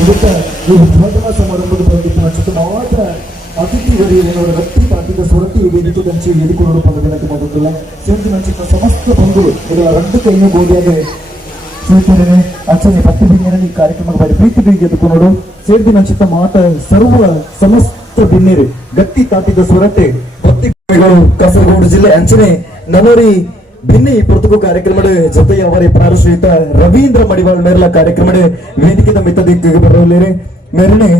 ಇದಕ್ಕೆ ಈ ಉದ್ಘಾಟನಾ ಸಮಾರಂಭದ ಬಂದಿತ್ತು ಅಚ್ಚುತ್ತ ಮಾತ್ರ ಅತಿಥಿವರಿಯವರ ವ್ಯಕ್ತಿ ಪಾಠದ ಸ್ವರತಿ ವೇದಿಕೆ ದಂಚಿ ವೇದಿಕೊಂಡು ಪದವಿನಕ್ಕೆ ಮಾಡುತ್ತಿಲ್ಲ ಸೇರ್ದು ನಂಚಿನ ಸಮಸ್ತ ಬಂಧು ಇದರ ರಂಡು ಕೈನು ಗೋಲಿಯಾಗೆ ಸೇರ್ತಿದ್ದೇನೆ ಅಚ್ಚನೆ ಪತ್ತಿ ಬಿನ್ನೇರನ್ನು ಈ ಕಾರ್ಯಕ್ರಮಕ್ಕೆ ಬಾರಿ ಪ್ರೀತಿ ಬೀಗಿ ಎದ್ದುಕೊಂಡು ಸೇರ್ದು ನಂಚಿನ ಮಾತ ಸರ್ವ ಸಮಸ್ತ ಬಿನ್ನೇರು ಗಟ್ಟಿ ತಾಟಿದ ಸ್ವರತೆ ಭಕ್ತಿಗಳು ಕಾಸರಗೋಡು ಜಿಲ್ಲೆ ಅಂಚನೆ ನನ್ನೂರಿ ಭಿನ್ನ ಈ ಪುರ್ತಕ ಕಾರ್ಯಕ್ರಮದ ಜೊತೆಗೆ ಅವರ ಪ್ರಾರಶ್ರೀತ ರವೀಂದ್ರ ಮಡಿವಾಳ್ ಮೇರ್ಲ ಕಾರ್ಯಕ್ರಮದ ವೇದಿಕೆ ಮಿತ್ತದಿಕ್ಕೆ ಬರಲಿರೆ ಮೇರನೆ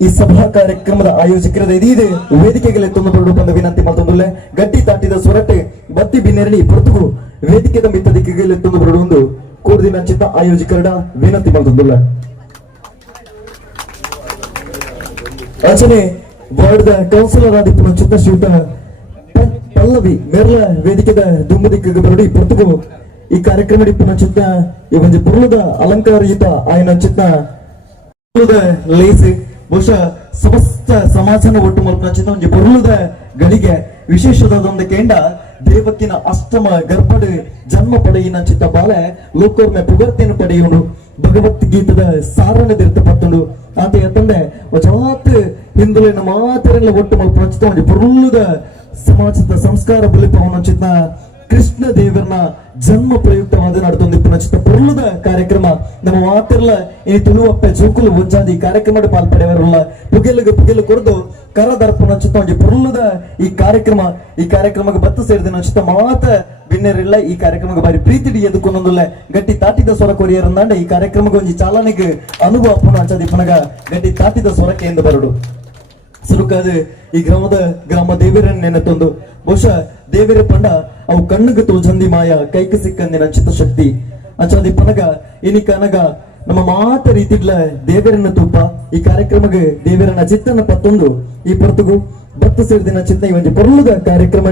ಈ ಸಭಾ ಕಾರ್ಯಕ್ರಮದ ಆಯೋಜಕರದ ಇದೀದೆ ವೇದಿಕೆಗೆ ತುಂಬ ಬಂದ ವಿನಂತಿ ಮತ್ತೊಂದು ಗಟ್ಟಿ ತಾಟಿದ ಸ್ವರತೆ ಬತ್ತಿ ಬಿನ್ನೇರಳಿ ಪುರ್ತಕು ವೇದಿಕೆ ಮಿತ್ತದಿಕ್ಕೆ ತುಂಬ ಬರುವುದು ಕೂಡದಿನ ಚಿತ್ತ ಆಯೋಜಕರ ವಿನಂತಿ ಮತ್ತೊಂದು ಅಂಚನೆ ವಾರ್ಡ್ದ ಕೌನ್ಸಿಲರ್ ಆದಿತ್ಯ ಚಿತ್ತ ಶ್ರೀಯುತ ಪಲ್ಲವಿ ಮೇರ್ಲ ವೇದಿಕೆದ ದುಮ್ಮದಿಕ್ಕೆ ಬರಡಿ ಪುರ್ತಕು ಈ ಕಾರ್ಯಕ್ರಮ ಇಪ್ಪನ ಚಿತ್ತ ಈ ಒಂದು ಪುರ್ಲದ ಅಲಂಕಾರಯುತ ಆಯ್ನ ಚಿತ್ತ ಲೇಸಿ ಬಹುಶಃ ಸಮಸ್ತ ಸಮಾಜನ ಒಟ್ಟು ಮಲ್ಪನ ಚಿತ್ತ ಒಂದು ಪುರ್ಲದ ಗಳಿಗೆ ವಿಶೇಷವಾದ ಕೇಂದ್ರ ದೇವಕ್ಕಿನ ಅಷ್ಟಮ ಗರ್ಭದ ಜನ್ಮ ಪಡೆಯಿನ ಚಿತ್ತ ಬಾಳೆ ಲೋಕೋರ್ಮೆ ಪುಗರ್ತಿಯನ್ನು ಪಡೆಯುವುದು ಭಗವದ್ಗೀತದ ಸಾರಣದಿರ್ತ ಪತ್ತುಂಡು ಆತ ತಂದೆ ಜಾತ್ ಹಿಂದುಳಿನ ಮಾತರೆಲ್ಲ ಒಟ್ಟು ಮಲ್ಪನ ಚಿತ್ತ ಒಂದು ಪುರ್ಲದ ಸಮಾಜದ ಸಂಸ್ಕಾರ ಬಲಿಪವನ ಚಿತ್ತ ಕೃಷ್ಣ ದೇವರನ ಜನ್ಮ ಪ್ರಯುಕ್ತವಾದ ನಡೆದೊಂದಿಪ್ಪನ ಚಿತ್ತ ಪುರ್ಲದ ಕಾರ್ಯಕ್ರಮ ನಮ್ಮ ಮಾತೆಲ್ಲ ಈ ತುಳುವಪ್ಪೆ ಜೋಕುಲು ಒಂಜಾದಿ ಕಾರ್ಯಕ್ರಮದ ಪಾಲ್ಪಡೆಯವರಲ್ಲ ಪುಗೆಲು ಕೊರದು ಕರದರ್ಪಣ ಚಿತ್ತ ಒಂದು ಪುರ್ಲದ ಈ ಕಾರ್ಯಕ್ರಮಕ್ಕೆ ಬತ್ತು ಸೇರಿದ ಚಿತ್ತ ಮಾತ ಭಿನ್ನರಿಲ್ಲ ಈ ಕಾರ್ಯಕ್ರಮಕ್ಕೆ ಬಾರಿ ಪ್ರೀತಿ ಎದುಕೊಂದೊಂದುಲ್ಲ ಗಟ್ಟಿ ತಾಟಿದ ಸ್ವರ ಕೊರಿಯರಂದಾಂಡ ಈ ಕಾರ್ಯಕ್ರಮಕ್ಕೆ ಒಂಜಿ ಚಾಲನೆಗೆ ಅನುಭವ ಅಪ್ಪನ ಅಂಚದಿಪ್ಪನಗ ಗಟ್ಟಿ ತಾಟಿದ ಸ್ವರಕ್ಕೆ ಎಂದು ಬರಡು ಸುರುಕಾದ ಈ ಗ್ರಾಮ ದೇವರನ್ನ ನೆನೆತೊಂದು ಬಹುಶಃ ದೇವರ ಪಂಡ ಅವು ಕಣ್ಣುಗೆ ತೋಜಂದಿ ಮಾಯ ಕೈಕ ಸಿಕ್ಕಂದಿನ ಚಿತ್ತಶಕ್ತಿ ಅಂಚಾದಿ ಪನಗ ಕನಗ ನಮ್ಮ ಮಾತ ರೀತಿಡ್ಲ ದೇವರನ್ನ ತೂಪ ಈ ಕಾರ್ಯಕ್ರಮಕ್ಕೆ ದೇವರನ್ನ ಚಿತ್ತನ ಪತ್ತೊಂದು ಈ ಪೊರ್ತುಗು ಬತ್ತು ಸೇರಿದಿನ ಚಿತ್ತ ಈ ಒಂಜಿ ಪೊರ್ಲುದ ಕಾರ್ಯಕ್ರಮ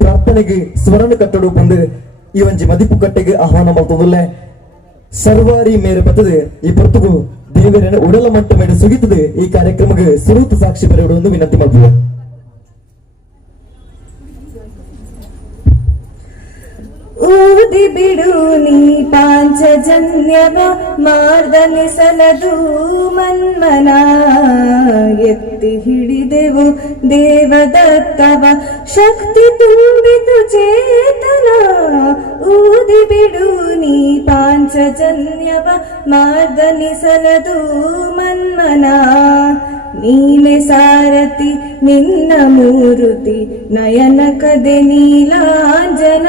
ಪ್ರಾರ್ಥನೆಗೆ ಸ್ವರಣ ಕಟ್ಟಡು ಬಂದು ಈ ಒಂಜಿ ಮದಿಪು ಕಟ್ಟೆಗೆ ಆಹ್ವಾನ ಮಾಡ್ತೊಂದುಲ್ಲೆ ಸರ್ವಾರಿ ಮೇರೆ ಬತ್ತದೆ ಈ ಪೊರ್ತುಗು ದೇವರನ್ನ ಉಡಲ ಮಟ್ಟ ಮೇಲೆ ಸುಗಿತದೆ ಈ ಕಾರ್ಯಕ್ರಮಕ್ಕೆ ಸುರೂತ ಸಾಕ್ಷಿ ಬರೆಯುವುದು ವಿನಂತಿ ಮಾಡ್ತೀವಿ. ಊದಿ ಬಿಡು ನೀ ಪಾಂಚಜನ್ಯವ ಮಾರ್ದನಿಸಲದು ಮನ್ಮನ ಎತ್ತಿ ಹಿಡಿದೆವು ದೇವದತ್ತವ ಶಕ್ತಿ ತುಂಬಿತು ಚೇತನ ಊದಿ ಬಿಡು ನೀ ಪಾಂಚಜನ್ಯವ ಮಾರ್ದನಿಸಲದು ಮನ್ಮನ ನೀನೆ ಸಾರಥಿ ನಿನ್ನ ಮೂರುತಿ ನಯನ ಕದೆ ನೀಲಾಂಜನ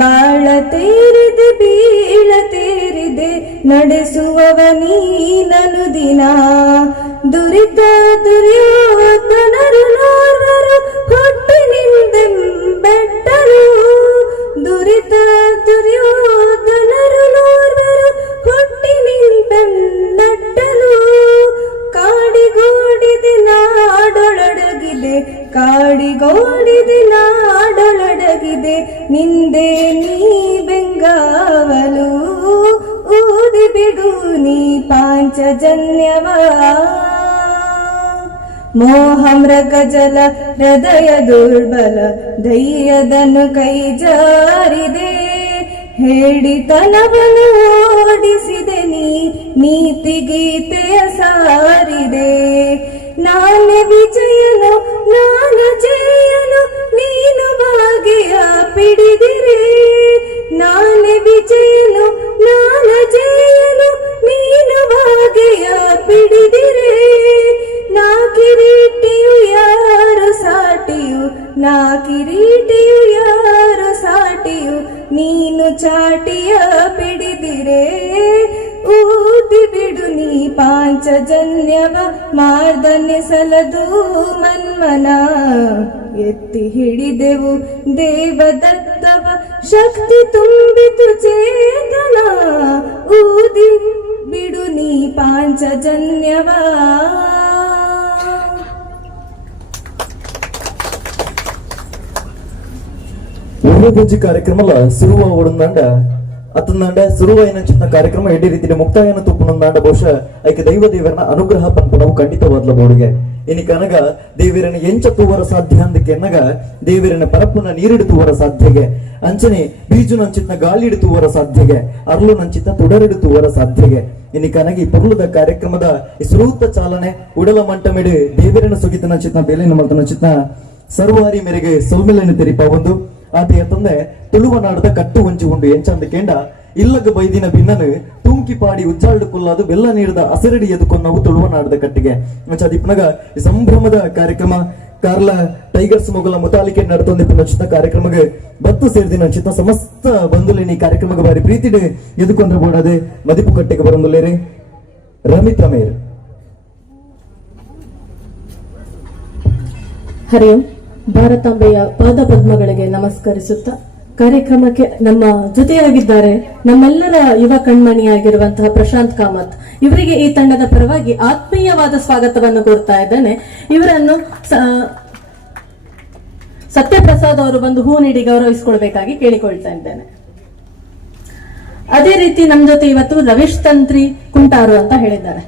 ಬಾಳ ತೇರಿದೆ ಬೀಳ ತೇರಿದೆ ನಡೆಸುವವ ನೀನನು ದಿನ ದುರಿತ ದುರ್ಯೋಧನರು ನೋರ್ವರು ಹುಟ್ಟಿನಿಂದೆಂಬೆಟ್ಟರು ದುರಿತ ದುರ್ಯೋಧನರು ನೋರ್ವರು ಹುಟ್ಟಿನಿಂದೆಂಬೆಟ್ಟರು ಕಾಡಿಗೋಡಿದೆ ನಾಡೊಳಡಗಿದೆ ಕಾಡಿಗೋಡಿದೆ ನಾಡೊಳಡಗಿದೆ ನಿಂದೆ ನೀ ಬೆಂಗಾವಲು ಊದಿ ಬಿಡು ನೀ ಪಾಂಚಜನ್ಯವ ಮೋಹಮೃಗ ಜಲ ಹೃದಯ ದುರ್ಬಲ ಧೈರ್ಯದನು ಕೈ ಜಾರಿದೆ ಹೇಳಿತನವನ್ನು ಓಡಿಸಿದೆ ನೀತಿ ಗೀತೆಯ ಸಾರಿದೆ ನಾನೇ ವಿಜಯನು ನಾನು ಜಯನು ನೀನು ಭಾಗ್ಯ ಪಿಡಿದಿರೆ ನಾನೇ ವಿಜಯನು ನಾನು ಜಯನು ನೀನು ಭಾಗ್ಯ ಪಿಡಿದಿರೆ ನಾ ಕಿರೀಟಿಯು ಯಾರು ಸಾಟಿಯು ನಾ ಕಿರೀಟಿಯು ಯಾರು ಸಾಟಿಯು ನೀನು ಚಾಟಿಯ ಪಿಡಿದಿರೆ ಊದಿ ಬಿಡು ನೀ ಪಾಂಚಜನ್ಯವ ಮಾರ್ದನಿಸಲದು ಮನ್ಮನ ಎತ್ತಿ ಹಿಡಿದೆವು ದೇವದತ್ತವ ಶಕ್ತಿ ತುಂಬಿತು ಚೇತನ ಊದಿ ಬಿಡು ನೀ ಪಾಂಚಜನ್ಯವ ಪೂಜೆ ಕಾರ್ಯಕ್ರಮ ಸುರುವ ಒಡಂದಾಂಡ ಅತಂದಾಂಡ ಸುರುವ ಚಿನ್ನ ಕಾರ್ಯಕ್ರಮ ಎಡ್ಡಿ ರೀತಿಯ ಮುಕ್ತಾಯನ ತುಪ್ಪನೊಂದಾಂಡ ಬಹುಶಃ ಐಕೆ ದೈವ ದೇವರನ ಅನುಗ್ರಹ ಪಂಪನವು ಖಂಡಿತವಾದ್ಲ ಬೋಡಿಗೆ ಇನಿ ಕನಗ ದೇವರನ ಎಂಚ ತೂವರ ಸಾಧ್ಯ ಅಂದಕ್ಕೆ ಎನ್ನಗ ದೇವರನ ಪರಪ್ಪನ ನೀರಿಡು ತೂವರ ಸಾಧ್ಯಗೆ ಅಂಚನೆ ಬೀಜು ನಂಚಿತ್ನ ಗಾಳಿಡು ತೂವರ ಸಾಧ್ಯಗೆ ಅರ್ಲು ನಂಚಿತ್ನ ತುಡರಿಡು ತೂವರ ಸಾಧ್ಯಗೆ ಇನ್ನಿಕನಾಗಿ ಪೊರ್ಲುದ ಕಾರ್ಯಕ್ರಮದ ಈ ಸುರೂತ ಚಾಲನೆ ಉಡಲ ಮಂಟಮಿಡು ದೇವರನ ಸುಗಿತನ ಚಿತ್ನ ಬೇಲೆನ ಮಲ್ತನ ಚಿತ್ನ ಸರ್ವಾರಿ ಮೇರೆಗೆ ಸೊಲ್ಮೆಲೆನ ತೆರಿಪ ಒಂದು ಆತೆಯ ತಂದೆ ತುಳುವನಾಡದ ಕಟ್ಟು ಹೊಂಚಿ ಉಂಡು ಎಂಚಂದ ಕೇಂಡ ಇಲ್ಲಗ ಬೈದಿನ ಭಿನ್ನನು ತುಂಕಿ ಪಾಡಿ ಉಜ್ಜಾಲ್ಡು ಕುಲ್ಲಾದು ಬೆಲ್ಲ ನೀಡಿದ ಹಸಿರಡಿ ಎದುಕೊಂಡವು ತುಳುವನಾಡದ ಕಟ್ಟಿಗೆ ದಿಪ್ಪನಗ ಈ ಸಂಭ್ರಮದ ಕಾರ್ಯಕ್ರಮ ಕಾರ್ಲ ಟೈಗರ್ಸ್ ಮೊಗಲ ಮುತಾಲಿಕೆ ನಡತೊಂದಿಪ್ಪ ನಚಿತ ಕಾರ್ಯಕ್ರಮಕ್ಕೆ ಬತ್ತು ಸೇರಿದ ನಚಿತ ಸಮಸ್ತ ಬಂಧುಲೇನಿ ಕಾರ್ಯಕ್ರಮಕ್ಕೆ ಬಾರಿ ಪ್ರೀತಿಡೆ ಎದುಕೊಂಡ್ರೆ ಬೋಡದೆ ಮದಿಪು ಕಟ್ಟೆಗೆ ಬರಂದುಲ್ಲೇರಿ ರಮಿತಾ ಮೇರ್. ಹರಿ ಓಂ. ಭಾರತಾಂಬೆಯ ಪಾದ ಪದ್ಮಗಳಿಗೆ ನಮಸ್ಕರಿಸುತ್ತಾ ಕಾರ್ಯಕ್ರಮಕ್ಕೆ ನಮ್ಮ ಜೊತೆಯಾಗಿದ್ದಾರೆ ನಮ್ಮೆಲ್ಲರ ಯುವ ಕಣ್ಮಣಿಯಾಗಿರುವಂತಹ ಪ್ರಶಾಂತ್ ಕಾಮತ್. ಇವರಿಗೆ ಈ ತಂಡದ ಪರವಾಗಿ ಆತ್ಮೀಯವಾದ ಸ್ವಾಗತವನ್ನು ಕೋರ್ತಾ ಇದ್ದೇನೆ. ಇವರನ್ನು ಸತ್ಯಪ್ರಸಾದ್ ಅವರು ಬಂದು ಹೂ ನೀಡಿ ಗೌರವಿಸಿಕೊಳ್ಬೇಕಾಗಿ ಕೇಳಿಕೊಳ್ತಾ ಇದ್ದೇನೆ. ಅದೇ ರೀತಿ ನಮ್ಮ ಜೊತೆ ಇವತ್ತು ರವೀಶ್ ತಂತ್ರಿ ಕುಂಟಾರು ಅಂತ ಹೇಳಿದ್ದಾರೆ.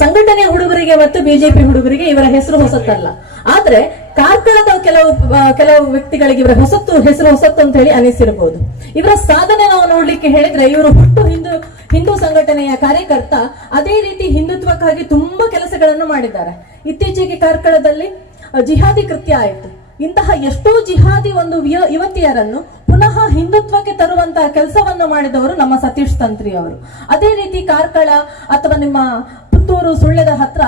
ಸಂಘಟನೆಯ ಹುಡುಗರಿಗೆ ಮತ್ತು ಬಿಜೆಪಿ ಹುಡುಗರಿಗೆ ಇವರ ಹೆಸರು ಹೊಸತಲ್ಲ, ಆದ್ರೆ ಕಾರ್ಕಳದ ಕೆಲವು ವ್ಯಕ್ತಿಗಳಿಗೆ ಇವರ ಹೆಸರು ಹೊಸತ್ತು ಅಂತ ಹೇಳಿ ಅನಿಸಿರಬಹುದು. ಇವರ ಸಾಧನೆ ನಾವು ನೋಡ್ಲಿಕ್ಕೆ ಹೇಳಿದ್ರೆ ಇವರು ಹುಟ್ಟು ಹಿಂದೂ ಸಂಘಟನೆಯ ಕಾರ್ಯಕರ್ತ. ಅದೇ ರೀತಿ ಹಿಂದುತ್ವಕ್ಕಾಗಿ ತುಂಬಾ ಕೆಲಸಗಳನ್ನು ಮಾಡಿದ್ದಾರೆ. ಇತ್ತೀಚೆಗೆ ಕಾರ್ಕಳದಲ್ಲಿ ಜಿಹಾದಿ ಕೃತ್ಯ ಆಯಿತು. ಇಂತಹ ಎಷ್ಟೋ ಜಿಹಾದಿ ಒಂದು ಯುವತಿಯರನ್ನು ಪುನಃ ಹಿಂದುತ್ವಕ್ಕೆ ತರುವಂತಹ ಕೆಲಸವನ್ನು ಮಾಡಿದವರು ನಮ್ಮ ಸತೀಶ್ ತಂತ್ರಿ ಅವರು. ಅದೇ ರೀತಿ ಕಾರ್ಕಳ ಅಥವಾ ನಿಮ್ಮ ಪುತ್ತೂರು ಸುಳ್ಯದ ಹತ್ರ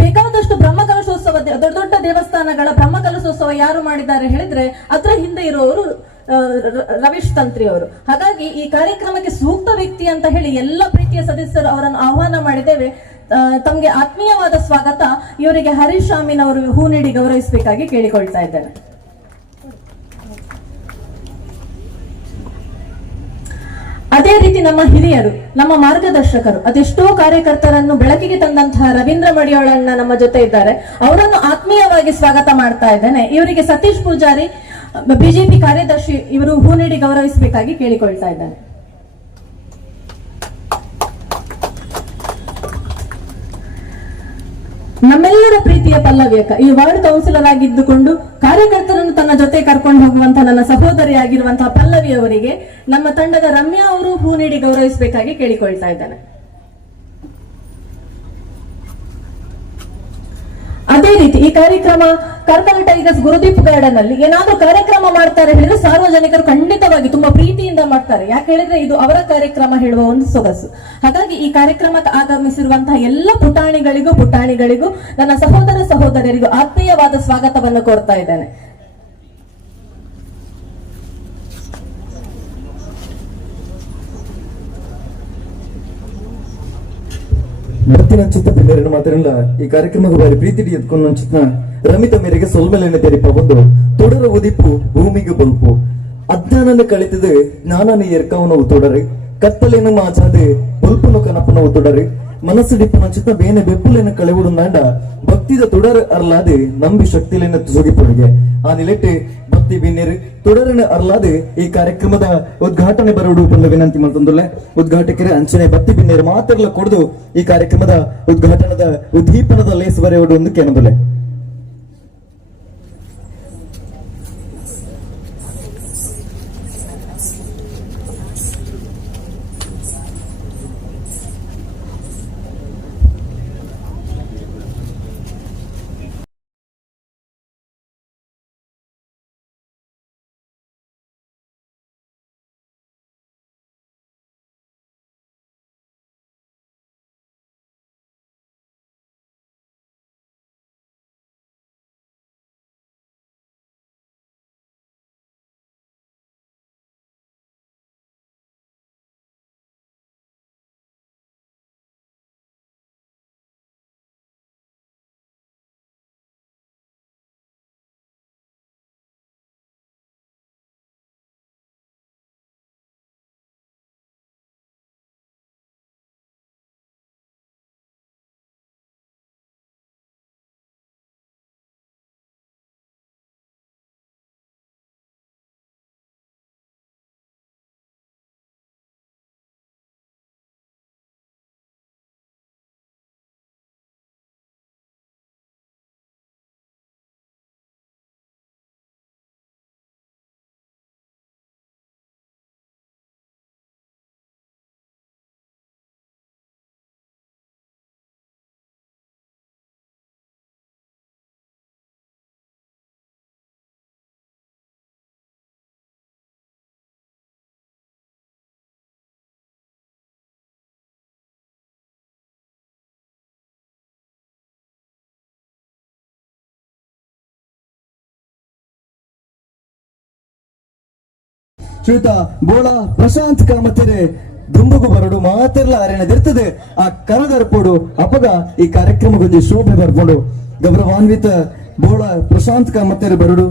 ಬೇಕಾದಷ್ಟು ಬ್ರಹ್ಮಕಲಶೋತ್ಸವ, ದೊಡ್ಡ ದೊಡ್ಡ ದೇವಸ್ಥಾನಗಳ ಬ್ರಹ್ಮಕಲಶೋತ್ಸವ ಯಾರು ಮಾಡಿದ್ದಾರೆ ಹೇಳಿದ್ರೆ ಅದರ ಹಿಂದೆ ಇರುವವರು ರವೀಶ್ ತಂತ್ರಿ ಅವರು. ಹಾಗಾಗಿ ಈ ಕಾರ್ಯಕ್ರಮಕ್ಕೆ ಸೂಕ್ತ ವ್ಯಕ್ತಿ ಅಂತ ಹೇಳಿ ಎಲ್ಲ ಪ್ರೀತಿಯ ಸದಸ್ಯರು ಅವರನ್ನು ಆಹ್ವಾನ ಮಾಡಿದ್ದೇವೆ. ತಮಗೆ ಆತ್ಮೀಯವಾದ ಸ್ವಾಗತ. ಇವರಿಗೆ ಹರೀಶ್ ಶಾಮೀನ್ ಅವರು ಹೂ ನೀಡಿ ಗೌರವಿಸಬೇಕಾಗಿ ಕೇಳಿಕೊಳ್ತಾ ಇದ್ದೇನೆ. ಅದೇ ರೀತಿ ನಮ್ಮ ಹಿರಿಯರು, ನಮ್ಮ ಮಾರ್ಗದರ್ಶಕರು, ಅದೆಷ್ಟೋ ಕಾರ್ಯಕರ್ತರನ್ನು ಬೆಳಕಿಗೆ ತಂದಂತಹ ರವೀಂದ್ರ ಮಡಿಯೋಳಣ್ಣ ನಮ್ಮ ಜೊತೆ ಇದ್ದಾರೆ. ಅವರನ್ನು ಆತ್ಮೀಯವಾಗಿ ಸ್ವಾಗತ ಮಾಡ್ತಾ ಇದ್ದೇನೆ. ಇವರಿಗೆ ಸತೀಶ್ ಪೂಜಾರಿ ಬಿಜೆಪಿ ಕಾರ್ಯದರ್ಶಿ ಇವರು ಹೂ ನೀಡಿ ಗೌರವಿಸಬೇಕಾಗಿ ಕೇಳಿಕೊಳ್ತಾ ಇದ್ದಾರೆ. ನಮ್ಮೆಲ್ಲರ ಪ್ರೀತಿಯ ಪಲ್ಲವ್ಯಕ ಈ ವಾರ್ಡ್ ಕೌನ್ಸಿಲರ್ ಆಗಿದ್ದುಕೊಂಡು ಕಾರ್ಯಕರ್ತರನ್ನು ತನ್ನ ಜೊತೆ ಕರ್ಕೊಂಡು ಹೋಗುವಂತಹ ನನ್ನ ಸಹೋದರಿಯಾಗಿರುವಂತಹ ಪಲ್ಲವಿ ಅವರಿಗೆ ನಮ್ಮ ತಂಡದ ರಮ್ಯಾ ಅವರು ಹೂ ನೀಡಿ ಗೌರವಿಸಬೇಕಾಗಿ ಕೇಳಿಕೊಳ್ತಾ ಇದ್ದೇನೆ. ಅದೇ ರೀತಿ ಈ ಕಾರ್ಯಕ್ರಮ ಕಾರ್ಕಳ ಟೈಗರ್ಸ್ ಗುರುದೀಪ್ ಗಾರ್ಡನ್ ಅಲ್ಲಿ ಏನಾದ್ರೂ ಕಾರ್ಯಕ್ರಮ ಮಾಡ್ತಾರೆ ಹೇಳಿದ್ರೆ ಸಾರ್ವಜನಿಕರು ಖಂಡಿತವಾಗಿ ತುಂಬಾ ಪ್ರೀತಿಯಿಂದ ಮಾಡ್ತಾರೆ. ಯಾಕೆ ಹೇಳಿದ್ರೆ ಇದು ಅವರ ಕಾರ್ಯಕ್ರಮ ಹೇಳುವ ಒಂದು ಸೊಗಸು. ಹಾಗಾಗಿ ಈ ಕಾರ್ಯಕ್ರಮಕ್ಕೆ ಆಗಮಿಸಿರುವಂತಹ ಎಲ್ಲ ಪುಟಾಣಿಗಳಿಗೂ ನನ್ನ ಸಹೋದರಿಯರಿಗೂ ಆತ್ಮೀಯವಾದ ಸ್ವಾಗತವನ್ನು ಕೋರ್ತಾ ಇದ್ದೇನೆ. ನರ್ತಿನ ಚಿತ್ತ ಪಿಲ್ಲರನ್ನು ಮಾತ್ರಲ್ಲ ಈ ಕಾರ್ಯಕ್ರಮಕ್ಕೆ ಬಾರಿ ಪ್ರೀತಿಡಿ ಎತ್ಕೊಂಡು ಚಿತ್ನ ರಮಿತ ಮೇರೆಗೆ ಸೊಲ್ಮೆಲೆನೆ ತೆರಿಪ ಒಂದು ತೊಡರ ಉದಿಪ್ಪು ಭೂಮಿಗೆ ಬಲ್ಪು ಅಜ್ಞಾನನ ಕಳಿತದೆ ಜ್ಞಾನನ ಎರ್ಕವನವು ತೊಡರೆ ಕತ್ತಲೆನು ಮಾಚಾದೆ ಬಲ್ಪುನು ಕನಪನವು ತೊಡರೆ ಮನಸ್ಸಿಡಿಪ್ಪನ ಚಿತ್ತ ಬೇನೆ ಬೆಪ್ಪುಲೆನ ಕಳೆವುಡುಂದಾಂಡ ಭಕ್ತಿದ ತೊಡರ ಅರ್ಲಾದೆ ನಂಬಿ ಶಕ್ತಿಲೆನ ತುಸುಗಿಪೊಳಿಗೆ ಆ ನಿಲೆಟ್ಟೆ ಭಕ್ತಿ ಬಿನ್ನೇರು ತೊಡರನ ಅರ್ಲಾದೆ ಈ ಕಾರ್ಯಕ್ರಮದ ಉದ್ಘಾಟನೆ ಬರೋಡು ಬಂದು ವಿನಂತಿ ಮಾಡ್ತಂದುಲ್ಲೆ ಉದ್ಘಾಟಕರೇ ಅಂಚನೆ ಭಕ್ತಿ ಬಿನ್ನೇರು ಮಾತೆಲ್ಲ ಕೊಡ್ದು ಈ ಕಾರ್ಯಕ್ರಮದ ಉದ್ಘಾಟನದ ಉದ್ದೀಪನದ ಲೇಸ್ ಬರೆಯೋಡು ಒಂದು ಕೇನದುಲ್ಲೆ. ಶ್ರೀಯುತ ಬೋಳ ಪ್ರಶಾಂತ್ ಕಾಮತೆರೆ ದುಂಬಗು ಬರಡು ಮಾತೆರ್ಲ ಅರೆಣದಿರ್ತದೆ ಆ ಕರದರ್ಪೋಡು ಅಪಗ ಈ ಕಾರ್ಯಕ್ರಮಗೊಂದು ಶೋಭೆ ಬರ್ಕೊಂಡು ಗೌರವಾನ್ವಿತ ಬೋಳ ಪ್ರಶಾಂತ್ ಕಾಮತೆರೆ ಬರಡು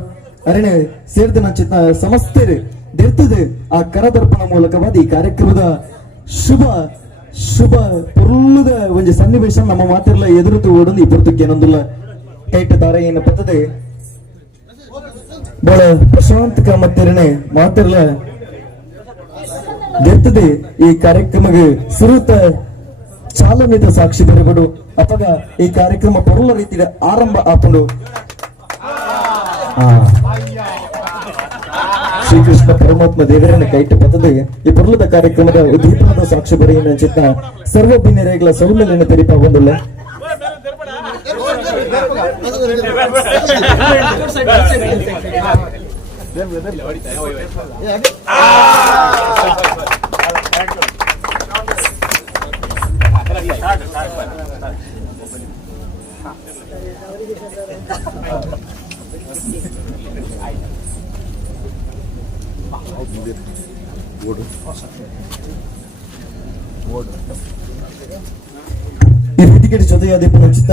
ಅರಣೆ ಸೇರಿದ ನಂಚಿತ ಸಮಸ್ತೇರೆ ದಿರ್ತದೆ ಆ ಕರದರ್ಪಣ ಮೂಲಕವಾದ ಈ ಕಾರ್ಯಕ್ರಮದ ಶುಭ ಶುಭ ಪುರ್ಲುದ ಒಂದು ಸನ್ನಿವೇಶ ನಮ್ಮ ಮಾತೆರ್ಲ ಎದುರುತು ಓಡೊಂದು ಈ ಪುರ್ತಕ್ಕೆ ಏನೊಂದಿಲ್ಲ ಕೈಟ ತಾರೆ ಏನು ಪತ್ತದೆ ಬೋಳ ಪ್ರಶಾಂತ್ ಕಾಮತೆರನೆ ಮಾತೆರ್ಲ ಗೆತ್ತದೆ ಈ ಕಾರ್ಯಕ್ರಮಕ್ಕೆ ಸುರುತ ಚಾಲನೆದ ಸಾಕ್ಷಿ ಬರಬಡು ಅಪಗ ಈ ಕಾರ್ಯಕ್ರಮ ಪೊರ್ಲ ರೀತಿಯ ಆರಂಭ ಆಪುಂಡು ಶ್ರೀಕೃಷ್ಣ ಪರಮಾತ್ಮ ದೇವರನ್ನ ಕೈಟ ಪತದೆ ಈ ಪೊರ್ಲದ ಕಾರ್ಯಕ್ರಮದ ಉದ್ದೀಪನದ ಸಾಕ್ಷಿ ಬರೆಯಿನ ಚಿತ್ತ ಸರ್ವ ಭಿನ್ನರೇಗಳ ಸೌಲಭ್ಯ ತೆರಿಪ ಬಂದುಳ್ಳ ಈ ವೇದಿಕೆ ಜೊತೆಯಾದ ಚಿತ್ತ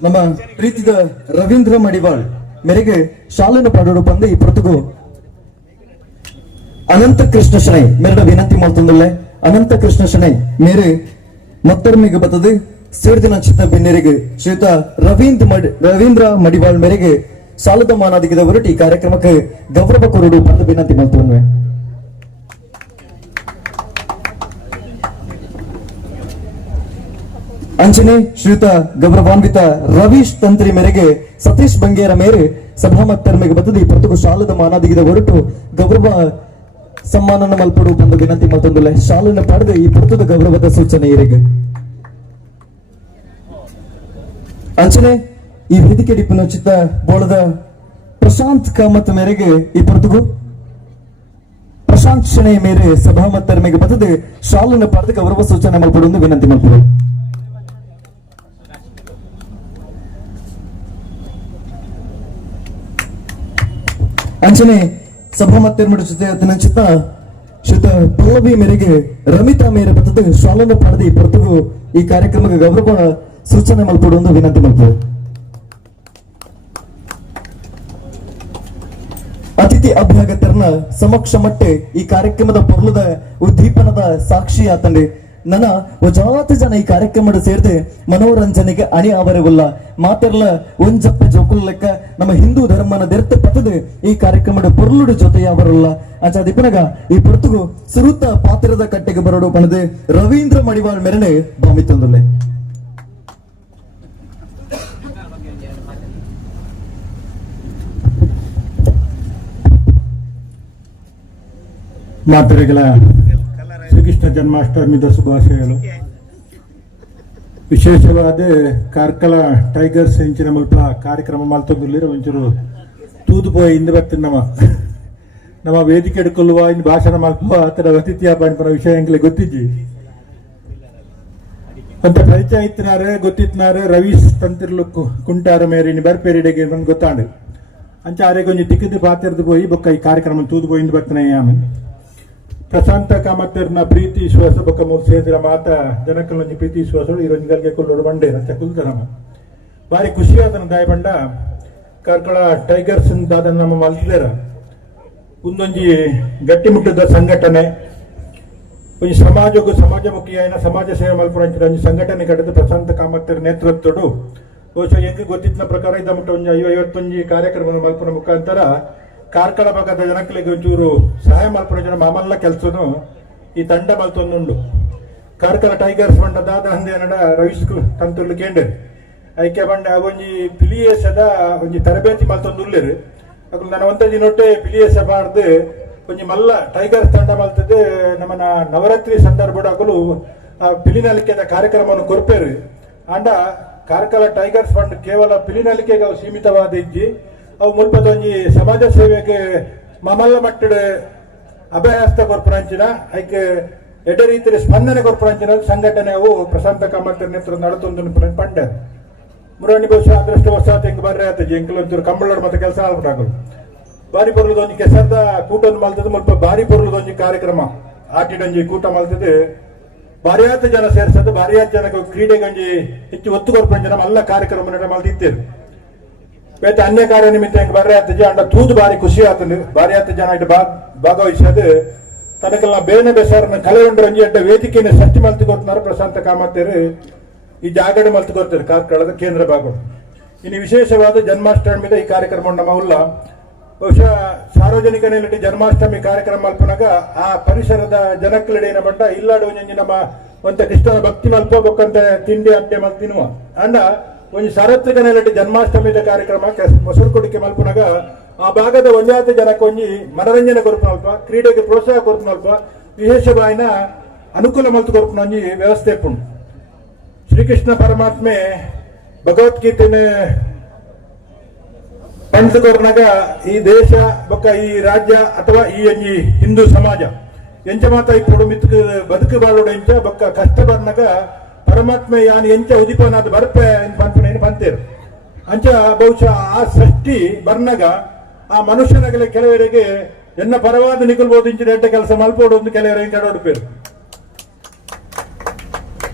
ನಮ್ಮ ಪ್ರೀತಿದ ರವೀಂದ್ರ ಮಡಿವಾಳ್ ಮೇರೆಗೆ ಶಾಲೆಯನ್ನು ಪಾಡೋಡು ಬಂದು ಈ ಪ್ರತಿಗೂ ಅನಂತ ಕೃಷ್ಣ ಶಣೈ ಮೇರಡ ವಿನಂತಿ ಮಾಡ್ತಂದಲ್ಲ ಅನಂತ ಕೃಷ್ಣ ಶಣೈ ಮೇರೆ ಮತ್ತೊರ್ಮಿಗೆ ಬರ್ತದೆ ಸೇರ್ದಿನ ಚಿತ್ತ ಬೆನ್ನೆರಿಗೆ ಶ್ರೀಯುತ ರವೀಂದ್ರ ಮಡಿವಾಳ್ ಮೇರೆಗೆ ಸಾಲದ ಮಾನಾದಿಗದ ಹೊರಟು ಈ ಕಾರ್ಯಕ್ರಮಕ್ಕೆ ಗೌರವ ಕೊರಡು ಬಂದು ವಿನಂತಿ ಮಾಡ್ತವೆ ಅಂಚನೆ ಶ್ರೀಯುತ ಗೌರವಾನ್ವಿತ ರವೀಶ್ ತಂತ್ರಿ ಮೇರೆಗೆ ಸತೀಶ್ ಬಂಗೇರ ಮೇರೆ ಸಭಾಮತ್ತರ್ಮೆಗೆ ಬರ್ತದೆ ಈ ಪ್ರತಿಗೂ ಶಾಲದ ಮಾನಾದಿಗದ ಹೊರಟು ಗೌರವ ಸಮ್ಮಾನನ ಮಲ್ಪಡು ಬಂದು ವಿನಂತಿ ಮಾಡ್ತಂದಿಲ್ಲ ಶಾಲೆಯನ್ನು ಪಡೆದು ಈ ಪ್ರತಿದ ಗೌರವದ ಸೂಚನೆ ಇರಿಗೆ ಅಂಚನೆ ಈ ವೇದಿಕೆ ಡಿಪ್ಪಿನ ಚಿತ್ತ ಬೋಳದ ಪ್ರಶಾಂತ್ ಕಾಮತ್ ಮೇರೆಗೆ ಈ ಪ್ರತಿಗೂ ಪ್ರಶಾಂತ್ ಶಣೆಯ ಮೇರೆ ಸಭಾಮತ್ತರ್ಮೆಗೆ ಬರ್ತದೆ ಶಾಲೆಯನ್ನು ಪಡೆದು ಗೌರವ ಸೂಚನೆ ಮಲ್ಪಡು ಎಂದು ವಿನಂತಿ ಮಾಡ್ತಾರೆ ಅಂಚನೆ ಸಭಾಮತ್ತರ್ಮಡ ಜೊತೆ ಅದನ್ನ ಚಿತ್ತ ಶ್ರೀತ ಪಲ್ಲವಿ ಮೇರೆಗೆ ರಮಿತಾ ಮೇರೆ ಬರ್ತದೆ ಶಾಲೆಯನ್ನು ಪಡೆದು ಈ ಪ್ರತಿಗೂ ಈ ಕಾರ್ಯಕ್ರಮಕ್ಕೆ ಗೌರವ ಸೂಚನೆ ಮಲ್ಪಡು ಎಂದು ವಿನಂತಿ ಮಾಡ್ತಾರೆ ಅತಿಥಿ ಅಭ್ಯಾಗತರನ ಸಮಕ್ಷ ಮಟ್ಟೆ ಈ ಕಾರ್ಯಕ್ರಮದ ಪೊರ್ಲದ ಉದ್ದೀಪನದ ಸಾಕ್ಷಿ ಆತಂಡೆ ನನ್ನ ಒಜಾತ ಜನ ಈ ಕಾರ್ಯಕ್ರಮದ ಸೇರಿದೆ ಮನೋರಂಜನೆಗೆ ಅಣಿ ಅವರವಲ್ಲ ಮಾತೆರ್ಲ ಒಂಜಪ್ಪ ಜೋಕುಲ್ ಲೆಕ್ಕ ನಮ್ಮ ಹಿಂದೂ ಧರ್ಮನ ದೆರ್ತ ಪತದೆ ಈ ಕಾರ್ಯಕ್ರಮದ ಪೊರ್ಲುಡು ಜೊತೆಯ ಅವರಲ್ಲ ಅಂಚ ದಿಪ್ಪನಗ ಈ ಪೊರ್ತುಗು ಸುರುತ್ತ ಪಾತ್ರದ ಕಟ್ಟೆಗೆ ಬರಡು ಪಣದೆ ರವೀಂದ್ರ ಮಡಿವಾಳ್ ಮೆರನೆ ಬಾಮಿತಂದುಲ್ಲೆ ಮಾತರಿಗಳ ಶ್ರೀಕೃಷ್ಣ ಜನ್ಮಾಷ್ಟಮಿದ ಶುಭಾಶಯಗಳು. ವಿಶೇಷವಾದ ಕಾರ್ಕಳ ಟೈಗರ್ಸ್ ಇಂಚಿನ ಮಲ್ಪ ಕಾರ್ಯಕ್ರಮ ಮಲ್ತೊಂದುಲ್ಲಿರ ಒಂಚೂರು ತೂದುಪೋಯಿ ಇಂದ ಬರ್ತೀನಿ ನಮ್ಮ ವೇದಿಕೆ ಎಡ್ಕೊಳ್ಳುವ ಇನ್ನು ಭಾಷಣ ಮಲ್ಪ ಆತರ ಅತಿಥಿಯ ಪಂಪನ ವಿಷಯ ಎಂಕ್ಲೆ ಗೊತ್ತಿಜ್ಜಿ ಅಂತ ಪರಿಚಯ ಇತ್ತಿನಾರೆ ಗೊತ್ತಿತ್ನಾರೆ ರವೀಶ್ ತಂತಿರ್ಲು ಕುಂಟಾರ ಮೇರೆ ಇನ್ನು ಬರ್ಪೇರಿಡೆಗೆ ನನ್ಗೆ ಗೊತ್ತಾಂಡು ಅಂಚ ಆರೆ ಕೊಂಚ ಟಿಕೆಟ್ ಪಾತಿರ್ದು ಪೋಯಿ ಬೊಕ್ಕ ಈ ಕಾರ್ಯಕ್ರಮ ತೂದು ಪೋಯಿ ಇಂದ ಬರ್ತಾನೆ ಆಮೇಲೆ ಪ್ರಶಾಂತ ಕಾಮತ್ತರ್ನ ಪ್ರೀತಿ ವಿಶ್ವಾಸ ಬೊಕ್ಕ ಮೂರು ಸೇರಿದ ಮಾತ ಜನಕ್ಕಲ್ಲೊಂಜಿ ಪ್ರೀತಿ ವಿಶ್ವಾಸಗಳು ಇರೊಂಜಿಗಲ್ಗೆ ಕೊಲ್ಲೋಡು ಬಂಡೆ ಅಂತ ಕುಲ್ತನಮ ಬಾರಿ ಖುಷಿಯಾದನ ದಾಯ ಬಂಡ ಕಾರ್ಕಳ ಟೈಗರ್ಸ್ ದಾದ ನಮ್ಮ ಮಲ್ತಿದೇರ ಒಂದೊಂಜಿ ಗಟ್ಟಿಮುಟ್ಟದ ಸಂಘಟನೆ ಒಂಜಿ ಸಮಾಜಕ್ಕೂ ಸಮಾಜಮುಖಿಯಾಯಿನ ಸಮಾಜ ಸೇವೆ ಮಲ್ಪುರಂಚಿನ ಒಂಜಿ ಸಂಘಟನೆ ಕಡೆದು ಪ್ರಶಾಂತ ಕಾಮತ್ತರ್ ನೇತೃತ್ವಡು ಬಹುಶಃ ಹೆಂಗೆ ಗೊತ್ತಿದ್ದ ಪ್ರಕಾರ ಇದ್ದ ಮುಟ್ಟ ಒಂಜಿ 50-51 ಕಾರ್ಯಕ್ರಮ ಮಲ್ಪುರ ಮುಖಾಂತರ ಕಾರ್ಕಳ ಭಾಗದ ಜನಕ್ಕಳಿಗೆ ಒಂಚೂರು ಸಹಾಯ ಮಲ್ಪುರ ಜನ ಮಾಮಲ್ಲ ಕೆಲಸನು ಈ ತಂಡ ಮಲ್ತೊಂದುಂಡು ಕಾರ್ಕಳ ಟೈಗರ್ಸ್ ಬಂಡದಾದ ಹಂದೆ ನಡ ರವೀಶ್ ತಂತುರ್ಲು ಕೇಂದ್ರ ಐಕ್ಯ ಬಂಡ ಒಂಜಿ ಪಿಲಿಯೇಸದ ಒಂಜಿ ತರಬೇತಿ ಮಲ್ತೊಂದುಲ್ಲೇರು ಅಕಲು ನನ್ನ ಒಂತಜಿ ನೊಟ್ಟೆ ಪಿಲಿಯೇಸ ಬಾರ್ದು ಒಂಜಿ ಮಲ್ಲ ಟೈಗರ್ಸ್ ತಂಡ ಮಲ್ತದೆ ನಮ್ಮನ ನವರಾತ್ರಿ ಸಂದರ್ಭದ ಅಕಲು ಪಿಲಿನಲಿಕೆದ ಕಾರ್ಯಕ್ರಮವನ್ನು ಕೊರ್ಪೇರು ಅಂಡ ಕಾರ್ಕಳ ಟೈಗರ್ಸ್ ಫಂಡ್ ಕೇವಲ ಪಿಲಿನಲಿಕೆಗೆ ಅವು ಸೀಮಿತವಾದ ಇಜ್ಜಿ ಅವು ಮುಲ್ಪದ ಒಂಜಿ ಸಮಾಜ ಸೇವೆಗೆ ಮಮಲ್ಲ ಮಟ್ಟದ ಅಭ್ಯಾಸ ಕೊರ್ಪುರಂಚಿನ ಐಕೆ ಎಡೆ ರೀತಿಯ ಸ್ಪಂದನೆ ಕೊರ್ಪುರಂಚಿನ ಸಂಘಟನೆ ಅವು ಪ್ರಶಾಂತ ಕಾಮತ್ತರ್ ನೇತೃತ್ವ ನಡತೊಂದು ಪಂಡ ಮುರಾಣಿ ಬಹುಶಃ ಅದೃಷ್ಟವಶಾತ್ ಹೆಂಗ್ ಬರ್ರೆ ಆತ ಎಂಕಲ್ ಒಂಚೂರು ಕಂಬಳೋಡು ಮತ್ತೆ ಕೆಲಸ ಆಗ್ಬಿಟ್ಟಾಗಲು ಬಾರಿ ಪೊರ್ಲದೊಂಜಿ ಕೆಸರ್ದ ಕೂಟೊಂದು ಮಲ್ತದ ಮುಲ್ಪ ಬಾರಿ ಪೊರ್ಲದೊಂಜಿ ಕಾರ್ಯಕ್ರಮ ಆಟಿಡೊಂಜಿ ಕೂಟ ಮಲ್ತದ ಬಾರಿಯಾತ ಜನ ಸೇರ್ಸದ ಬಾರಿಯಾತ ಜನಕ್ಕೆ ಕ್ರೀಡೆಗಂಜಿ ಹೆಚ್ಚು ಒತ್ತು ಕೊರ್ಪಂಜ ಜನ ಎಲ್ಲ ಕಾರ್ಯಕ್ರಮ ಮಲ್ತಿತ್ತೇರು ಬೇತ ಅನ್ಯ ಕಾರ್ಯ ನಿಮಿತ್ತ ಹೆಂಗ್ ಬರ್ರೆ ಆತ ಅಂಡ ತೂದು ಬಾರಿ ಖುಷಿ ಆತಂದು ಬಾರಿ ಆತ ಜನ ಇಟ್ಟು ಭಾಗವಹಿಸೋದು ತನಕಲ್ಲ ಬೇನೆ ಬೆಸಾರನ ಕಲೆ ಉಂಡ್ರ ಒಂಜಿ ಅಡ್ಡ ವೇದಿಕೆಯನ್ನು ಸೃಷ್ಟಿ ಮಲ್ತಿ ಕೊಡ್ತಾರೆ ಪ್ರಶಾಂತ ಕಾಮತ್ತೇರು ಈ ಜಾಗಡೆ ಮಲ್ತಿ ಕೊಡ್ತಾರೆ ಕಾರ್ಕಳದ ಕೇಂದ್ರ ಭಾಗ. ಇನ್ನು ವಿಶೇಷವಾದ ಜನ್ಮಾಷ್ಟಮಿದ ಈ ಕಾರ್ಯಕ್ರಮ ನಮ್ಮ ಉಲ್ಲ ಬಹುಶಃ ಸಾರ್ವಜನಿಕ ನೆಲೆಟಿ ಜನ್ಮಾಷ್ಟಮಿ ಕಾರ್ಯಕ್ರಮ ಮಲ್ಪನಾಗ ಆ ಪರಿಸರದ ಜನಕ್ಕಳಿನ ಬಂಡ ಇಲ್ಲಾಡು ಒಂಜಿ ನಮ್ಮ ಒಂತ ಕೃಷ್ಣನ ಭಕ್ತಿ ಮಲ್ಪಬೇಕಂತ ತಿಂಡಿ ಅಡ್ಡೆ ಮಲ್ ತಿನ್ನುವ ಅಂಡ ಒಂಜಿ ಸಾರ್ವತ್ರಿಕ ನೆಲೆಟಿ ಜನ್ಮಾಷ್ಟಮಿದ ಕಾರ್ಯಕ್ರಮ ಮೊಸರು ಕೊಡಿಕೆ ಮಲ್ಪನಾಗ ಆ ಭಾಗದ ಒಂಜಾತ ಜನಕ್ಕೆ ಒಂಜಿ ಮನರಂಜನೆ ಕೊರ್ಪನಲ್ಪ ಕ್ರೀಡೆಗೆ ಪ್ರೋತ್ಸಾಹ ಕೊರ್ಪನಲ್ಪ ವಿಶೇಷವಾಯಿನ ಅನುಕೂಲ ಮಲ್ತು ಕೊರ್ಪನ ಒಂಜಿ ವ್ಯವಸ್ಥೆ ಉಂಟು. ಶ್ರೀಕೃಷ್ಣ ಪರಮಾತ್ಮೆ ಭಗವದ್ಗೀತೆನ ಪಂಚಕೊರ್ನಾಗ ಈ ದೇಶ ಬೊಕ್ಕ ಈ ರಾಜ್ಯ ಅಥವಾ ಈ ಒಂಜಿ ಹಿಂದೂ ಸಮಾಜ ಎಂಚ ಮಾತ ఇప్పుడు ಮಿತ್ಕ ಬದುಕು ಬಾಳೋಡ ಎಂಚ ಬೊಕ್ಕ ಕಷ್ಟ ಬರ್ನಾಗ ಪರಮಾತ್ಮ ಯಾನ್ ಎಂಚ ಉದಿಪನಾದ ಬರ್ಪೆ ಪಂಪನೇನು ಬಂತೇರು ಅಂಚ ಬಹುಶಃ ಆ ಸೃಷ್ಟಿ ಬರ್ನಾಗ ಆ ಮನುಷ್ಯನಾಗಲೇ ಕೆಲವರಿಗೆ ಎನ್ನ ಪರವಾದ ನಿಕಲ್ಬೋದು ಇಂಚಿನ ಎಡ್ಡ ಕೆಲಸ ಮಲ್ಪೋಡು ಒಂದು ಕೆಲವರಿಗೆ ಕಡೋಡ್ಪೇರು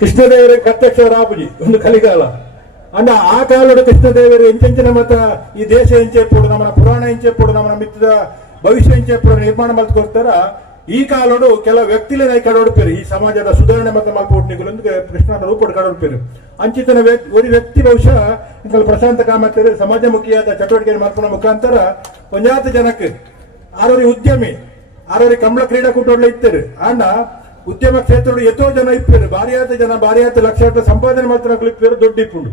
ಕೃಷ್ಣದೇವರಿಗೆ ಪ್ರತ್ಯಕ್ಷ ರಾಬುಜಿ ಒಂದು ಕಲಿಗಾಲ ಅಂಡ ಆ ಕಾಲದ ಕೃಷ್ಣದೇವರು ಎಂಚೆಂಚಿನ ಮತ ಈ ದೇಶ ಎಂಚೆಪ್ಪೋಡು ನಮ್ಮ ಪುರಾಣ ಎಂಚೆಪ್ಪೋಡು ನಮ್ಮ ಮಿತ್ತದ ಭವಿಷ್ಯ ಎಂಚೆಪ್ಪೋಡು ನಿರ್ಮಾಣ ಮಲ್ಕೊಡ್ತಾರ ಈ ಕಾಲೋಡು ಕೆಲ ವ್ಯಕ್ತಿಲೇ ಕಡೋಡ್ಪೇರು ಈ ಸಮಾಜದ ಸುಧಾರಣೆ ಮತ್ತೆ ಮಲ್ಪೋಟ್ನಿಗಳೊಂದಿಗೆ ಕೃಷ್ಣನ ರೂಪಡು ಕಡೋಡ್ಪೇರು ಅಂಚಿತನ ಒಂದು ವ್ಯಕ್ತಿ ಬಹುಶಃ ಪ್ರಶಾಂತ ಕಾಮತ್ತೇರು ಸಮಾಜಮುಖಿಯಾದ ಚಟುವಟಿಕೆ ಮಾಡ್ಕೊಂಡ ಮುಖಾಂತರ ಒಂಜಾತ ಜನಕ್ಕೆ ಆರೋರಿ ಉದ್ಯಮಿ ಆರೋರಿ ಕಂಬಳ ಕ್ರೀಡಾಕೂಟಗಳು ಇತ್ತೇರು ಅಂಡ ಉದ್ಯಮ ಕ್ಷೇತ್ರ ಎಷ್ಟೋ ಜನ ಇಪ್ಪೇರು ಬಾರಿಯಾತ ಲಕ್ಷಾಂತರ ಸಂಪಾದನೆ ಮಾಡ್ತಾರೆ ಇಪ್ಪೇರು ದೊಡ್ಡ ಇಪ್ಪುಂಡು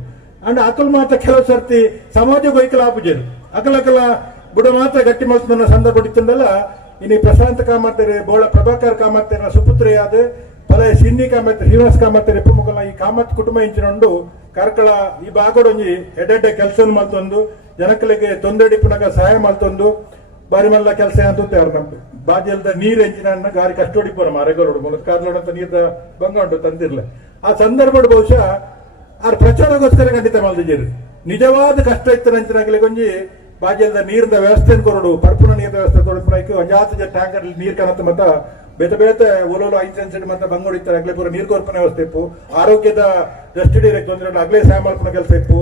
ಅಂಡ್ ಅಕಲ್ ಮಾತ್ರ ಕೆಲವು ಸರ್ತಿ ಸಮಾಜ ಗೈಕಲ ಆಪುಜರು ಅಕಲಕಲ ಬುಡ ಮಾತ್ರ ಗಟ್ಟಿ ಮಲ್ತನ ಸಂದರ್ಭ ಇತ್ತಂದಲ್ಲ ಇನ್ನು ಪ್ರಶಾಂತ ಕಾಮತ್ತೇರು ಬೋಳ ಪ್ರಭಾಕರ್ ಕಾಮತ್ತೇರ ಸುಪುತ್ರೆಯಾದ ಪಲ ಸಿನ್ನಿ ಕಾಮತ್ತೇರು ಶ್ರೀನಿವಾಸ ಕಾಮತ್ತೇರು ಎಪ್ಪ ಮುಗಲ ಈ ಕಾಮತ್ ಕುಟುಂಬ ಇಂಚಿನೊಂಡು ಕಾರ್ಕಳ ಈ ಭಾಗಡೊಂಜಿ ಎಡ್ಡೆಡ್ಡೆ ಕೆಲಸ ಮಲ್ತೊಂದು ಜನಕಲಿಗೆ ತೊಂದರೆ ಪುನಗ ಸಹಾಯ ಮಲ್ತೊಂದು ಬಾರಿ ಮಲ್ಲ ಕೆಲಸ ಅಂತ ನಮ್ದು ಬಾಜಿಯಲ್ದ ನೀರು ಎಂಚಿನ ಗಾರಿ ಕಷ್ಟೋಡಿಪೋನ ಮರಗಳೋಡು ಮೂಲಕ ಕಾರ್ಲೋಡಂತ ನೀರ್ದ ಬಂಗ ಉಂಟು ತಂದಿರ್ಲ ಆ ಸಂದರ್ಭ ಬಹುಶಃ ಆ ಪ್ರಚಾರಗೋಸ್ಕರ ಖಂಡಿತ ಮಲ್ದಿದ್ದೀರಿ ನಿಜವಾದ ಕಷ್ಟ ಇತ್ತನಂಚಿನಾಗಲಿ ಕೊಂಜಿ ಬಾಜಿಯಲ್ದ ನೀರಿನ ವ್ಯವಸ್ಥೆ ಕೊರಡು ಪರ್ಪುನ ನೀರಿನ ವ್ಯವಸ್ಥೆ ಕೊರಡು ಒಂಜಾತ ಟ್ಯಾಂಕರ್ ನೀರ್ ಕನತ್ತ ಮತ್ತ ಬೇತ ಒಲೋಲು 5 ಸೆಂಟ್ ಮತ್ತ ಬಂಗೋಡಿತ್ತಾರೆ ಆಗ್ಲೇ ಪೂರ ನೀರು ಕೊರ್ಪನೆ ವ್ಯವಸ್ಥೆ ಇಪ್ಪು ಆರೋಗ್ಯದ ದೃಷ್ಟಿ ತೊಂದರೆ ಆಗ್ಲೇ ಸಹಾಯ ಮಲ್ಪನ ಕೆಲಸ ಇಪ್ಪು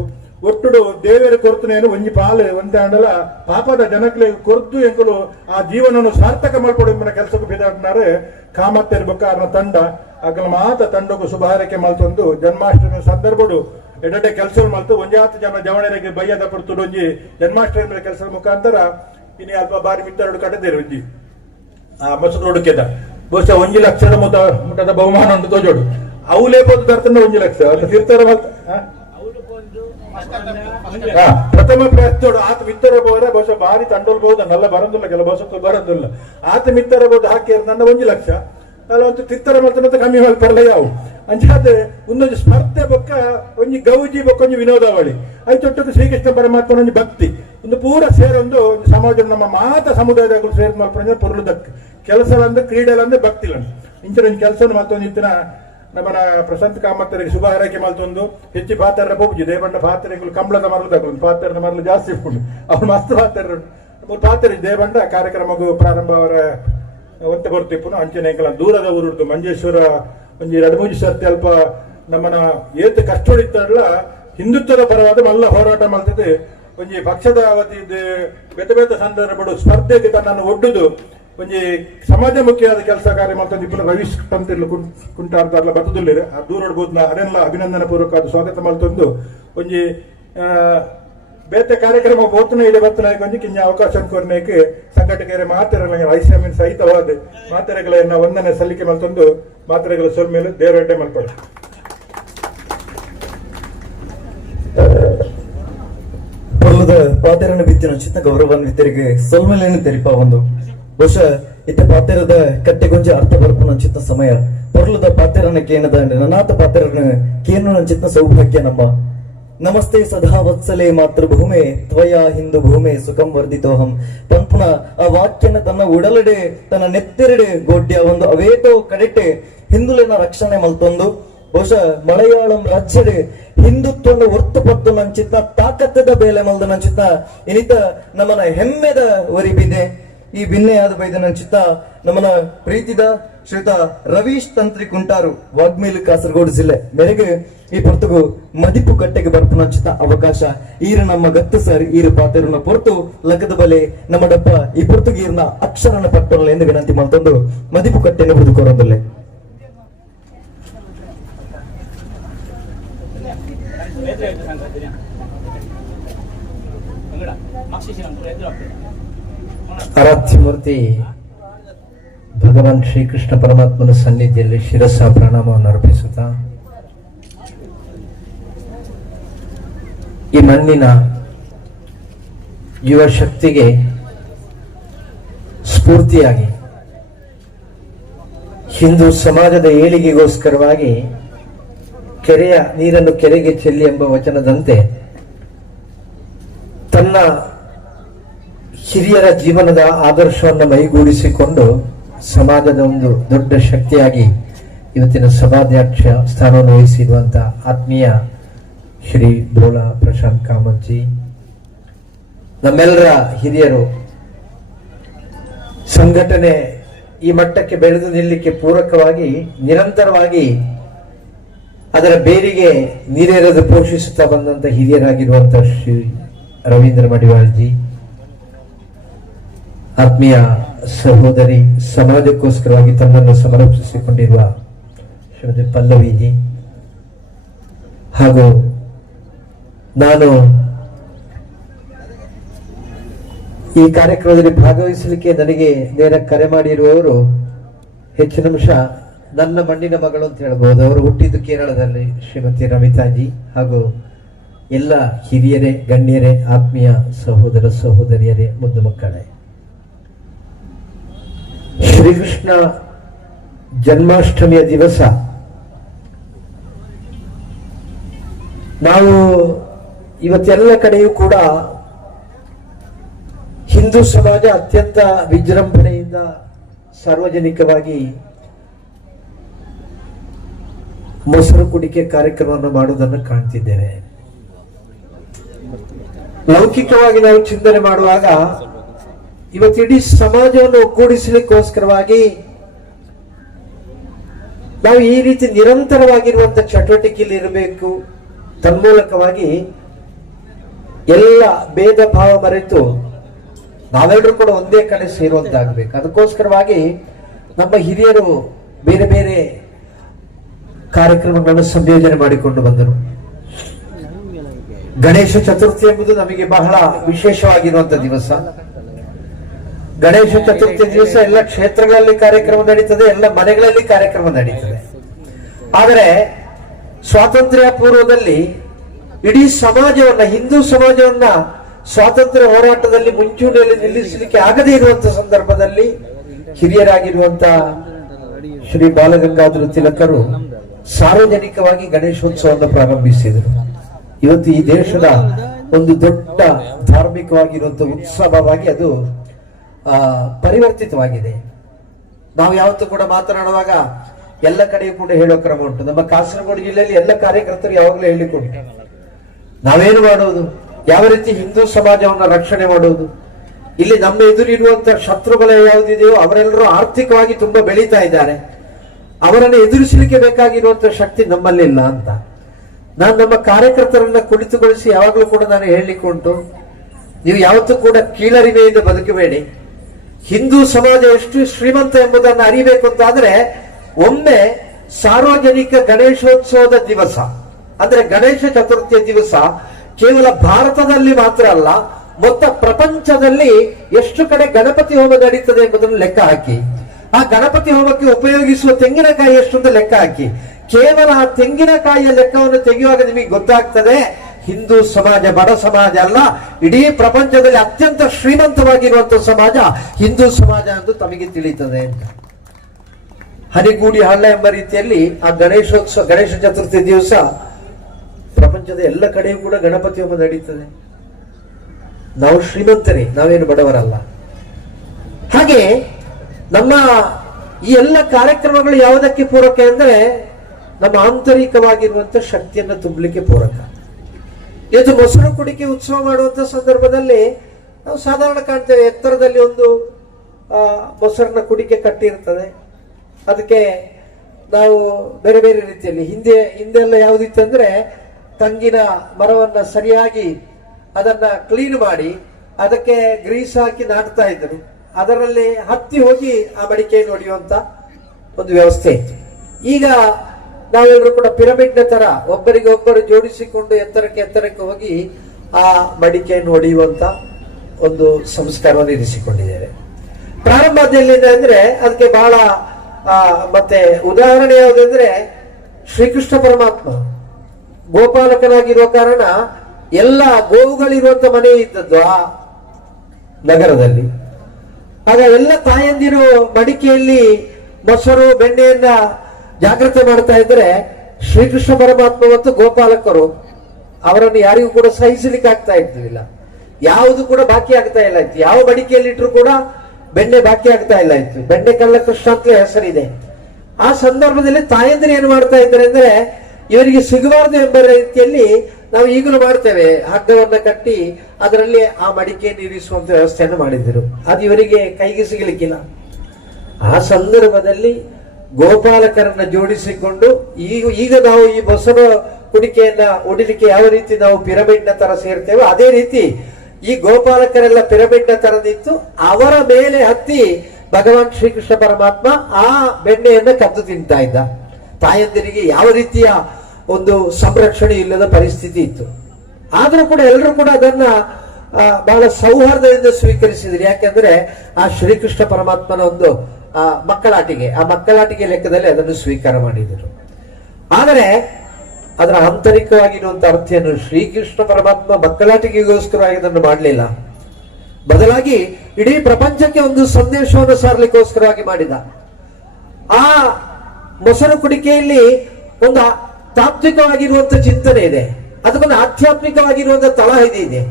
ಒಟ್ಟುಡು ದೇವರ ಕೊರತನೇನು ಒಂಜಿ ಪಾಲು ಒಂದೇ ಅಂಡಲ ಪಾಪದ ಜನಕ್ಲೆ ಕೊರ್ದು ಎಂಕಲು ಆ ಜೀವನವನ್ನು ಸಾರ್ಥಕ ಮಾಡ್ಕೊಡು ಎಂಬ ಕೆಲಸಕ್ಕೆ ಬಿದ್ದಾಡ್ನಾರೆ ಕಾಮತ್ತೇರ್ಬೇಕ ಅನ್ನೋ ತಂಡ ಆಗಲ ಮಾತ ತಂಡಕ್ಕೂ ಶುಭ ಹಾರೈಕೆ ಮಲ್ತೊಂದು ಜನ್ಮಾಷ್ಟಮಿ ಸಂದರ್ಭಡು ಎಡ್ಡೆ ಕೆಲಸ ಮಲ್ತು ಒಂಜಾತ ಜನ ಜವಣರಿಗೆ ಬಯ್ಯದ ಪಡ್ತು ಒಂಜಿ ಜನ್ಮಾಷ್ಟಮಿ ಕೆಲಸದ ಮುಖಾಂತರ ಇನ್ನು ಅಲ್ಪ ಬಾರಿ ಮಿತ್ತರಡು ಕಟ್ಟದೇರು ಒಂಜಿ ಆ ಮಸೂರು ಹುಡುಕಿದ ಬಹುಶಃ 1 ಲಕ್ಷದ ಮುಟ್ಟದ ಬಹುಮಾನ ಉಂಟು ತೋಜೋಡು ಅವಲೇ ಬೋದು ತರ್ತಂಡ 1 ಲಕ್ಷ ತೀರ್ಥರ ಮಲ್ತ ಪ್ರಥಮ ಪ್ರಯತ್ನ ಆತ ಮಿತ್ತರ ಬೋರ ಬಹುಶಃ ಬಾರಿ ತಂಡೋಲ್ಬಹುದು ನಲ್ಲ ಬರಂದಿಲ್ಲ ಕೆಲ ಬಹುಶಃ ಬರಂದಿಲ್ಲ ಆತ ಮಿತ್ತರ ಬೋದು ಹಾಕಿ ನನ್ನ 1 ಲಕ್ಷ ಅಲ್ಲ ಒಂದು ತಿತ್ತರ ಮತ್ತೆ ಕಮ್ಮಿ ಮಲ್ಪರ್ಲ ಯಾವು ಅಂಚಾದ ಒಂದೊಂದು ಸ್ಪರ್ಧೆ ಬೊಕ್ಕ ಒಂಜಿ ಗೌಜಿ ಬೊಕ್ಕ ಒಂಜಿ ವಿನೋದಾವಳಿ ಐತೊಟ್ಟಕ್ಕೆ ಶ್ರೀಕೃಷ್ಣ ಪರಮಾತ್ಮನ ಒಂಜಿ ಭಕ್ತಿ ಒಂದು ಪೂರ ಸೇರೊಂದು ಸಮಾಜ ನಮ್ಮ ಮಾತ ಸಮುದಾಯದ ಸೇರ್ ಮಲ್ಪಂದ್ರೆ ಪೊರ್ಲುದಕ್ಕೆ ಕೆಲಸಲಂದು ಕ್ರೀಡೆಲಂದು ಭಕ್ತಿಲಂದು ಇಂಚಿನ ಒಂದು ಕೆಲಸವನ್ನು ಮತ್ತೊಂದು ಇತ್ತಿನ ನಮ್ಮನ ಪ್ರಶಾಂತ್ ಕಾಮತ್ತರಿಗೆ ಶುಭ ಹಾರೈಕೆ ಮಲ್ತೊಂದು ಹೆಚ್ಚು ಪಾತ್ರ ಪೋಪುಜಿ ದೇವಂಡ ಪಾತ್ರೆಗಳು ಕಂಬಳದ ಮರಳು ಪಾತ್ರದ ಮರಳು ಜಾಸ್ತಿ ಇಟ್ಕೊಂಡು ಅವ್ರು ಮಸ್ತ್ ಪಾತ್ರ ಪಾತ್ರ ದೇವಂಡ ಕಾರ್ಯಕ್ರಮಗೂ ಪ್ರಾರಂಭ ಅವರ ಒಂತೆ ಬರ್ತಿಪ್ಪು ಅಂಚನೆ ದೂರದ ಊರುಡ್ದು ಮಂಜೇಶ್ವರ ಒಂಜಿ 2-3 ಸರ್ತಿ ಅಲ್ಪ ನಮ್ಮನ ಏತ್ ಕಷ್ಟೊಡಿತ್ತಲ್ಲ ಹಿಂದುತ್ವದ ಪರವಾದ ಮಲ್ಲ ಹೋರಾಟ ಮಾಡ್ತಿದ್ದೆ ಒಂಜಿ ಪಕ್ಷದ ವತಿದ ಬೇತೆ ಸಂದರ್ಭ ಸ್ಪರ್ಧೆಗೆ ತನ್ನನ್ನು ಒಡ್ಡುದು ಒಂಜಿ ಸಮಾಜಮುಖಿಯಾದ ಕೆಲಸ ಕಾರ್ಯ ಮಾಡ್ತಂದು ಇಪ್ಪು ರವೀಶ್ ತಂತಿರ್ಲು ಕುಂಟಾರ್ದಾರ್ಲ ಬತ್ತದುಲ್ಲಿರ ಆ ದೂರಡ್ಬೋದು ಅದನ್ನೆಲ್ಲ ಅಭಿನಂದನೆ ಪೂರ್ವಕವಾದ ಸ್ವಾಗತ ಮಾಡ್ತಂದು ಒಂಜಿ ಬೇತೆ ಕಾರ್ಯಕ್ರಮ ಬೋತನ ಇದೆ ಬರ್ತನ ಒಂಜಿ ಕಿಂಜ ಅವಕಾಶ ಕೊರ್ನೇಕೆ ಸಂಘಟಕರ ಮಾತೆರೆಗಳ ಐಶ್ಯಮಿನ್ ಸಹಿತವಾದ ಮಾತೆರೆಗಳನ್ನ ವಂದನೆ ಸಲ್ಲಿಕೆ ಮಲ್ತೊಂದು ಮಾತೆರೆಗಳ ಸೊಲ್ಮೇಲೆ ದೇವರಡ್ಡೆ ಮಲ್ಪಡ ಪೊರ್ಲದ ಪಾತೆರನ ಬಿತ್ತಿನ ಚಿತ್ತ ಗೌರವನ್ ವಿತರಿಗೆ ಸೊಲ್ಮೇಲೇನು ತೆರಿಪ ಒಂದು ಬಹುಶಃ ಇತ್ತ ಪಾತೆರದ ಕಟ್ಟೆಗೊಂಜಿ ಅರ್ಥ ಬರ್ಪುನ ಚಿತ್ತ ಸಮಯ ಪೊರ್ಲದ ಪಾತೆರನ ಕೇನದ ನನಾಥ ಪಾತೆರನ ಕೇನು ಚಿತ್ತ ಸೌಭಾಗ್ಯ ನಮ್ಮ ನಮಸ್ತೆ ಸದಾ ವತ್ಸಲೆ ಮಾತೃಭೂಮೆ ತ್ವಯ ಹಿಂದೂ ಭೂಮೆ ಸುಖಂ ವರ್ಧಿತೋಹಂ ಪಂಪುನ ಆ ವಾಕ್ಯನ ತನ್ನ ಉಡಲಡೆ ತನ್ನ ನೆತ್ತೆರಡೆ ಗೋಡ್ಯ ಒಂದು ಅವೇತೋ ಕಡೆಟೆ ಹಿಂದುಲಿನ ರಕ್ಷಣೆ ಮಲ್ತೊಂದು ಬಹುಶಃ ಮಲಯಾಳಂ ರಾಜ್ಯಡೆ ಹಿಂದುತ್ವವನ್ನು ಹೊರ್ತುಪಟ್ಟು ನಂಚಿತ್ತ ತಾಕತ್ತದ ಬೇಲೆ ಮಲ್ದ ನಂಚಿತ್ತ ಇನಿತ ನಮ್ಮನ ಹೆಮ್ಮೆದ ವರಿ ಬಿನ್ನೆ ಈ ಬಿನ್ನೆಯಾದ ಬೈದ ನಂಚಿತ್ತ ನಮ್ಮನ ಪ್ರೀತಿದ ಶ್ರೀಯುತ ರವೀಶ್ ತಂತ್ರಿ ಕುಂಟಾರು ವಾಗ್ಮೇಲು ಕಾಸರಗೋಡು ಜಿಲ್ಲೆ ಮೇರೆಗೆ ಈ ಪೊರ್ತುಗು ಮದಿಪು ಕಟ್ಟೆಗೆ ಬರ್ಪು ನಂಚಿತ ಅವಕಾಶ ಈರು ನಮ್ಮ ಗತ್ತು ಸರ್ ಈರು ಪಾತೆರನ್ನ ಪೊರ್ತು ಲಕ್ಕದ ಬಲೆ ನಮ್ಮ ಡಪ್ಪ ಈ ಪೊರ್ತುಗೀರ್ನ ಅಕ್ಷರನ ಪಟ್ಟೊಲ್ಲ ಎಂದು ವಿನಂತಿ ಮಾಡ್ತಂದು ಮದಿಪು ಕಟ್ಟೆಯನ್ನು ಬದುಕೋರದಲ್ಲೇ ಆರಾಧ್ಯ ಭಗವಾನ್ ಶ್ರೀಕೃಷ್ಣ ಪರಮಾತ್ಮನ ಸನ್ನಿಧಿಯಲ್ಲಿ ಶಿರಸ ಪ್ರಣಾಮವನ್ನು ಅರ್ಪಿಸುತ್ತಾ ಈ ಮಣ್ಣಿನ ಯುವ ಶಕ್ತಿಗೆ ಸ್ಫೂರ್ತಿಯಾಗಿ ಹಿಂದೂ ಸಮಾಜದ ಏಳಿಗೆಗೋಸ್ಕರವಾಗಿ ಕೆರೆಯ ನೀರನ್ನು ಕೆರೆಗೆ ಚೆಲ್ಲಿ ಎಂಬ ವಚನದಂತೆ ತನ್ನ ಹಿರಿಯರ ಜೀವನದ ಆದರ್ಶವನ್ನು ಮೈಗೂಡಿಸಿಕೊಂಡು ಸಮಾಜದ ಒಂದು ದೊಡ್ಡ ಶಕ್ತಿಯಾಗಿ ಇವತ್ತಿನ ಸಭಾಧ್ಯಕ್ಷ ಸ್ಥಾನವನ್ನು ವಹಿಸಿರುವಂತಹ ಆತ್ಮೀಯ ಶ್ರೀ ಬೋಳ ಪ್ರಶಾಂತ್ ಕಾಮತ್ಜಿ, ನಮ್ಮೆಲ್ಲರ ಹಿರಿಯರು, ಸಂಘಟನೆ ಈ ಮಟ್ಟಕ್ಕೆ ಬೆಳೆದು ನಿಲ್ಲಕ್ಕೆ ಪೂರಕವಾಗಿ ನಿರಂತರವಾಗಿ ಅದರ ಬೇರಿಗೆ ನೀರೆರೆದು ಪೋಷಿಸುತ್ತಾ ಬಂದಂತ ಹಿರಿಯರಾಗಿರುವಂತಹ ಶ್ರೀ ರವೀಂದ್ರ ಮಡಿವಾಳ್ಜಿ, ಆತ್ಮೀಯ ಸಹೋದರಿ, ಸಮಾಜಕ್ಕೋಸ್ಕರವಾಗಿ ತನ್ನನ್ನು ಸಮರ್ಪಿಸಿಕೊಂಡಿರುವ ಶ್ರೀಮತಿ ಪಲ್ಲವಿಜಿ, ಹಾಗೂ ನಾನು ಈ ಕಾರ್ಯಕ್ರಮದಲ್ಲಿ ಭಾಗವಹಿಸಲಿಕ್ಕೆ ನನಗೆ ನೇರ ಕರೆ ಮಾಡಿರುವವರು ಹೆಚ್ಚಿನ ಅಂಶ ನನ್ನ ಮಣ್ಣಿನ ಮಗಳು ಅಂತ ಹೇಳ್ಬೋದು. ಅವರು ಹುಟ್ಟಿದ್ದು ಕೇರಳದಲ್ಲಿ, ಶ್ರೀಮತಿ ರಮಿತಾಜಿ, ಹಾಗೂ ಎಲ್ಲ ಹಿರಿಯರೇ, ಗಣ್ಯರೇ, ಆತ್ಮೀಯ ಸಹೋದರ ಸಹೋದರಿಯರೇ, ಮುದ್ದು ಮಕ್ಕಳೇ, ಶ್ರೀಕೃಷ್ಣ ಜನ್ಮಾಷ್ಟಮಿಯ ದಿವಸ ನಾವು ಇವತ್ತೆಲ್ಲ ಕಡೆಯೂ ಕೂಡ ಹಿಂದೂ ಸಮಾಜ ಅತ್ಯಂತ ವಿಜೃಂಭಣೆಯಿಂದ ಸಾರ್ವಜನಿಕವಾಗಿ ಮೊಸರು ಕುಡಿಕೆ ಕಾರ್ಯಕ್ರಮವನ್ನು ಮಾಡುವುದನ್ನು ಕಾಣ್ತಿದ್ದೇವೆ. ಲೌಕಿಕವಾಗಿ ನಾವು ಚಿಂತನೆ ಮಾಡುವಾಗ ಇವತ್ತಿಡೀ ಸಮಾಜವನ್ನು ಒಗ್ಗೂಡಿಸಲಿಕ್ಕೋಸ್ಕರವಾಗಿ ನಾವು ಈ ರೀತಿ ನಿರಂತರವಾಗಿರುವಂತಹ ಚಟುವಟಿಕೆಯಲ್ಲಿ ಇರಬೇಕು. ತನ್ಮೂಲಕವಾಗಿ ಎಲ್ಲ ಭೇದ ಭಾವ ಮರೆತು ನಾವೆಲ್ಲರೂ ಕೂಡ ಒಂದೇ ಕಡೆ ಸೇರುವಂತಾಗಬೇಕು. ಅದಕ್ಕೋಸ್ಕರವಾಗಿ ನಮ್ಮ ಹಿರಿಯರು ಬೇರೆ ಬೇರೆ ಕಾರ್ಯಕ್ರಮಗಳನ್ನು ಸಂಯೋಜನೆ ಮಾಡಿಕೊಂಡು ಬಂದರು. ಗಣೇಶ ಚತುರ್ಥಿ ಎಂಬುದು ನಮಗೆ ಬಹಳ ವಿಶೇಷವಾಗಿರುವಂತಹ ದಿವಸ. ಗಣೇಶ ಚತುರ್ಥಿ ದಿವಸ ಎಲ್ಲ ಕ್ಷೇತ್ರಗಳಲ್ಲಿ ಕಾರ್ಯಕ್ರಮ ನಡೀತದೆ, ಎಲ್ಲ ಮನೆಗಳಲ್ಲಿ ಕಾರ್ಯಕ್ರಮ ನಡೀತದೆ. ಆದರೆ ಸ್ವಾತಂತ್ರ್ಯ ಪೂರ್ವದಲ್ಲಿ ಇಡೀ ಸಮಾಜವನ್ನ, ಹಿಂದೂ ಸಮಾಜವನ್ನ ಸ್ವಾತಂತ್ರ್ಯ ಹೋರಾಟದಲ್ಲಿ ಮುಂಚೂಣಿಯಲ್ಲಿ ನಿಲ್ಲಿಸಲಿಕ್ಕೆ ಆಗದೇ ಇರುವಂತಹ ಸಂದರ್ಭದಲ್ಲಿ ಹಿರಿಯರಾಗಿರುವಂತಹ ಶ್ರೀ ಬಾಲಗಂಗಾಧರ ತಿಲಕರು ಸಾರ್ವಜನಿಕವಾಗಿ ಗಣೇಶೋತ್ಸವವನ್ನು ಪ್ರಾರಂಭಿಸಿದರು. ಇವತ್ತು ಈ ದೇಶದ ಒಂದು ದೊಡ್ಡ ಧಾರ್ಮಿಕವಾಗಿರುವಂತಹ ಉತ್ಸವವಾಗಿ ಅದು ಪರಿವರ್ತಿತವಾಗಿದೆ. ನಾವು ಯಾವತ್ತೂ ಕೂಡ ಮಾತನಾಡುವಾಗ ಎಲ್ಲ ಕಡೆಯೂ ಕೂಡ ಹೇಳೋ ಕ್ರಮ ಉಂಟು. ನಮ್ಮ ಕಾಸರಗೋಡು ಜಿಲ್ಲೆಯಲ್ಲಿ ಎಲ್ಲ ಕಾರ್ಯಕರ್ತರು ಯಾವಾಗಲೂ ಹೇಳಿಕೊಂಡು ನಾವೇನು ಮಾಡೋದು, ಯಾವ ರೀತಿ ಹಿಂದೂ ಸಮಾಜವನ್ನ ರಕ್ಷಣೆ ಮಾಡೋದು, ಇಲ್ಲಿ ನಮ್ಮ ಎದುರಿರುವಂತಹ ಶತ್ರುಬಲ ಯಾವುದಿದೆಯೋ ಅವರೆಲ್ಲರೂ ಆರ್ಥಿಕವಾಗಿ ತುಂಬಾ ಬೆಳೀತಾ ಇದ್ದಾರೆ, ಅವರನ್ನು ಎದುರಿಸಲಿಕ್ಕೆ ಬೇಕಾಗಿರುವಂತಹ ಶಕ್ತಿ ನಮ್ಮಲ್ಲಿಲ್ಲ ಅಂತ ನಾನು ನಮ್ಮ ಕಾರ್ಯಕರ್ತರನ್ನ ಕುಳಿತುಗೊಳಿಸಿ ಯಾವಾಗಲೂ ಕೂಡ ನಾನು ಹೇಳಲಿಕ್ಕೆ ಉಂಟು. ನೀವು ಯಾವತ್ತೂ ಕೂಡ ಕೀಳರಿಮೆಯಿಂದ ಬದುಕಬೇಡಿ. ಹಿಂದೂ ಸಮಾಜ ಎಷ್ಟು ಶ್ರೀಮಂತ ಎಂಬುದನ್ನು ಅರಿಬೇಕು ಅಂತಾದ್ರೆ ಒಮ್ಮೆ ಸಾರ್ವಜನಿಕ ಗಣೇಶೋತ್ಸವದ ದಿವಸ ಅಂದ್ರೆ ಗಣೇಶ ಚತುರ್ಥಿಯ ದಿವಸ ಕೇವಲ ಭಾರತದಲ್ಲಿ ಮಾತ್ರ ಅಲ್ಲ, ಮೊತ್ತ ಪ್ರಪಂಚದಲ್ಲಿ ಎಷ್ಟು ಕಡೆ ಗಣಪತಿ ಹೋಮ ನಡೀತದೆ ಎಂಬುದನ್ನು ಲೆಕ್ಕ ಹಾಕಿ, ಆ ಗಣಪತಿ ಹೋಮಕ್ಕೆ ಉಪಯೋಗಿಸುವ ತೆಂಗಿನಕಾಯಿ ಎಷ್ಟು ಅಂತ ಲೆಕ್ಕ ಹಾಕಿ. ಕೇವಲ ಆ ತೆಂಗಿನಕಾಯಿಯ ಲೆಕ್ಕವನ್ನು ತೆಗೆಯುವಾಗ ನಿಮಗೆ ಗೊತ್ತಾಗ್ತದೆ ಹಿಂದೂ ಸಮಾಜ ಬಡ ಸಮಾಜ ಅಲ್ಲ, ಇಡೀ ಪ್ರಪಂಚದಲ್ಲಿ ಅತ್ಯಂತ ಶ್ರೀಮಂತವಾಗಿರುವಂತಹ ಸಮಾಜ ಹಿಂದೂ ಸಮಾಜ ಎಂದು ತಮಗೆ ತಿಳಿಯುತ್ತದೆ ಅಂತ. ಹನಿಗೂಡಿ ಹಳ್ಳ ಎಂಬ ರೀತಿಯಲ್ಲಿ ಆ ಗಣೇಶ ಚತುರ್ಥಿ ದಿವಸ ಪ್ರಪಂಚದ ಎಲ್ಲ ಕಡೆಯೂ ಕೂಡ ಗಣಪತಿ ಹೋಮ ನಡೀತದೆ. ನಾವು ಶ್ರೀಮಂತರೇ, ನಾವೇನು ಬಡವರಲ್ಲ. ಹಾಗೆ ನಮ್ಮ ಈ ಎಲ್ಲ ಕಾರ್ಯಕ್ರಮಗಳು ಯಾವುದಕ್ಕೆ ಪೂರಕ ಅಂದ್ರೆ ನಮ್ಮ ಆಂತರಿಕವಾಗಿರುವಂತ ಶಕ್ತಿಯನ್ನು ತುಂಬಲಿಕ್ಕೆ ಪೂರಕ. ಇವತ್ತು ಮೊಸರು ಕುಡಿಕೆ ಉತ್ಸವ ಮಾಡುವಂತ ಸಂದರ್ಭದಲ್ಲಿ ನಾವು ಸಾಧಾರಣ ಕಾಣ್ತೇವೆ, ಎತ್ತರದಲ್ಲಿ ಒಂದು ಮೊಸರಿನ ಕುಡಿಕೆ ಕಟ್ಟಿರ್ತದೆ. ಅದಕ್ಕೆ ನಾವು ಬೇರೆ ಬೇರೆ ರೀತಿಯಲ್ಲಿ ಹಿಂದೆಲ್ಲ ಯಾವುದಿತ್ತಂದ್ರೆ ತಂಗಿನ ಮರವನ್ನ ಸರಿಯಾಗಿ ಅದನ್ನ ಕ್ಲೀನ್ ಮಾಡಿ ಅದಕ್ಕೆ ಗ್ರೀಸ್ ಹಾಕಿ ನಾಟ್ತಾ ಇದ್ರು. ಅದರಲ್ಲಿ ಹತ್ತಿ ಹೋಗಿ ಆ ಮಡಿಕೆಯನ್ನು ಹೊಡೆಯುವಂತ ಒಂದು ವ್ಯವಸ್ಥೆ ಇತ್ತು. ಈಗ ನಾವೆಲ್ಲರೂ ಕೂಡ ಪಿರಮಿಡ್ನ ತರ ಒಬ್ಬರಿಗೆ ಒಬ್ಬರು ಜೋಡಿಸಿಕೊಂಡು ಎತ್ತರಕ್ಕೆ ಹೋಗಿ ಆ ಮಡಿಕೆಯನ್ನು ಹೊಡೆಯುವಂತ ಒಂದು ಸಂಸ್ಕಾರವನ್ನು ಇರಿಸಿಕೊಂಡಿದ್ದೇವೆ. ಪ್ರಾರಂಭದಲ್ಲಿದೆ ಅಂದ್ರೆ ಅದಕ್ಕೆ ಬಹಳ ಮತ್ತೆ ಉದಾಹರಣೆ ಯಾವುದಂದ್ರೆ ಶ್ರೀಕೃಷ್ಣ ಪರಮಾತ್ಮ ಗೋಪಾಲಕನಾಗಿರುವ ಕಾರಣ ಎಲ್ಲ ಗೋವುಗಳಿರುವಂತ ಮನೆ ಇದ್ದದ್ದು ಆ ನಗರದಲ್ಲಿ. ಆಗ ಎಲ್ಲ ತಾಯಂದಿರು ಮಡಿಕೆಯಲ್ಲಿ ಮೊಸರು ಬೆಣ್ಣೆಯನ್ನ ಜಾಗೃತಿ ಮಾಡ್ತಾ ಇದ್ರೆ ಶ್ರೀಕೃಷ್ಣ ಪರಮಾತ್ಮ ಮತ್ತು ಗೋಪಾಲಕರು ಅವರನ್ನು ಯಾರಿಗೂ ಕೂಡ ಸಹಿಸಲಿಕ್ಕೆ ಆಗ್ತಾ ಇರ್ಲಿಲ್ಲ. ಯಾವುದು ಕೂಡ ಬಾಕಿ ಆಗ್ತಾ ಇಲ್ಲ ಇತ್ತು. ಯಾವ ಮಡಿಕೆಯಲ್ಲಿ ಇಟ್ಟರು ಕೂಡ ಬೆಣ್ಣೆ ಬಾಕಿ ಆಗ್ತಾ ಇಲ್ಲ ಇತ್ತು. ಬೆಣ್ಣೆ ಕಳ್ಳ ಕೃಷ್ಣ ಅಂತಲೇ ಹೆಸರಿದೆ. ಆ ಸಂದರ್ಭದಲ್ಲಿ ತಾಯಂದಿರು ಏನು ಮಾಡ್ತಾ ಇದ್ದಾರೆ ಅಂದ್ರೆ ಇವರಿಗೆ ಸಿಗಬಾರದು ಎಂಬ ರೀತಿಯಲ್ಲಿ ನಾವು ಈಗಲೂ ಮಾಡ್ತೇವೆ, ಹಗ್ಗವನ್ನ ಕಟ್ಟಿ ಅದರಲ್ಲಿ ಆ ಮಡಿಕೆಯನ್ನು ಇರಿಸುವಂತ ವ್ಯವಸ್ಥೆಯನ್ನು ಮಾಡಿದ್ರು. ಅದು ಇವರಿಗೆ ಕೈಗೆ ಸಿಗಲಿಕ್ಕಿಲ್ಲ. ಆ ಸಂದರ್ಭದಲ್ಲಿ ಗೋಪಾಲಕರನ್ನ ಜೋಡಿಸಿಕೊಂಡು ಈಗ ನಾವು ಈ ಮೊಸರು ಕುಡಿಕೆಯನ್ನ ಹೊಡಿಲಿಕ್ಕೆ ಯಾವ ರೀತಿ ನಾವು ಪಿರಮಿಡ್ ನ ತರ ಸೇರ್ತೇವೆ, ಅದೇ ರೀತಿ ಈ ಗೋಪಾಲಕರೆಲ್ಲ ಪಿರಮಿಡ್ ನ ತರ ನಿಂತು ಅವರ ಮೇಲೆ ಹತ್ತಿ ಭಗವಾನ್ ಶ್ರೀಕೃಷ್ಣ ಪರಮಾತ್ಮ ಆ ಬೆಣ್ಣೆಯನ್ನ ಕದ್ದು ತಿಂತಾ ಇದ್ದ. ತಾಯಂದಿರಿಗೆ ಯಾವ ರೀತಿಯ ಒಂದು ಸಂರಕ್ಷಣೆ ಇಲ್ಲದ ಪರಿಸ್ಥಿತಿ ಇತ್ತು. ಆದ್ರೂ ಕೂಡ ಎಲ್ಲರೂ ಕೂಡ ಅದನ್ನ ಬಹಳ ಸೌಹಾರ್ದದಿಂದ ಸ್ವೀಕರಿಸಿದ್ರು. ಯಾಕೆಂದ್ರೆ ಆ ಶ್ರೀಕೃಷ್ಣ ಪರಮಾತ್ಮನ ಒಂದು ಮಕ್ಕಳಾಟಿಕೆ ಲೆಕ್ಕದಲ್ಲಿ ಅದನ್ನು ಸ್ವೀಕಾರ ಮಾಡಿದರು. ಆದರೆ ಅದರ ಆಂತರಿಕವಾಗಿರುವಂತಹ ಅರ್ಥ ಏನು? ಶ್ರೀಕೃಷ್ಣ ಪರಮಾತ್ಮ ಮಕ್ಕಳಾಟಿಕೆಗೋಸ್ಕರವಾಗಿ ಅದನ್ನು ಮಾಡಲಿಲ್ಲ, ಬದಲಾಗಿ ಇಡೀ ಪ್ರಪಂಚಕ್ಕೆ ಒಂದು ಸಂದೇಶವನ್ನು ಸಾರಲಿಕ್ಕೋಸ್ಕರವಾಗಿ ಮಾಡಿದ. ಆ ಮೊಸರು ಕುಡಿಕೆಯಲ್ಲಿ ಒಂದು ತಾತ್ವಿಕವಾಗಿರುವಂತ ಚಿಂತನೆ ಇದೆ, ಅದಕ್ಕೊಂದು ಆಧ್ಯಾತ್ಮಿಕವಾಗಿರುವಂತ ತಳಹದಿ ಇದೆ.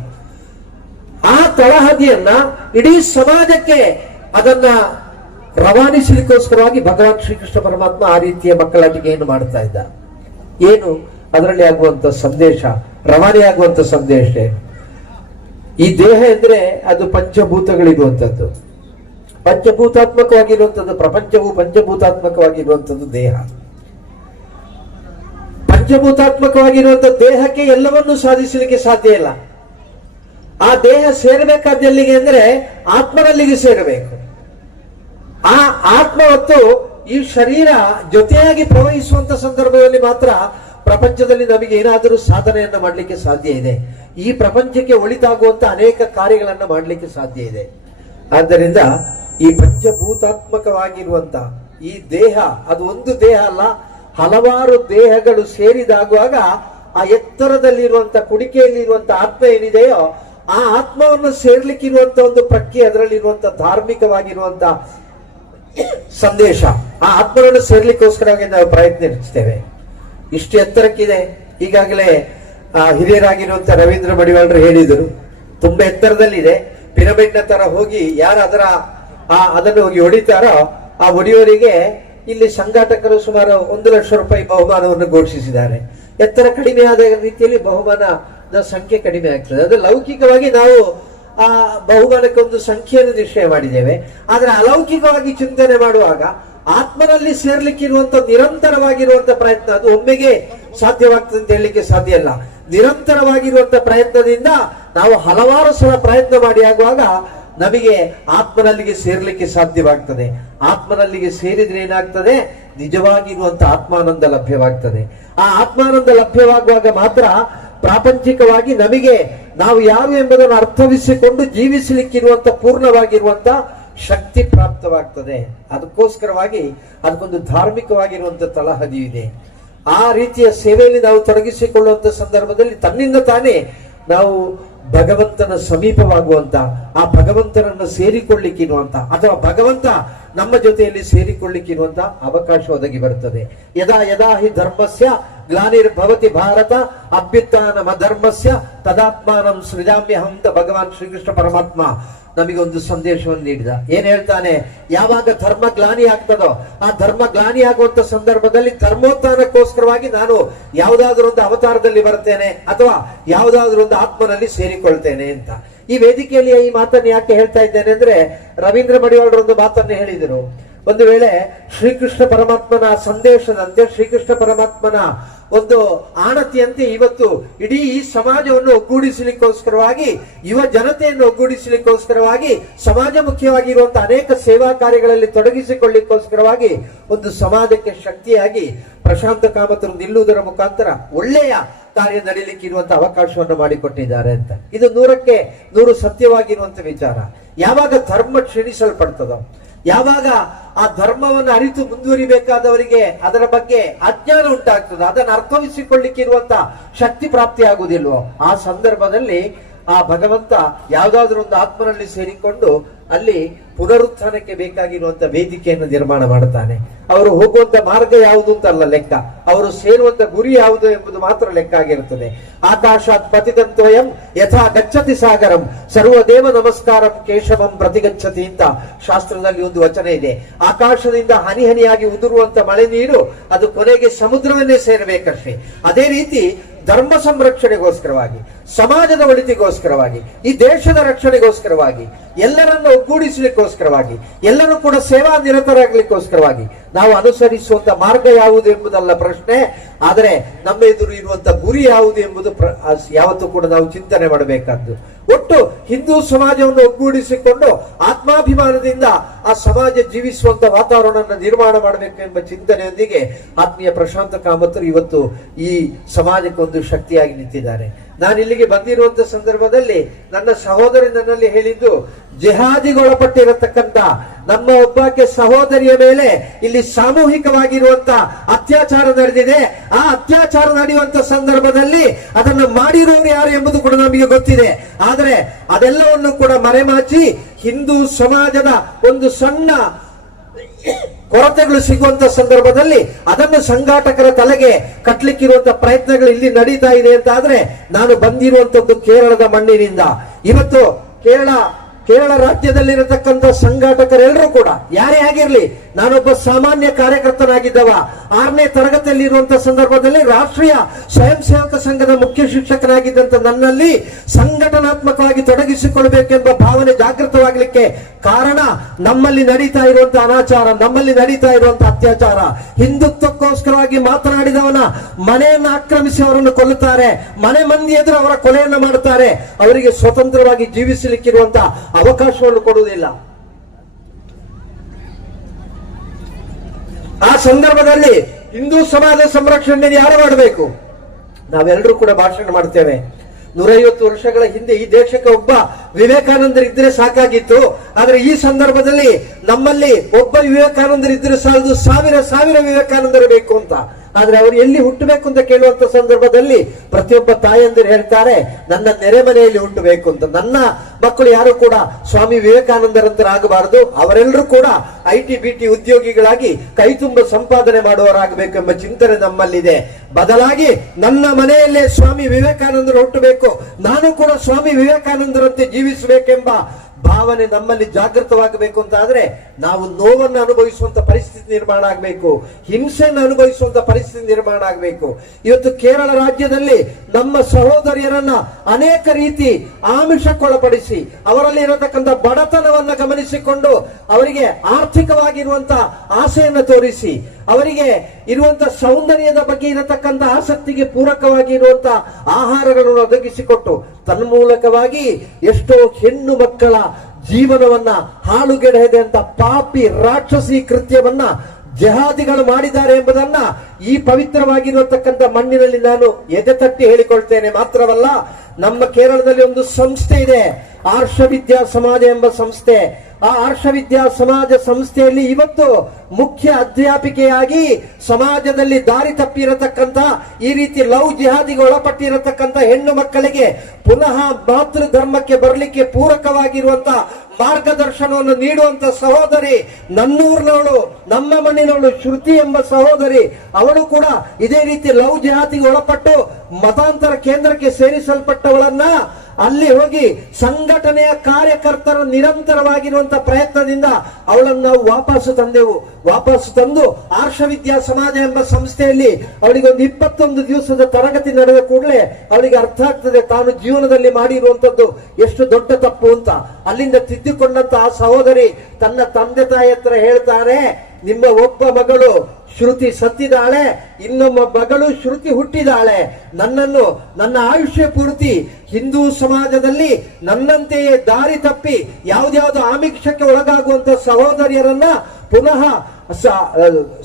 ಆ ತಳಹದಿಯನ್ನ ಇಡೀ ಸಮಾಜಕ್ಕೆ ಅದನ್ನ ರವಾನಿಸಲಿಕ್ಕೋಸ್ಕರವಾಗಿ ಭಗವಾನ್ ಶ್ರೀಕೃಷ್ಣ ಪರಮಾತ್ಮ ಆ ರೀತಿಯ ಮಕ್ಕಳಾಟಿಕೆಯನ್ನು ಮಾಡ್ತಾ ಇದ್ದ. ಏನು ಅದರಲ್ಲಿ ಆಗುವಂತ ಸಂದೇಶ, ರವಾನೆ ಆಗುವಂತ ಸಂದೇಶ ಏನು? ಈ ದೇಹ ಅಂದ್ರೆ ಅದು ಪಂಚಭೂತಗಳಿರುವಂತದ್ದು, ಪಂಚಭೂತಾತ್ಮಕವಾಗಿರುವಂತದ್ದು. ಪ್ರಪಂಚವು ಪಂಚಭೂತಾತ್ಮಕವಾಗಿರುವಂತದ್ದು ದೇಹ. ಪಂಚಭೂತಾತ್ಮಕವಾಗಿರುವಂತ ದೇಹಕ್ಕೆ ಎಲ್ಲವನ್ನೂ ಸಾಧಿಸಲಿಕ್ಕೆ ಸಾಧ್ಯ ಇಲ್ಲ. ಆ ದೇಹ ಸೇರಬೇಕಾದ ಎಲ್ಲಿಗೆ ಅಂದ್ರೆ ಆತ್ಮನಲ್ಲಿಗೆ ಸೇರಬೇಕು. ಆ ಆತ್ಮ ಮತ್ತು ಈ ಶರೀರ ಜೊತೆಯಾಗಿ ಪ್ರವಹಿಸುವಂತ ಸಂದರ್ಭದಲ್ಲಿ ಮಾತ್ರ ಪ್ರಪಂಚದಲ್ಲಿ ನಮಗೆ ಏನಾದರೂ ಸಾಧನೆಯನ್ನ ಮಾಡಲಿಕ್ಕೆ ಸಾಧ್ಯ ಇದೆ. ಈ ಪ್ರಪಂಚಕ್ಕೆ ಒಳಿತಾಗುವಂತ ಅನೇಕ ಕಾರ್ಯಗಳನ್ನ ಮಾಡಲಿಕ್ಕೆ ಸಾಧ್ಯ ಇದೆ. ಆದ್ದರಿಂದ ಈ ಪಂಚಭೂತಾತ್ಮಕವಾಗಿರುವಂತ ಈ ದೇಹ, ಅದು ಒಂದು ದೇಹ ಅಲ್ಲ, ಹಲವಾರು ದೇಹಗಳು ಸೇರಿದಾಗುವಾಗ ಆ ಎತ್ತರದಲ್ಲಿರುವಂತ ಕುಡಿಕೆಯಲ್ಲಿರುವಂತ ಆತ್ಮ ಏನಿದೆಯೋ ಆ ಆತ್ಮವನ್ನು ಸೇರ್ಲಿಕ್ಕಿರುವಂತ ಒಂದು ಪ್ರಕ್ರಿಯೆ, ಅದರಲ್ಲಿರುವಂತ ಧಾರ್ಮಿಕವಾಗಿರುವಂತ ಸಂದೇಶ, ಆ ಆತ್ಮವನ್ನು ಸೇರ್ಲಿಕ್ಕೋಸ್ಕರವಾಗಿ ನಾವು ಪ್ರಯತ್ನ ನಡೆಸ್ತೇವೆ. ಇಷ್ಟು ಎತ್ತರಕ್ಕಿದೆ. ಈಗಾಗಲೇ ಹಿರಿಯರಾಗಿರುವಂತ ರವೀಂದ್ರ ಮಡಿವಾಳರು ಹೇಳಿದರು, ತುಂಬಾ ಎತ್ತರದಲ್ಲಿದೆ. ಪಿರಮಿಡ್ ನ ತರ ಹೋಗಿ ಯಾರು ಅದನ್ನು ಹೋಗಿ ಹೊಡಿತಾರೋ ಆ ಹೊಡೆಯೋರಿಗೆ ಇಲ್ಲಿ ಸಂಘಾಟಕರು ಸುಮಾರು 1 ಲಕ್ಷ ರೂಪಾಯಿ ಬಹುಮಾನವನ್ನು ಘೋಷಿಸಿದ್ದಾರೆ. ಎತ್ತರ ಕಡಿಮೆ ಆದ ರೀತಿಯಲ್ಲಿ ಬಹುಮಾನದ ಸಂಖ್ಯೆ ಕಡಿಮೆ ಆಗ್ತದೆ. ಅದು ಲೌಕಿಕವಾಗಿ ನಾವು ಆ ಬಹುಮಾನಕ್ಕೆ ಒಂದು ಸಂಖ್ಯೆಯನ್ನು ನಿಶ್ಚಯ ಮಾಡಿದ್ದೇವೆ. ಆದ್ರೆ ಅಲೌಕಿಕವಾಗಿ ಚಿಂತನೆ ಮಾಡುವಾಗ ಆತ್ಮನಲ್ಲಿ ಸೇರ್ಲಿಕ್ಕಿರುವಂತ ನಿರಂತರವಾಗಿರುವಂತ ಪ್ರಯತ್ನ, ಅದು ಒಮ್ಮೆಗೆ ಸಾಧ್ಯವಾಗ್ತದೆ ಅಂತ ಹೇಳಲಿಕ್ಕೆ ಸಾಧ್ಯ ಇಲ್ಲ. ನಿರಂತರವಾಗಿರುವಂತ ಪ್ರಯತ್ನದಿಂದ ನಾವು ಹಲವಾರು ಸಲ ಪ್ರಯತ್ನ ಮಾಡಿ ಆಗುವಾಗ ನಮಗೆ ಆತ್ಮನಲ್ಲಿಗೆ ಸೇರ್ಲಿಕ್ಕೆ ಸಾಧ್ಯವಾಗ್ತದೆ. ಆತ್ಮನಲ್ಲಿಗೆ ಸೇರಿದ್ರೆ ಏನಾಗ್ತದೆ? ನಿಜವಾಗಿರುವಂತ ಆತ್ಮಾನಂದ ಲಭ್ಯವಾಗ್ತದೆ. ಆ ಆತ್ಮಾನಂದ ಲಭ್ಯವಾಗುವಾಗ ಮಾತ್ರ ಪ್ರಾಪಂಚಿಕವಾಗಿ ನಮಗೆ ನಾವು ಯಾರು ಎಂಬುದನ್ನು ಅರ್ಥವಿಸಿಕೊಂಡು ಜೀವಿಸಲಿಕ್ಕಿರುವಂತ ಪೂರ್ಣವಾಗಿರುವಂತ ಶಕ್ತಿ ಪ್ರಾಪ್ತವಾಗ್ತದೆ. ಅದಕ್ಕೋಸ್ಕರವಾಗಿ ಅದಕ್ಕೊಂದು ಧಾರ್ಮಿಕವಾಗಿರುವಂತ ತಳಹದಿ ಇದೆ. ಆ ರೀತಿಯ ಸೇವೆಯಲ್ಲಿ ನಾವು ತೊಡಗಿಸಿಕೊಳ್ಳುವಂತ ಸಂದರ್ಭದಲ್ಲಿ ತನ್ನಿಂದ ತಾನೇ ನಾವು ಭಗವಂತನ ಸಮೀಪವಾಗುವಂತ, ಆ ಭಗವಂತನನ್ನು ಸೇರಿಕೊಳ್ಳಿಕ್ಕಿರುವಂತ, ಅಥವಾ ಭಗವಂತ ನಮ್ಮ ಜೊತೆಯಲ್ಲಿ ಸೇರಿಕೊಳ್ಳಿಕ್ಕೆ ಇರುವಂತ ಅವಕಾಶ ಒದಗಿ ಬರುತ್ತದೆ. ಯದಾ ಯದಾ ಹಿ ಧರ್ಮಸ್ಯ ಗ್ಲಾನಿರ್ಭವತಿ ಭಾರತ ಅಭ್ಯುತ್ಥಾನಮ ಧರ್ಮಸ್ಯ ತದಾತ್ಮಾನಂ ಸೃಜಾಮ್ಯಹಂ ಅಂತ ಭಗವಾನ್ ಶ್ರೀಕೃಷ್ಣ ಪರಮಾತ್ಮ ನಮಗೊಂದು ಸಂದೇಶವನ್ನು ನೀಡಿದ. ಏನ್ ಹೇಳ್ತಾನೆ, ಯಾವಾಗ ಧರ್ಮ ಗ್ಲಾನಿ ಆಗ್ತದೋ ಆ ಧರ್ಮ ಗ್ಲಾನಿ ಆಗುವಂತ ಸಂದರ್ಭದಲ್ಲಿ ಧರ್ಮೋತ್ಥಾನಕ್ಕೋಸ್ಕರವಾಗಿ ನಾನು ಯಾವುದಾದ್ರೂ ಒಂದು ಅವತಾರದಲ್ಲಿ ಬರ್ತೇನೆ ಅಥವಾ ಯಾವುದಾದ್ರೂ ಒಂದು ಆತ್ಮನಲ್ಲಿ ಸೇರಿಕೊಳ್ತೇನೆ ಅಂತ. ಈ ವೇದಿಕೆಯಲ್ಲಿ ಈ ಮಾತನ್ನು ಯಾಕೆ ಹೇಳ್ತಾ ಇದ್ದೇನೆ ಅಂದ್ರೆ, ರವೀಂದ್ರ ಮಡಿವಾಳರೊಂದು ಮಾತನ್ನು ಹೇಳಿದರು. ಒಂದು ವೇಳೆ ಶ್ರೀಕೃಷ್ಣ ಪರಮಾತ್ಮನ ಸಂದೇಶದಂತೆ, ಶ್ರೀಕೃಷ್ಣ ಪರಮಾತ್ಮನ ಒಂದು ಆಣತಿಯಂತೆ ಇವತ್ತು ಇಡೀ ಈ ಸಮಾಜವನ್ನು ಒಗ್ಗೂಡಿಸಲಿಕ್ಕೋಸ್ಕರವಾಗಿ, ಯುವ ಜನತೆಯನ್ನು ಒಗ್ಗೂಡಿಸಲಿಕ್ಕೋಸ್ಕರವಾಗಿ, ಸಮಾಜ ಮುಖ್ಯವಾಗಿರುವಂತಹ ಅನೇಕ ಸೇವಾ ಕಾರ್ಯಗಳಲ್ಲಿ ತೊಡಗಿಸಿಕೊಳ್ಳಿಕ್ಕೋಸ್ಕರವಾಗಿ ಒಂದು ಸಮಾಜಕ್ಕೆ ಶಕ್ತಿಯಾಗಿ ಪ್ರಶಾಂತ ಕಾಮತರು ನಿಲ್ಲುವುದರ ಮುಖಾಂತರ ಒಳ್ಳೆಯ ಕಾರ್ಯ ನಡೀಲಿಕ್ಕೆ ಇರುವಂತಹ ಅವಕಾಶವನ್ನು ಮಾಡಿಕೊಟ್ಟಿದ್ದಾರೆ ಅಂತ. ಇದು 100ಕ್ಕೆ 100 ಸತ್ಯವಾಗಿರುವಂತ ವಿಚಾರ. ಯಾವಾಗ ಧರ್ಮ ಕ್ಷೀಣಿಸಲ್ಪಡ್ತದೋ, ಯಾವಾಗ ಆ ಧರ್ಮವನ್ನು ಅರಿತು ಮುಂದುವರಿಬೇಕಾದವರಿಗೆ ಅದರ ಬಗ್ಗೆ ಅಜ್ಞಾನ ಉಂಟಾಗ್ತದೆ, ಅದನ್ನು ಅರ್ಥವಿಸಿಕೊಳ್ಳಿಕ್ಕೆ ಇರುವಂತ ಶಕ್ತಿ ಪ್ರಾಪ್ತಿ ಆಗುವುದಿಲ್ವೋ, ಆ ಸಂದರ್ಭದಲ್ಲಿ ಆ ಭಗವಂತ ಯಾವುದಾದ್ರೂ ಒಂದು ಆತ್ಮನಲ್ಲಿ ಸೇರಿಕೊಂಡು ಅಲ್ಲಿ ಪುನರುತ್ಥಾನಕ್ಕೆ ಬೇಕಾಗಿರುವಂತ ವೇದಿಕೆಯನ್ನು ನಿರ್ಮಾಣ ಮಾಡುತ್ತಾನೆ. ಅವರು ಹೋಗುವಂತ ಮಾರ್ಗ ಯಾವುದು ಅಂತಲ್ಲ ಲೆಕ್ಕ, ಅವರು ಸೇರುವಂತ ಗುರಿ ಯಾವುದು ಎಂಬುದು ಮಾತ್ರ ಲೆಕ್ಕ ಆಗಿರುತ್ತದೆ. ಆಕಾಶಾತ್ ಪತಿತಂತೋಯಂ ಯಥಾ ಗಚ್ಚತಿ ಸಾಗರಂ ಸರ್ವದೇವ ನಮಸ್ಕಾರಂ ಕೇಶವಂ ಪ್ರತಿಗಚ್ಚತಿ ಅಂತ ಶಾಸ್ತ್ರದಲ್ಲಿ ಒಂದು ವಚನ ಇದೆ. ಆಕಾಶದಿಂದ ಹನಿ ಹನಿಯಾಗಿ ಉದುರುವಂತ ಮಳೆ ನೀರು ಅದು ಕೊನೆಗೆ ಸಮುದ್ರವನ್ನೇ ಸೇರಬೇಕಷ್ಟೇ. ಅದೇ ರೀತಿ ಧರ್ಮ ಸಂರಕ್ಷಣೆಗೋಸ್ಕರವಾಗಿ, ಸಮಾಜದ ಒಳಿತಿಗೋಸ್ಕರವಾಗಿ, ಈ ದೇಶದ ರಕ್ಷಣೆಗೋಸ್ಕರವಾಗಿ, ಎಲ್ಲರನ್ನು ಒಗ್ಗೂಡಿಸಲಿಕ್ಕೋಸ್ಕರವಾಗಿ, ಎಲ್ಲರೂ ಕೂಡ ಸೇವಾ ನಿರತರಾಗಲಿಕ್ಕೋಸ್ಕರವಾಗಿ ನಾವು ಅನುಸರಿಸುವಂತ ಮಾರ್ಗ ಯಾವುದು ಎಂಬುದಲ್ಲ ಪ್ರಶ್ನೆ, ಆದರೆ ನಮ್ಮ ಎದುರು ಇರುವಂತ ಗುರಿ ಯಾವುದು ಎಂಬುದು ಯಾವತ್ತೂ ಕೂಡ ನಾವು ಚಿಂತನೆ ಮಾಡಬೇಕಾದ್ದು. ಒಟ್ಟು ಹಿಂದೂ ಸಮಾಜವನ್ನು ಒಗ್ಗೂಡಿಸಿಕೊಂಡು ಆತ್ಮಾಭಿಮಾನದಿಂದ ಆ ಸಮಾಜ ಜೀವಿಸುವಂತ ವಾತಾವರಣವನ್ನು ನಿರ್ಮಾಣ ಮಾಡಬೇಕು ಎಂಬ ಚಿಂತನೆಯೊಂದಿಗೆ ಆತ್ಮೀಯ ಪ್ರಶಾಂತ ಕಾಮತರು ಇವತ್ತು ಈ ಸಮಾಜಕ್ಕೊಂದು ಶಕ್ತಿಯಾಗಿ ನಿಂತಿದ್ದಾರೆ. ನಾನು ಇಲ್ಲಿಗೆ ಬಂದಿರುವಂತ ಸಂದರ್ಭದಲ್ಲಿ ನನ್ನ ಸಹೋದರಿ ನನ್ನಲ್ಲಿ ಹೇಳಿದ್ದು, ಜಿಹಾದಿಗೊಳಪಟ್ಟಿರತಕ್ಕಂತ ನಮ್ಮ ಒಬ್ಬಾಕೆ ಸಹೋದರಿಯ ಮೇಲೆ ಇಲ್ಲಿ ಸಾಮೂಹಿಕವಾಗಿರುವಂತ ಅತ್ಯಾಚಾರ ನಡೆದಿದೆ. ಆ ಅತ್ಯಾಚಾರ ನಡೆಯುವಂತ ಸಂದರ್ಭದಲ್ಲಿ ಅದನ್ನು ಮಾಡಿರೋರು ಯಾರು ಎಂಬುದು ಕೂಡ ನಮಗೆ ಗೊತ್ತಿದೆ. ಆದರೆ ಅದೆಲ್ಲವನ್ನು ಕೂಡ ಮರೆಮಾಚಿ ಹಿಂದೂ ಸಮಾಜದ ಒಂದು ಸಣ್ಣ ಕೊರತೆಗಳು ಸಿಗುವಂತ ಸಂದರ್ಭದಲ್ಲಿ ಅದನ್ನು ಸಂಘಾಟಕರ ತಲೆಗೆ ಕಟ್ಟಲಿಕ್ಕಿರುವಂತ ಪ್ರಯತ್ನಗಳು ಇಲ್ಲಿ ನಡೀತಾ ಇದೆ ಅಂತ ಆದ್ರೆ, ನಾನು ಬಂದಿರುವಂತದ್ದು ಕೇರಳದ ಮಣ್ಣಿನಿಂದ. ಇವತ್ತು ಕೇರಳ ರಾಜ್ಯದಲ್ಲಿರತಕ್ಕಂಥ ಸಂಘಾಟಕರೆಲ್ಲರೂ ಕೂಡ ಯಾರೇ ಆಗಿರ್ಲಿ, ನಾನೊಬ್ಬ ಸಾಮಾನ್ಯ ಕಾರ್ಯಕರ್ತನಾಗಿದ್ದವ. 6ನೇ ತರಗತಿಯಲ್ಲಿ ಇರುವಂತಹ ಸಂದರ್ಭದಲ್ಲಿ ರಾಷ್ಟ್ರೀಯ ಸ್ವಯಂ ಸೇವಕ ಸಂಘದ ಮುಖ್ಯ ಶಿಕ್ಷಕನಾಗಿದ್ದಂತ ನನ್ನಲ್ಲಿ ಸಂಘಟನಾತ್ಮಕವಾಗಿ ತೊಡಗಿಸಿಕೊಳ್ಬೇಕೆಂಬ ಭಾವನೆ ಜಾಗೃತವಾಗಲಿಕ್ಕೆ ಕಾರಣ ನಮ್ಮಲ್ಲಿ ನಡೀತಾ ಇರುವಂತಹ ಅನಾಚಾರ, ನಮ್ಮಲ್ಲಿ ನಡೀತಾ ಇರುವಂತಹ ಅತ್ಯಾಚಾರ. ಹಿಂದುತ್ವಕ್ಕೋಸ್ಕರವಾಗಿ ಮಾತನಾಡಿದವನ ಮನೆಯನ್ನು ಆಕ್ರಮಿಸಿ ಅವರನ್ನು ಕೊಲ್ಲುತ್ತಾರೆ, ಮನೆ ಮಂದಿ ಎದುರು ಅವರ ಕೊಲೆಯನ್ನು ಮಾಡುತ್ತಾರೆ, ಅವರಿಗೆ ಸ್ವತಂತ್ರವಾಗಿ ಜೀವಿಸಲಿಕ್ಕಿರುವಂತಹ ಅವಕಾಶವನ್ನು ಕೊಡುವುದಿಲ್ಲ. ಆ ಸಂದರ್ಭದಲ್ಲಿ ಹಿಂದೂ ಸಮಾಜ ಸಂರಕ್ಷಣೆ ಯಾರು ಮಾಡಬೇಕು? ನಾವೆಲ್ಲರೂ ಕೂಡ ಭಾಷಣ ಮಾಡ್ತೇವೆ. 150 ವರ್ಷಗಳ ಹಿಂದೆ ಈ ದೇಶಕ್ಕೆ ಒಬ್ಬ ವಿವೇಕಾನಂದರಿದ್ರೆ ಸಾಕಾಗಿತ್ತು. ಆದ್ರೆ ಈ ಸಂದರ್ಭದಲ್ಲಿ ನಮ್ಮಲ್ಲಿ ಒಬ್ಬ ವಿವೇಕಾನಂದರಿದ್ರೆ ಸಾಲದು, ಸಾವಿರ ವಿವೇಕಾನಂದರು ಬೇಕು ಅಂತ. ಆದ್ರೆ ಅವರು ಎಲ್ಲಿ ಹುಟ್ಟಬೇಕು ಅಂತ ಕೇಳುವಂತ ಸಂದರ್ಭದಲ್ಲಿ ಪ್ರತಿಯೊಬ್ಬ ತಾಯಂದಿರು ಹೇಳ್ತಾರೆ, ನನ್ನ ನೆರೆಮನೆಯಲ್ಲಿ ಹುಟ್ಟಬೇಕು ಅಂತ. ನನ್ನ ಮಕ್ಕಳು ಯಾರು ಕೂಡ ಸ್ವಾಮಿ ವಿವೇಕಾನಂದರಂತರಾಗಬಾರದು, ಅವರೆಲ್ಲರೂ ಕೂಡ IT-BT ಉದ್ಯೋಗಿಗಳಾಗಿ ಕೈ ತುಂಬ ಸಂಪಾದನೆ ಮಾಡುವವರಾಗಬೇಕು ಎಂಬ ಚಿಂತನೆ ನಮ್ಮಲ್ಲಿದೆ. ಬದಲಾಗಿ ನನ್ನ ಮನೆಯಲ್ಲೇ ಸ್ವಾಮಿ ವಿವೇಕಾನಂದರು ಹುಟ್ಟಬೇಕು, ನಾನು ಕೂಡ ಸ್ವಾಮಿ ವಿವೇಕಾನಂದರಂತೆ ಜೀವಿಸಬೇಕೆಂಬ ಭಾವನೆ ನಮ್ಮಲ್ಲಿ ಜಾಗೃತವಾಗಬೇಕು ಅಂತ ಆದ್ರೆ ನಾವು ನೋವನ್ನು ಅನುಭವಿಸುವಂತ ಪರಿಸ್ಥಿತಿ ನಿರ್ಮಾಣ ಆಗಬೇಕು, ಹಿಂಸೆಯನ್ನು ಅನುಭವಿಸುವಂತ ಪರಿಸ್ಥಿತಿ ನಿರ್ಮಾಣ ಆಗಬೇಕು. ಇವತ್ತು ಕೇರಳ ರಾಜ್ಯದಲ್ಲಿ ನಮ್ಮ ಸಹೋದರಿಯರನ್ನ ಅನೇಕ ರೀತಿ ಆಮಿಷಕ್ಕೊಳಪಡಿಸಿ ಅವರಲ್ಲಿ ಇರತಕ್ಕಂಥ ಬಡತನವನ್ನ ಗಮನಿಸಿಕೊಂಡು ಅವರಿಗೆ ಆರ್ಥಿಕವಾಗಿರುವಂತ ಆಸೆಯನ್ನು ತೋರಿಸಿ ಅವರಿಗೆ ಇರುವಂತ ಸೌಂದರ್ಯದ ಬಗ್ಗೆ ಇರತಕ್ಕಂಥ ಆಸಕ್ತಿಗೆ ಪೂರಕವಾಗಿ ಇರುವಂತ ಆಹಾರಗಳನ್ನು ಒದಗಿಸಿಕೊಟ್ಟು ತನ್ಮೂಲಕವಾಗಿ ಎಷ್ಟೋ ಹೆಣ್ಣು ಮಕ್ಕಳ ಜೀವನವನ್ನ ಹಾಳುಗೆಡಹಿದೆ ಅಂತ ಪಾಪಿ ರಾಕ್ಷಸಿ ಕೃತ್ಯವನ್ನ ಜಹಾದಿಗಳು ಮಾಡಿದ್ದಾರೆ ಎಂಬುದನ್ನ ಈ ಪವಿತ್ರವಾಗಿರತಕ್ಕಂಥ ಮಣ್ಣಿನಲ್ಲಿ ನಾನು ಎದೆ ತಟ್ಟಿ ಹೇಳಿಕೊಳ್ತೇನೆ. ಮಾತ್ರವಲ್ಲ, ನಮ್ಮ ಕೇರಳದಲ್ಲಿ ಒಂದು ಸಂಸ್ಥೆ ಇದೆ, ಆರ್ಷ ವಿದ್ಯಾ ಸಮಾಜ ಎಂಬ ಸಂಸ್ಥೆ. ಆ ಆರ್ಷ ವಿದ್ಯಾ ಸಮಾಜ ಸಂಸ್ಥೆಯಲ್ಲಿ ಇವತ್ತು ಮುಖ್ಯ ಅಧ್ಯಾಪಿಕೆಯಾಗಿ ಸಮಾಜದಲ್ಲಿ ದಾರಿ ತಪ್ಪಿರತಕ್ಕಂತ, ಈ ರೀತಿ ಲವ್ ಜಿಹಾದಿಗೆ ಒಳಪಟ್ಟಿರತಕ್ಕಂತ ಹೆಣ್ಣು ಮಕ್ಕಳಿಗೆ ಪುನಃ ಮಾತೃ ಧರ್ಮಕ್ಕೆ ಬರಲಿಕ್ಕೆ ಪೂರಕವಾಗಿರುವಂತ ಮಾರ್ಗದರ್ಶನವನ್ನು ನೀಡುವಂತ ಸಹೋದರಿ ನನ್ನೂರಿನವಳು, ನಮ್ಮ ಮಣ್ಣಿನವಳು ಶ್ರುತಿ ಎಂಬ ಸಹೋದರಿ. ಅವಳು ಕೂಡ ಇದೇ ರೀತಿ ಲವ್ ಜಿಹಾದಿಗೆ ಒಳಪಟ್ಟು ಮತಾಂತರ ಕೇಂದ್ರಕ್ಕೆ ಸೇರಿಸಲ್ಪಟ್ಟವಳನ್ನ ಅಲ್ಲಿ ಹೋಗಿ ಸಂಘಟನೆಯ ಕಾರ್ಯಕರ್ತರ ನಿರಂತರವಾಗಿರುವಂತಹ ಪ್ರಯತ್ನದಿಂದ ಅವಳನ್ನು ನಾವು ವಾಪಸ್ಸು ತಂದೆವು. ವಾಪಸ್ಸು ತಂದು ಆರ್ಷ ವಿದ್ಯಾ ಸಮಾಜ ಎಂಬ ಸಂಸ್ಥೆಯಲ್ಲಿ ಅವಳಿಗೆ ಒಂದು 21 ದಿವಸದ ತರಗತಿ ನಡೆದ ಕೂಡಲೇ ಅವಳಿಗೆ ಅರ್ಥ ಆಗ್ತದೆ ತಾನು ಜೀವನದಲ್ಲಿ ಮಾಡಿರುವಂತದ್ದು ಎಷ್ಟು ದೊಡ್ಡ ತಪ್ಪು ಅಂತ. ಅಲ್ಲಿಂದ ತಿದ್ದಿಕೊಂಡಂತ ಆ ಸಹೋದರಿ ತನ್ನ ತಂದೆ ತಾಯಿ ಹತ್ರ ಹೇಳ್ತಾರೆ, ನಿಮ್ಮ ಒಬ್ಬ ಮಗಳು ಶ್ರುತಿ ಸತ್ತಿದ್ದಾಳೆ, ಇನ್ನೊಬ್ಬ ಮಗಳು ಶ್ರುತಿ ಹುಟ್ಟಿದಾಳೆ. ನನ್ನನ್ನು ನನ್ನ ಆಯುಷ್ಯ ಪೂರ್ತಿ ಹಿಂದೂ ಸಮಾಜದಲ್ಲಿ ನನ್ನಂತೆಯೇ ದಾರಿ ತಪ್ಪಿ ಯಾವ್ದ್ಯಾವ್ದು ಆಮಿಷಕ್ಕೆ ಒಳಗಾಗುವಂತ ಸಹೋದರಿಯರನ್ನ ಪುನಃ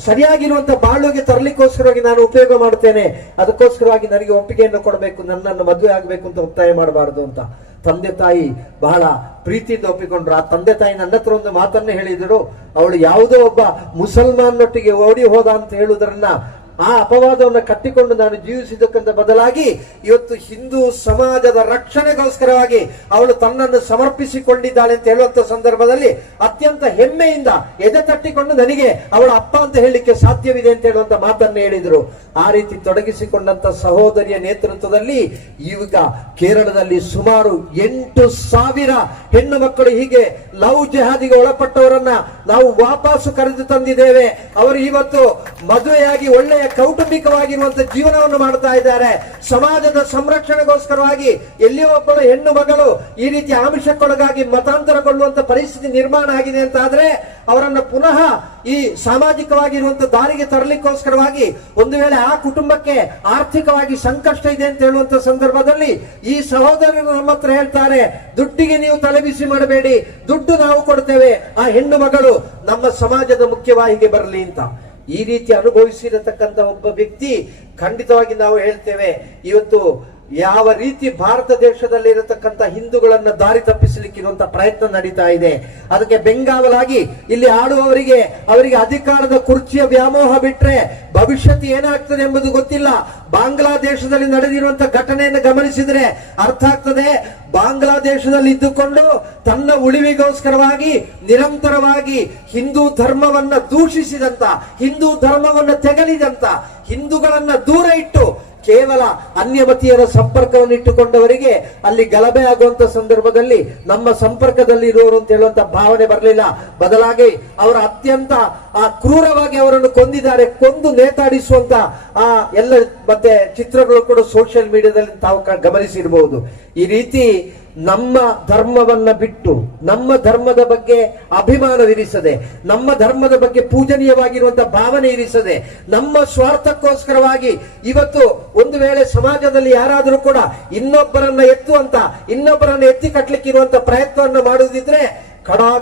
ಸರಿಯಾಗಿರುವಂತ ಬಾಳುಗೆ ತರಲಿಕ್ಕೋಸ್ಕರವಾಗಿ ನಾನು ಉಪಯೋಗ ಮಾಡ್ತೇನೆ. ಅದಕ್ಕೋಸ್ಕರವಾಗಿ ನನಗೆ ಒಪ್ಪಿಗೆಯನ್ನು ಕೊಡಬೇಕು, ನನ್ನನ್ನು ಮದುವೆ ಆಗಬೇಕು ಅಂತ ಒತ್ತಾಯ ಮಾಡಬಾರದು ಅಂತ ತಂದೆ ತಾಯಿ ಬಹಳ ಪ್ರೀತಿಯಿಂದ ಒಪ್ಪಿಕೊಂಡ್ರು. ಆ ತಂದೆ ತಾಯಿ ನನ್ನ ಹತ್ರ ಒಂದು ಮಾತನ್ನ ಹೇಳಿದರು, ಅವಳು ಯಾವುದೋ ಒಬ್ಬ ಮುಸಲ್ಮಾನ್ನೊಟ್ಟಿಗೆ ಓಡಿ ಹೋದ ಅಂತ ಹೇಳುವುದರನ್ನ, ಆ ಅಪವಾದವನ್ನು ಕಟ್ಟಿಕೊಂಡು ನಾನು ಜೀವಿಸಿದ್ದಕ್ಕಿಂತ ಬದಲಾಗಿ ಇವತ್ತು ಹಿಂದೂ ಸಮಾಜದ ರಕ್ಷಣೆಗೋಸ್ಕರವಾಗಿ ಅವಳು ತನ್ನನ್ನು ಸಮರ್ಪಿಸಿಕೊಂಡಿದ್ದಾಳೆ ಅಂತ ಹೇಳುವಂತ ಸಂದರ್ಭದಲ್ಲಿ ಅತ್ಯಂತ ಹೆಮ್ಮೆಯಿಂದ ಎದೆ ತಟ್ಟಿಕೊಂಡು ನನಗೆ ಅವಳ ಅಪ್ಪ ಅಂತ ಹೇಳಲಿಕ್ಕೆ ಸಾಧ್ಯವಿದೆ ಅಂತ ಹೇಳುವಂತ ಮಾತನ್ನು ಹೇಳಿದರು. ಆ ರೀತಿ ತೊಡಗಿಸಿಕೊಂಡಂತ ಸಹೋದರಿಯ ನೇತೃತ್ವದಲ್ಲಿ ಈಗ ಕೇರಳದಲ್ಲಿ ಸುಮಾರು 8,000 ಹೆಣ್ಣು ಮಕ್ಕಳು ಹೀಗೆ ಲವ್ ಜಿಹಾದಿಗೆ ಒಳಪಟ್ಟವರನ್ನ ನಾವು ವಾಪಸ್ಸು ಕರೆದು ತಂದಿದ್ದೇವೆ. ಅವರು ಇವತ್ತು ಮದುವೆಯಾಗಿ ಒಳ್ಳೆಯ ಕೌಟುಂಬಿಕವಾಗಿರುವಂತಹ ಜೀವನವನ್ನು ಮಾಡ್ತಾ ಇದ್ದಾರೆ. ಸಮಾಜದ ಸಂರಕ್ಷಣೆಗೋಸ್ಕರವಾಗಿ ಎಲ್ಲಿಯೋ ಒಬ್ಬಳು ಹೆಣ್ಣು ಮಗಳು ಈ ರೀತಿ ಆಮಿಷಕ್ಕೊಳಗಾಗಿ ಮತಾಂತರಗೊಳ್ಳುವಂತ ಪರಿಸ್ಥಿತಿ ನಿರ್ಮಾಣ ಆಗಿದೆ ಅಂತ ಆದ್ರೆ ಅವರನ್ನು ಪುನಃ ಈ ಸಾಮಾಜಿಕವಾಗಿರುವಂತಹ ದಾರಿಗೆ ತರಲಿಕ್ಕೋಸ್ಕರವಾಗಿ ಒಂದು ವೇಳೆ ಆ ಕುಟುಂಬಕ್ಕೆ ಆರ್ಥಿಕವಾಗಿ ಸಂಕಷ್ಟ ಇದೆ ಅಂತ ಹೇಳುವಂತ ಸಂದರ್ಭದಲ್ಲಿ ಈ ಸಹೋದರರು ನಮ್ಮ ಹತ್ರ ಹೇಳ್ತಾರೆ, ದುಡ್ಡಿಗೆ ನೀವು ತಲೆಬಿಸಿ ಮಾಡಬೇಡಿ, ದುಡ್ಡು ನಾವು ಕೊಡ್ತೇವೆ, ಆ ಹೆಣ್ಣು ಮಗಳು ನಮ್ಮ ಸಮಾಜದ ಮುಖ್ಯವಾಹಿಗೆ ಬರಲಿ ಅಂತ. ಈ ರೀತಿ ಅನುಭವಿಸಿರತಕ್ಕಂತ ಒಬ್ಬ ವ್ಯಕ್ತಿ ಖಂಡಿತವಾಗಿ ನಾವು ಹೇಳ್ತೇವೆ, ಇವತ್ತು ಯಾವ ರೀತಿ ಭಾರತ ದೇಶದಲ್ಲಿ ಇರತಕ್ಕಂತ ಹಿಂದೂಗಳನ್ನ ದಾರಿ ತಪ್ಪಿಸಲಿಕ್ಕಿರುವಂತ ಪ್ರಯತ್ನ ನಡೀತಾ ಇದೆ. ಅದಕ್ಕೆ ಬೆಂಗಾವಲಾಗಿ ಇಲ್ಲಿ ಆಳುವವರಿಗೆ ಅವರಿಗೆ ಅಧಿಕಾರದ ಕುರ್ಚಿಯ ವ್ಯಾಮೋಹ ಬಿಟ್ರೆ ಭವಿಷ್ಯತ್ ಏನಾಗ್ತದೆ ಎಂಬುದು ಗೊತ್ತಿಲ್ಲ. ಬಾಂಗ್ಲಾದೇಶದಲ್ಲಿ ನಡೆದಿರುವಂತಹ ಘಟನೆಯನ್ನು ಗಮನಿಸಿದ್ರೆ ಅರ್ಥ ಆಗ್ತದೆ. ಬಾಂಗ್ಲಾದೇಶದಲ್ಲಿ ಇದ್ದುಕೊಂಡು ತನ್ನ ಉಳಿವಿಗೋಸ್ಕರವಾಗಿ ನಿರಂತರವಾಗಿ ಹಿಂದೂ ಧರ್ಮವನ್ನ ದೂಷಿಸಿದಂತ, ಹಿಂದೂ ಧರ್ಮವನ್ನ ತೆಗಲಿದಂತ, ಹಿಂದೂಗಳನ್ನ ದೂರ ಇಟ್ಟು ಕೇವಲ ಅನ್ಯಮತೀಯರ ಸಂಪರ್ಕವನ್ನು ಇಟ್ಟುಕೊಂಡವರಿಗೆ ಅಲ್ಲಿ ಗಲಭೆ ಆಗುವಂತ ಸಂದರ್ಭದಲ್ಲಿ ನಮ್ಮ ಸಂಪರ್ಕದಲ್ಲಿ ಇರುವವರು ಅಂತ ಹೇಳುವಂತ ಭಾವನೆ ಬರಲಿಲ್ಲ. ಬದಲಾಗಿ ಅವರ ಅತ್ಯಂತ ಕ್ರೂರವಾಗಿ ಅವರನ್ನು ಕೊಂದಿದ್ದಾರೆ. ಕೊಂದು ನೇತಾಡಿಸುವಂತ ಆ ಎಲ್ಲ ಮತ್ತೆ ಚಿತ್ರಗಳು ಕೂಡ ಸೋಷಿಯಲ್ ಮೀಡಿಯಾದಲ್ಲಿ ತಾವು ಗಮನಿಸಿರಬಹುದು. ಈ ರೀತಿ ನಮ್ಮ ಧರ್ಮವನ್ನ ಬಿಟ್ಟು ನಮ್ಮ ಧರ್ಮದ ಬಗ್ಗೆ ಅಭಿಮಾನವಿರಿಸದೆ, ನಮ್ಮ ಧರ್ಮದ ಬಗ್ಗೆ ಪೂಜನೀಯವಾಗಿರುವಂತಹ ಭಾವನೆ ಇರಿಸದೆ, ನಮ್ಮ ಸ್ವಾರ್ಥಕ್ಕೋಸ್ಕರವಾಗಿ ಇವತ್ತು ಒಂದು ವೇಳೆ ಸಮಾಜದಲ್ಲಿ ಯಾರಾದರೂ ಕೂಡ ಇನ್ನೊಬ್ಬರನ್ನ ಎತ್ತಿ ಕಟ್ಟಲಿಕ್ಕಿರುವಂತ ಪ್ರಯತ್ನವನ್ನು ಮಾಡುವುದಿದ್ರೆ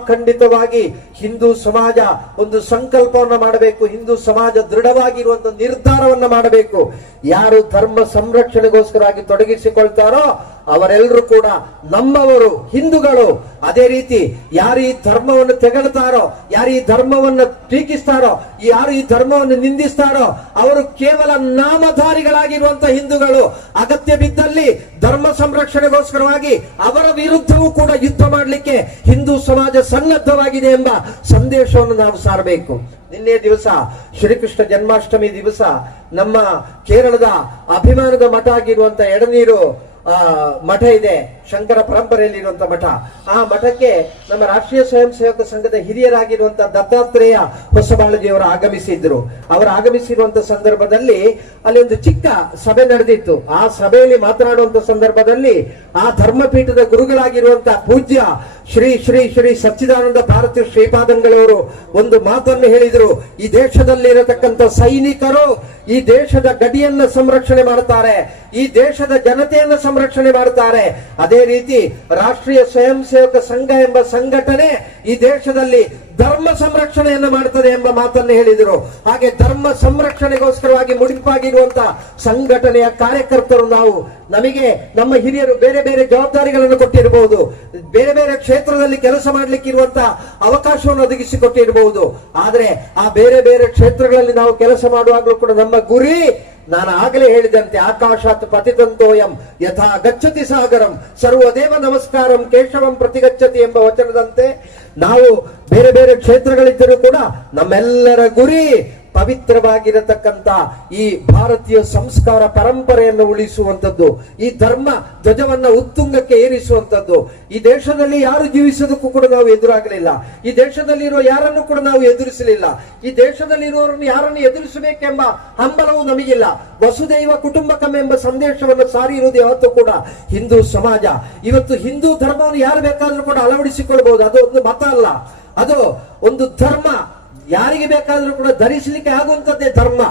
ಖಂಡಿತವಾಗಿ ಹಿಂದೂ ಸಮಾಜ ಒಂದು ಸಂಕಲ್ಪವನ್ನು ಮಾಡಬೇಕು. ಹಿಂದೂ ಸಮಾಜ ದೃಢವಾಗಿರುವಂತ ನಿರ್ಧಾರವನ್ನ ಮಾಡಬೇಕು. ಯಾರು ಧರ್ಮ ಸಂರಕ್ಷಣೆಗೋಸ್ಕರವಾಗಿ ತೊಡಗಿಸಿಕೊಳ್ತಾರೋ ಅವರೆಲ್ಲರೂ ಕೂಡ ನಮ್ಮವರು, ಹಿಂದೂಗಳು. ಅದೇ ರೀತಿ ಯಾರು ಈ ಧರ್ಮವನ್ನು ತೆಗಳ್ತಾರೋ, ಯಾರು ಈ ಧರ್ಮವನ್ನು ಟೀಕಿಸ್ತಾರೋ, ಯಾರು ಈ ಧರ್ಮವನ್ನು ನಿಂದಿಸ್ತಾರೋ ಅವರು ಕೇವಲ ನಾಮಧಾರಿಗಳಾಗಿರುವಂತ ಹಿಂದೂಗಳು. ಅಗತ್ಯ ಬಿದ್ದಲ್ಲಿ ಧರ್ಮ ಸಂರಕ್ಷಣೆಗೋಸ್ಕರವಾಗಿ ಅವರ ವಿರುದ್ಧವೂ ಕೂಡ ಯುದ್ಧ ಮಾಡಲಿಕ್ಕೆ ಹಿಂದೂ ಸಮಾಜ ಸನ್ನದ್ಧವಾಗಿದೆ ಎಂಬ ಸಂದೇಶವನ್ನು ನಾವು ಸಾರಬೇಕು. ನಿನ್ನೆ ದಿವಸ ಶ್ರೀಕೃಷ್ಣ ಜನ್ಮಾಷ್ಟಮಿ ದಿವಸ ನಮ್ಮ ಕೇರಳದ ಅಭಿಮಾನದ ಮಠ ಆಗಿರುವಂತ ಎಡನೀರು ಮಠ ಇದೆ, ಶಂಕರ ಪರಂಪರೆಯಲ್ಲಿ ಇರುವಂತಹ ಮಠ. ಆ ಮಠಕ್ಕೆ ನಮ್ಮ ರಾಷ್ಟ್ರೀಯ ಸ್ವಯಂ ಸೇವಕ ಸಂಘದ ಹಿರಿಯರಾಗಿರುವಂತಹ ದತ್ತಾತ್ರೇಯ ಹೊಸಬಾಳಜಿಯವರು ಆಗಮಿಸಿದ್ರು. ಅವರು ಆಗಮಿಸಿರುವಂತಹ ಸಂದರ್ಭದಲ್ಲಿ ಅಲ್ಲಿ ಒಂದು ಚಿಕ್ಕ ಸಭೆ ನಡೆದಿತ್ತು. ಆ ಸಭೆಯಲ್ಲಿ ಮಾತನಾಡುವಂತ ಸಂದರ್ಭದಲ್ಲಿ ಆ ಧರ್ಮಪೀಠದ ಗುರುಗಳಾಗಿರುವಂತಹ ಪೂಜ್ಯ ಶ್ರೀ ಶ್ರೀ ಶ್ರೀ ಸಚ್ಚಿದಾನಂದ ಭಾರತಿ ಶ್ರೀಪಾದಂಗಳವರು ಒಂದು ಮಾತನ್ನು ಹೇಳಿದರು. ಈ ದೇಶದಲ್ಲಿ ಇರತಕ್ಕಂಥ ಸೈನಿಕರು ಈ ದೇಶದ ಗಡಿಯನ್ನ ಸಂರಕ್ಷಣೆ ಮಾಡುತ್ತಾರೆ, ಈ ದೇಶದ ಜನತೆಯನ್ನ ಸಂರಕ್ಷಣೆ ಮಾಡುತ್ತಾರೆ. ಅದೇ ರೀತಿ ರಾಷ್ಟ್ರೀಯ ಸ್ವಯಂ ಸೇವಕ ಸಂಘ ಎಂಬ ಸಂಘಟನೆ ಈ ದೇಶದಲ್ಲಿ ಧರ್ಮ ಸಂರಕ್ಷಣೆಯನ್ನು ಮಾಡ್ತದೆ ಎಂಬ ಮಾತನ್ನು ಹೇಳಿದರು. ಹಾಗೆ ಧರ್ಮ ಸಂರಕ್ಷಣೆಗೋಸ್ಕರವಾಗಿ ಮುಡಿಪಾಗಿರುವಂತಹ ಸಂಘಟನೆಯ ಕಾರ್ಯಕರ್ತರು ನಾವು. ನಮಗೆ ನಮ್ಮ ಹಿರಿಯರು ಬೇರೆ ಬೇರೆ ಜವಾಬ್ದಾರಿಗಳನ್ನು ಕೊಟ್ಟಿರಬಹುದು, ಬೇರೆ ಬೇರೆ ಕ್ಷೇತ್ರದಲ್ಲಿ ಕೆಲಸ ಮಾಡ್ಲಿಕ್ಕೆ ಇರುವಂತಹ ಅವಕಾಶವನ್ನು ಒದಗಿಸಿಕೊಟ್ಟಿರಬಹುದು. ಆದ್ರೆ ಆ ಬೇರೆ ಬೇರೆ ಕ್ಷೇತ್ರಗಳಲ್ಲಿ ನಾವು ಕೆಲಸ ಮಾಡುವಾಗಲೂ ಕೂಡ ನಮ್ಮ ಗುರಿ, ನಾನು ಆಗಲೇ ಹೇಳಿದಂತೆ, ಆಕಾಶಾತ್ ಪತಿತಂತೋಯಂ ಯಥಾ ಗಚ್ಚತಿ ಸಾಗರಂ ಸರ್ವದೇವ ನಮಸ್ಕಾರಂ ಕೇಶವಂ ಪ್ರತಿಗಚ್ಚತಿ ಎಂಬ ವಚನದಂತೆ ನಾವು ಬೇರೆ ಬೇರೆ ಕ್ಷೇತ್ರಗಳಿದ್ದರೂ ಕೂಡ ನಮ್ಮೆಲ್ಲರ ಗುರಿ ಪವಿತ್ರವಾಗಿರತಕ್ಕಂತ ಈ ಭಾರತೀಯ ಸಂಸ್ಕಾರ ಪರಂಪರೆಯನ್ನು ಉಳಿಸುವಂತದ್ದು, ಈ ಧರ್ಮ ಧ್ವಜವನ್ನ ಉತ್ತುಂಗಕ್ಕೆ ಏರಿಸುವಂತದ್ದು. ಈ ದೇಶದಲ್ಲಿ ಯಾರು ಜೀವಿಸೋದಕ್ಕೂ ಕೂಡ ನಾವು ಎದುರಾಗಲಿಲ್ಲ, ಈ ದೇಶದಲ್ಲಿರುವ ಯಾರನ್ನು ಕೂಡ ನಾವು ಎದುರಿಸಲಿಲ್ಲ, ಈ ದೇಶದಲ್ಲಿರುವವರನ್ನು ಯಾರನ್ನು ಎದುರಿಸಬೇಕೆಂಬ ಹಂಬಲವು ನಮಗಿಲ್ಲ. ವಸುದೈವ ಕುಟುಂಬಕಂ ಎಂಬ ಸಂದೇಶವನ್ನು ಸಾರಿರುವುದು ಯಾವತ್ತೂ ಕೂಡ ಹಿಂದೂ ಸಮಾಜ. ಇವತ್ತು ಹಿಂದೂ ಧರ್ಮವನ್ನು ಯಾರು ಬೇಕಾದ್ರೂ ಕೂಡ ಅಳವಡಿಸಿಕೊಳ್ಬಹುದು. ಅದು ಒಂದು ಮತ ಅಲ್ಲ, ಅದು ಒಂದು ಧರ್ಮ. ಯಾರಿಗೆ ಬೇಕಾದ್ರೂ ಕೂಡ ಧರಿಸಲಿಕ್ಕೆ ಆಗುವಂತದ್ದೇ ಧರ್ಮ.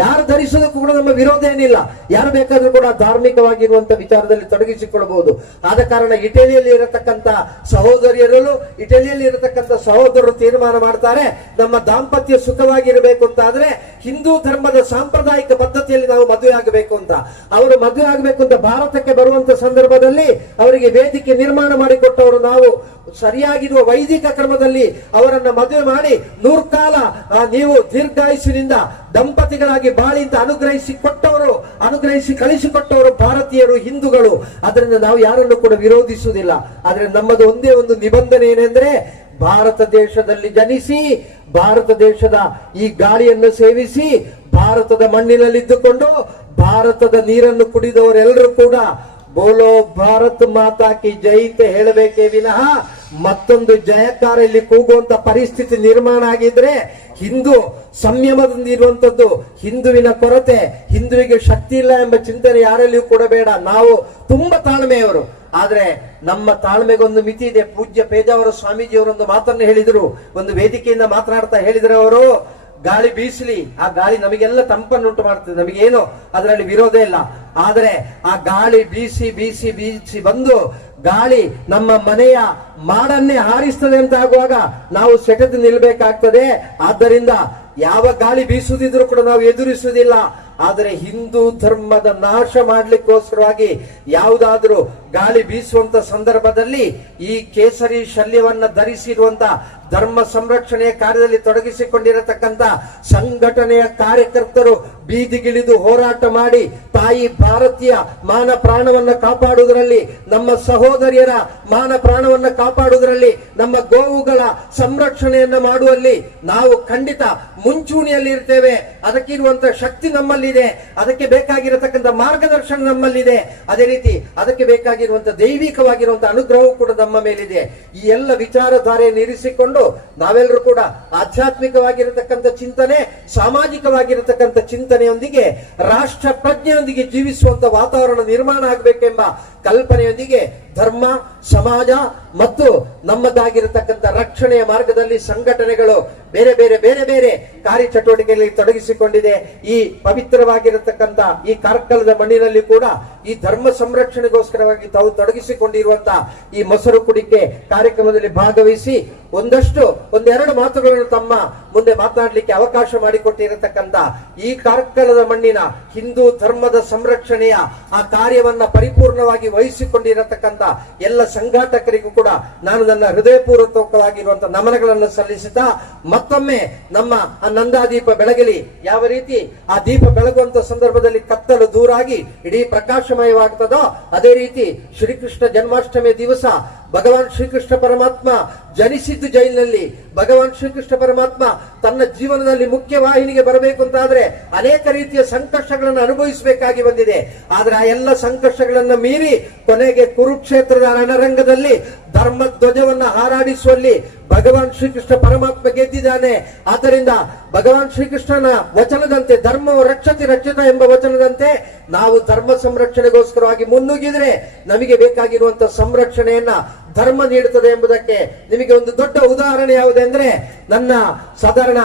ಯಾರು ಧರಿಸೋದಕ್ಕೂ ಕೂಡ ನಮ್ಮ ವಿರೋಧ ಏನಿಲ್ಲ. ಯಾರು ಬೇಕಾದ್ರೂ ಕೂಡ ಧಾರ್ಮಿಕವಾಗಿರುವಂತ ವಿಚಾರದಲ್ಲಿ ತೊಡಗಿಸಿಕೊಳ್ಳಬಹುದು. ಆದ ಕಾರಣ ಇಟಲಿಯಲ್ಲಿ ಇರತಕ್ಕಂತ ಸಹೋದರಿಯರಲ್ಲೂ ಇಟಲಿಯಲ್ಲಿ ಇರತಕ್ಕಂತ ಸಹೋದರರು ತೀರ್ಮಾನ ಮಾಡ್ತಾರೆ, ನಮ್ಮ ದಾಂಪತ್ಯ ಸುಖವಾಗಿರಬೇಕು ಅಂತ ಆದ್ರೆ ಹಿಂದೂ ಧರ್ಮದ ಸಾಂಪ್ರದಾಯಿಕ ಪದ್ಧತಿಯಲ್ಲಿ ನಾವು ಮದುವೆ ಆಗಬೇಕು ಅಂತ. ಅವರು ಮದುವೆ ಆಗಬೇಕು ಅಂತ ಭಾರತಕ್ಕೆ ಬರುವಂತ ಸಂದರ್ಭದಲ್ಲಿ ಅವರಿಗೆ ವೇದಿಕೆ ನಿರ್ಮಾಣ ಮಾಡಿಕೊಟ್ಟವರು ನಾವು. ಸರಿಯಾಗಿರುವ ವೈದಿಕ ಕ್ರಮದಲ್ಲಿ ಅವರನ್ನ ಮದುವೆ ಮಾಡಿ 100 ಕಾಲ ನೀವು ದೀರ್ಘಾಯುಷಿನಿಂದ ದಂಪತಿಗಳಾಗಿ ಬಾಳಿ ಅಂತ ಅನುಗ್ರಹಿಸಿ ಕಳಿಸಿಕೊಟ್ಟವರು ಭಾರತೀಯರು, ಹಿಂದೂಗಳು. ಅದರಿಂದ ನಾವು ಯಾರನ್ನು ಕೂಡ ವಿರೋಧಿಸುವುದಿಲ್ಲ. ಆದ್ರೆ ನಮ್ಮದು ಒಂದೇ ಒಂದು ನಿಬಂಧನೆ ಏನೆಂದ್ರೆ, ಭಾರತ ದೇಶದಲ್ಲಿ ಜನಿಸಿ ಭಾರತ ದೇಶದ ಈ ಗಾಳಿಯನ್ನು ಸೇವಿಸಿ ಭಾರತದ ಮಣ್ಣಿನಲ್ಲಿದ್ದುಕೊಂಡು ಭಾರತದ ನೀರನ್ನು ಕುಡಿದವರೆಲ್ಲರೂ ಕೂಡ ಬೋಲೋ ಭಾರತ್ ಮಾತಾ ಕಿ ಜೈ ಅಂತ ಹೇಳಬೇಕೇ ವಿನಃ ಮತ್ತೊಂದು ಜಯಕಾರ ಇಲ್ಲಿ ಕೂಗುವಂತ ಪರಿಸ್ಥಿತಿ ನಿರ್ಮಾಣ ಆಗಿದ್ರೆ, ಹಿಂದೂ ಸಂಯಮದಿಂದ ಇರುವಂತದ್ದು, ಹಿಂದುವಿನ ಕೊರತೆ, ಹಿಂದುವಿಗೆ ಶಕ್ತಿ ಇಲ್ಲ ಎಂಬ ಚಿಂತನೆ ಯಾರಲ್ಲಿಯೂ ಕೂಡ ಬೇಡ. ನಾವು ತುಂಬಾ ತಾಳ್ಮೆಯವರು. ಆದ್ರೆ ನಮ್ಮ ತಾಳ್ಮೆಗೊಂದು ಮಿತಿ ಇದೆ. ಪೂಜ್ಯ ಪೇಜಾವರ ಸ್ವಾಮೀಜಿಯವರೊಂದು ಮಾತನ್ನು ಹೇಳಿದರು. ಒಂದು ವೇದಿಕೆಯಿಂದ ಮಾತನಾಡ್ತಾ ಹೇಳಿದ್ರು ಅವರು, ಗಾಳಿ ಬೀಸಲಿ, ಆ ಗಾಳಿ ನಮಗೆಲ್ಲ ತಂಪನ್ನುಂಟು ಮಾಡ್ತದೆ, ನಮಗೇನು ಅದರಲ್ಲಿ ವಿರೋಧ ಇಲ್ಲ. ಆದ್ರೆ ಆ ಗಾಳಿ ಬೀಸಿ ಬೀಸಿ ಬೀಸಿ ಬಂದು ಗಾಳಿ ನಮ್ಮ ಮನೆಯ ಮಾಡನ್ನೇ ಹಾರಿಸ್ತದೆ ಅಂತ ಆಗುವಾಗ ನಾವು ಸೆಟೆದು ನಿಲ್ಬೇಕಾಗ್ತದೆ. ಆದ್ದರಿಂದ ಯಾವ ಗಾಳಿ ಬೀಸುವುದಿದ್ರು ಕೂಡ ನಾವು ಎದುರಿಸುವುದಿಲ್ಲ. ಆದರೆ ಹಿಂದೂ ಧರ್ಮದ ನಾಶ ಮಾಡ್ಲಿಕ್ಕೋಸ್ಕರವಾಗಿ ಯಾವುದಾದ್ರೂ ಗಾಳಿ ಬೀಸುವಂತ ಸಂದರ್ಭದಲ್ಲಿ ಈ ಕೇಸರಿ ಶಲ್ಯವನ್ನ ಧರಿಸಿರುವಂತ ಧರ್ಮ ಸಂರಕ್ಷಣೆಯ ಕಾರ್ಯದಲ್ಲಿ ತೊಡಗಿಸಿಕೊಂಡಿರತಕ್ಕಂತ ಸಂಘಟನೆಯ ಕಾರ್ಯಕರ್ತರು ಬೀದಿಗಿಳಿದು ಹೋರಾಟ ಮಾಡಿ ತಾಯಿ ಭಾರತೀಯ ಮಾನ ಪ್ರಾಣವನ್ನ ಕಾಪಾಡುವುದರಲ್ಲಿ, ನಮ್ಮ ಸಹೋದರಿಯರ ಮಾನ ಪ್ರಾಣವನ್ನ ಕಾಪಾಡುವುದರಲ್ಲಿ, ನಮ್ಮ ಗೋವುಗಳ ಸಂರಕ್ಷಣೆಯನ್ನ ಮಾಡುವಲ್ಲಿ ನಾವು ಖಂಡಿತ ಮುಂಚೂಣಿಯಲ್ಲಿ ಇರ್ತೇವೆ. ಅದಕ್ಕಿರುವಂತ ಶಕ್ತಿ ನಮ್ಮಲ್ಲಿದೆ, ಅದಕ್ಕೆ ಬೇಕಾಗಿರತಕ್ಕಂಥ ಮಾರ್ಗದರ್ಶನ ನಮ್ಮಲ್ಲಿದೆ. ಅದೇ ರೀತಿ ಅದಕ್ಕೆ ಬೇಕಾಗಿರುವಂತ ದೈವಿಕವಾಗಿರುವಂತ ಅನುಗ್ರಹವೂ ಕೂಡ ನಮ್ಮ ಮೇಲಿದೆ. ಈ ಎಲ್ಲ ವಿಚಾರಧಾರೆಯನ್ನು ಇರಿಸಿಕೊಂಡು ನಾವೆಲ್ಲರೂ ಕೂಡ ಆಧ್ಯಾತ್ಮಿಕವಾಗಿರತಕ್ಕಂಥ ಚಿಂತನೆ, ಸಾಮಾಜಿಕವಾಗಿರತಕ್ಕಂಥ ಚಿಂತನೆಯೊಂದಿಗೆ, ರಾಷ್ಟ್ರ ಪ್ರಜ್ಞೆಯೊಂದಿಗೆ ಜೀವಿಸುವಂತ ವಾತಾವರಣ ನಿರ್ಮಾಣ ಆಗಬೇಕೆಂಬ ಕಲ್ಪನೆಯೊಂದಿಗೆ ಧರ್ಮ, ಸಮಾಜ ಮತ್ತು ನಮ್ಮದಾಗಿರತಕ್ಕಂಥ ರಕ್ಷಣೆಯ ಮಾರ್ಗದಲ್ಲಿ ಸಂಘಟನೆಗಳು ಬೇರೆ ಬೇರೆ ಬೇರೆ ಬೇರೆ ಕಾರ್ಯಚಟುವಟಿಕೆಯಲ್ಲಿ ತೊಡಗಿಸಿಕೊಂಡಿದೆ. ಈ ಪವಿತ್ರವಾಗಿರತಕ್ಕಂಥ ಈ ಕಾರ್ಕಳದ ಮಣ್ಣಿನಲ್ಲಿ ಕೂಡ ಈ ಧರ್ಮ ಸಂರಕ್ಷಣೆಗೋಸ್ಕರವಾಗಿ ತಾವು ತೊಡಗಿಸಿಕೊಂಡಿರುವಂತಹ ಈ ಮೊಸರು ಕುಡಿಕೆ ಕಾರ್ಯಕ್ರಮದಲ್ಲಿ ಭಾಗವಹಿಸಿ ಒಂದೆರಡು ಮಾತುಗಳನ್ನು ತಮ್ಮ ಮುಂದೆ ಮಾತನಾಡಲಿಕ್ಕೆ ಅವಕಾಶ ಮಾಡಿಕೊಟ್ಟಿರತಕ್ಕಂಥ ಈ ಕಾರ್ಕಳದ ಮಣ್ಣಿನ ಹಿಂದೂ ಧರ್ಮದ ಸಂರಕ್ಷಣೆಯ ಆ ಕಾರ್ಯವನ್ನ ಪರಿಪೂರ್ಣವಾಗಿ ವಹಿಸಿಕೊಂಡಿರತಕ್ಕಂಥ ಎಲ್ಲ ಸಂಘಾಟಕರಿಗೂ ಕೂಡ ನಾನು ನನ್ನ ಹೃದಯಪೂರ್ವಕವಾಗಿರುವಂತಹ ನಮನಗಳನ್ನು ಸಲ್ಲಿಸುತ್ತಾ, ಮತ್ತೊಮ್ಮೆ ನಮ್ಮ ಆ ನಂದಾದೀಪ ಬೆಳಗಲಿ. ಯಾವ ರೀತಿ ಆ ದೀಪ ಬೆಳಗುವಂತ ಸಂದರ್ಭದಲ್ಲಿ ಕತ್ತಲು ದೂರಾಗಿ ಇಡೀ ಪ್ರಕಾಶಮಯವಾಗ್ತದೋ, ಅದೇ ರೀತಿ ಶ್ರೀಕೃಷ್ಣ ಜನ್ಮಾಷ್ಟಮಿ ದಿವಸ ಭಗವಾನ್ ಶ್ರೀಕೃಷ್ಣ ಪರಮಾತ್ಮ ಜನಿಸಿದ್ದು ಜೈಲಿನಲ್ಲಿ. ಭಗವಾನ್ ಶ್ರೀಕೃಷ್ಣ ಪರಮಾತ್ಮ ತನ್ನ ಜೀವನದಲ್ಲಿ ಮುಖ್ಯ ವಾಹಿನಿಗೆ ಬರಬೇಕು ಅಂತಾದ್ರೆ ಅನೇಕ ರೀತಿಯ ಸಂಕಷ್ಟಗಳನ್ನು ಅನುಭವಿಸಬೇಕಾಗಿ ಬಂದಿದೆ. ಆದ್ರೆ ಆ ಎಲ್ಲ ಸಂಕಷ್ಟಗಳನ್ನು ಮೀರಿ ಕೊನೆಗೆ ಕುರುಕ್ಷೇತ್ರದ ರಣರಂಗದಲ್ಲಿ ಧರ್ಮ ಧ್ವಜವನ್ನ ಹಾರಾಡಿಸುವಲ್ಲಿ ಭಗವಾನ್ ಶ್ರೀಕೃಷ್ಣ ಪರಮಾತ್ಮ ಗೆದ್ದಿದ್ದಾನೆ. ಆದ್ದರಿಂದ ಭಗವಾನ್ ಶ್ರೀಕೃಷ್ಣನ ವಚನದಂತೆ ಧರ್ಮವು ರಕ್ಷತಿ ರಕ್ಷಿತ ಎಂಬ ವಚನದಂತೆ ನಾವು ಧರ್ಮ ಸಂರಕ್ಷಣೆಗೋಸ್ಕರವಾಗಿ ಮುನ್ನುಗ್ಗಿದ್ರೆ ನಮಗೆ ಬೇಕಾಗಿರುವಂತಹ ಸಂರಕ್ಷಣೆಯನ್ನ ಧರ್ಮ ನೀಡುತ್ತದೆ ಎಂಬುದಕ್ಕೆ ನಿಮಗೆ ಒಂದು ದೊಡ್ಡ ಉದಾಹರಣೆ ಯಾವುದೆಂದ್ರೆ, ನನ್ನ ಸಾಧಾರಣ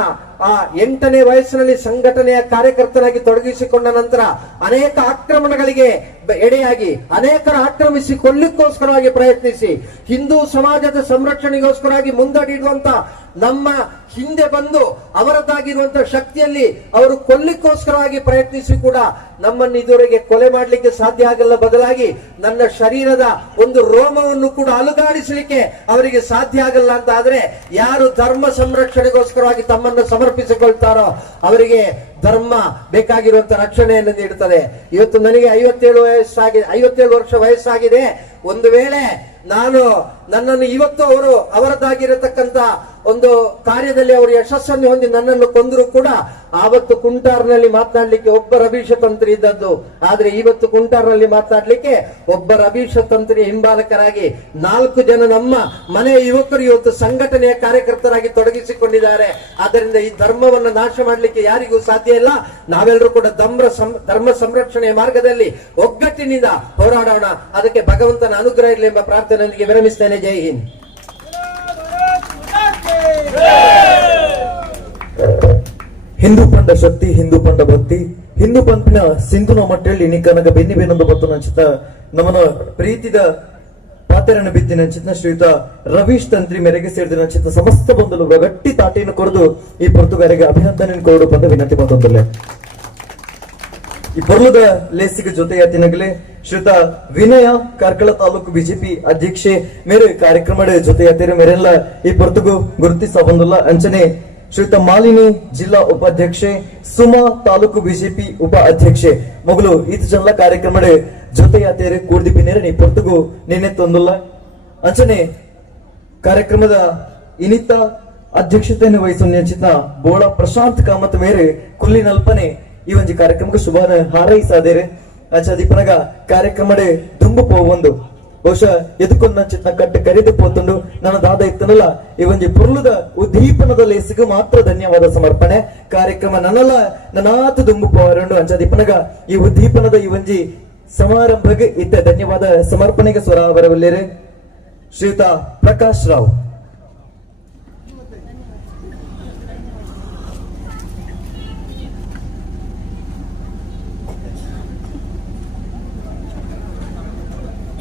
8ನೇ ವಯಸ್ಸಿನಲ್ಲಿ ಸಂಘಟನೆಯ ಕಾರ್ಯಕರ್ತನಾಗಿ ತೊಡಗಿಸಿಕೊಂಡ ನಂತರ ಅನೇಕ ಆಕ್ರಮಣಗಳಿಗೆ ಎಡೆಯಾಗಿ ಅನೇಕರ ಆಕ್ರಮಿಸಿ ಕೊಲ್ಲಿಕ್ಕೋಸ್ಕರವಾಗಿ ಪ್ರಯತ್ನಿಸಿ ಹಿಂದೂ ಸಮಾಜದ ಸಂರಕ್ಷಣೆಗೋಸ್ಕರವಾಗಿ ಮುಂದಡಿಡುವಂತ ನಮ್ಮ ಹಿಂದೆ ಬಂದು ಅವರದ್ದಾಗಿರುವಂತಹ ಶಕ್ತಿಯಲ್ಲಿ ಅವರು ಕೊಲ್ಲಿಕ್ಕೋಸ್ಕರವಾಗಿ ಪ್ರಯತ್ನಿಸಿ ಕೂಡ ನಮ್ಮನ್ನು ಇದುವರೆಗೆ ಕೊಲೆ ಮಾಡಲಿಕ್ಕೆ ಸಾಧ್ಯ ಆಗಲ್ಲ. ಬದಲಾಗಿ ನನ್ನ ಶರೀರದ ಒಂದು ರೋಮವನ್ನು ಕೂಡ ಅಲುಗಾಡಿಸಲಿಕ್ಕೆ ಅವರಿಗೆ ಸಾಧ್ಯ ಆಗಲ್ಲ ಅಂತ ಆದ್ರೆ, ಯಾರು ಧರ್ಮ ಸಂರಕ್ಷಣೆಗೋಸ್ಕರವಾಗಿ ತಮ್ಮನ್ನು ಸಮರ್ಪಿಸಿಕೊಳ್ತಾರೋ ಅವರಿಗೆ ಧರ್ಮ ಬೇಕಾಗಿರುವಂತಹ ರಕ್ಷಣೆಯನ್ನು ನೀಡುತ್ತದೆ. ಇವತ್ತು ನನಗೆ 57 ವರ್ಷ ವಯಸ್ಸಾಗಿದೆ. ಒಂದು ವೇಳೆ ನನ್ನನ್ನು ಇವತ್ತು ಅವರದ್ದಾಗಿರತಕ್ಕಂತ ಒಂದು ಕಾರ್ಯದಲ್ಲಿ ಅವರು ಯಶಸ್ಸನ್ನು ಹೊಂದಿ ನನ್ನನ್ನು ಕೊಂದರೂ ಕೂಡ ಆವತ್ತು ಕುಂಟಾರ್ನಲ್ಲಿ ಮಾತನಾಡ್ಲಿಕ್ಕೆ ಒಬ್ಬ ರವೀಶತಂತ್ರಿ ಇದ್ದದ್ದು. ಆದ್ರೆ ಇವತ್ತು ಕುಂಟಾರ್ನಲ್ಲಿ ಮಾತನಾಡ್ಲಿಕ್ಕೆ ಒಬ್ಬ ರವೀಶತಂತ್ರಿ ಹಿಂಬಾಲಕರಾಗಿ 4 ಜನ ನಮ್ಮ ಮನೆಯ ಯುವಕರು ಇವತ್ತು ಸಂಘಟನೆಯ ಕಾರ್ಯಕರ್ತರಾಗಿ ತೊಡಗಿಸಿಕೊಂಡಿದ್ದಾರೆ. ಆದ್ದರಿಂದ ಈ ಧರ್ಮವನ್ನು ನಾಶ ಮಾಡಲಿಕ್ಕೆ ಯಾರಿಗೂ ಸಾಧ್ಯ ಇಲ್ಲ. ನಾವೆಲ್ಲರೂ ಕೂಡ ಧರ್ಮ ಸಂರಕ್ಷಣೆಯ ಮಾರ್ಗದಲ್ಲಿ ಒಗ್ಗಟ್ಟಿನಿಂದ ಹೋರಾಡೋಣ. ಅದಕ್ಕೆ ಭಗವಂತನ ಅನುಗ್ರಹ ಇರಲಿ ಎಂಬ ಪ್ರಾರ್ಥನೆಯೊಂದಿಗೆ ವಿರಮಿಸ್ತೇನೆ. ಜೈ ಹಿಂದ್. ಹಿಂದೂ ಪಂಡ ಶಕ್ತಿ, ಹಿಂದೂ ಪಂಡ ಭಕ್ತಿ, ಹಿಂದೂ ಪಂಪಿನ ಸಿಂಧುನ ಮಟ್ಟಲ್ಲಿ ನಿಕನಗ ಬೆನ್ನಿ ಬೇನೊಂದು ಬತ್ತು ನಂಚಿತ ನಮ್ಮನ ಪ್ರೀತಿದ ಪಾತೆರನ ಬಿತ್ತಿ ನಂಚಿತ ಶ್ರೀಯುತ ರವೀಶ್ ತಂತ್ರಿ ಮೇರೆಗೆ ಸೇರಿದ ನಂಚಿತ ಸಮಸ್ತ ಬಂಧುಗಳು ಗಟ್ಟಿ ತಾಟಿಯನ್ನು ಕೊರೆದು ಈ ಪೊರ್ತುಗಾರಿಗೆ ಅಭಿನಂದನೆ ಕೊರಡು ಬಂದ ವಿನಂತಿ ಬಂದೊಂದಲ್ಲೇ ಈ ಬರುಳದ ಲೇಸಿಗೆ ಜೊತೆಯಾತಿನಗಲೇ ಶ್ರೀಯುತ ವಿನಯ ಕಾರ್ಕಳ ತಾಲೂಕು ಬಿಜೆಪಿ ಅಧ್ಯಕ್ಷೆ ಮೇರೆ ಕಾರ್ಯಕ್ರಮದ ಜೊತೆಯಾತಿರ ಮೇರೆಲ್ಲ ಈ ಪೊರ್ತುಗು ಗುರುತಿಸ ಬಂದಲ್ಲ ಅಂಚನೆ ಶ್ರೀಯುತ ಮಾಲಿನಿ ಜಿಲ್ಲಾ ಉಪಾಧ್ಯಕ್ಷೆ, ಸುಮಾ ತಾಲೂಕು ಬಿಜೆಪಿ ಉಪ ಅಧ್ಯಕ್ಷೆ ಮೊಗಲು ಈತ ಜನಲ ಕಾರ್ಯಕ್ರಮದ ಜೊತೆಯಾತಿರ ಕೂರ್ದಿಪಿ ನೇರಣಿ ಪೊರ್ತುಗು ನಿನ್ನೆ ತಂದಲ್ಲ ಅಂಚನೆ ಕಾರ್ಯಕ್ರಮದ ಇನಿತ ಅಧ್ಯಕ್ಷತೆಯನ್ನು ವಹಿಸುವ ನಿಶ್ಚಿತ ಬೋಳ ಪ್ರಶಾಂತ್ ಕಾಮತ್ ಮೇರೆ ಕುಲ್ಲಿ ನಲ್ಪನೆ ಈ ಒಂಜಿ ಕಾರ್ಯಕ್ರಮಕ್ಕೆ ಶುಭ ಹಾರೈಸಾದೇರೆ ಅಂಚ ದೀಪನಗ ಕಾರ್ಯಕ್ರಮಡೆ ದುಂಬು ಪೋವೊಂದು ಬಹುಶಃ ಎದುಕೊಂಡ ಚಿತ್ತ ಕಟ್ಟು ಕರೆದು ಪೋತುಂಡು ನನ್ನ ದಾದ ಇತ್ತನಲ್ಲ ಈ ಒಂಜಿ ಪುರ್ಲುದ ಉದ್ದೀಪನದ ಲೇಸಿಗೂ ಮಾತ್ರ ಧನ್ಯವಾದ ಸಮರ್ಪಣೆ ಕಾರ್ಯಕ್ರಮ ನನ್ನಲ್ಲ ನನಾತು ದುಂಬು ಪೋವರಂಡು ಅಂಚ ದೀಪನಗ ಈ ಉದ್ದೀಪನದ ಈ ಒಂಜಿ ಸಮಾರಂಭಗೆ ಇತ್ತ ಧನ್ಯವಾದ ಸಮರ್ಪಣೆಗೆ ಸ್ವರ ಬರವಲ್ಲೇರೆ ಶ್ರೀಯುತ ಪ್ರಕಾಶ್ ರಾವ್.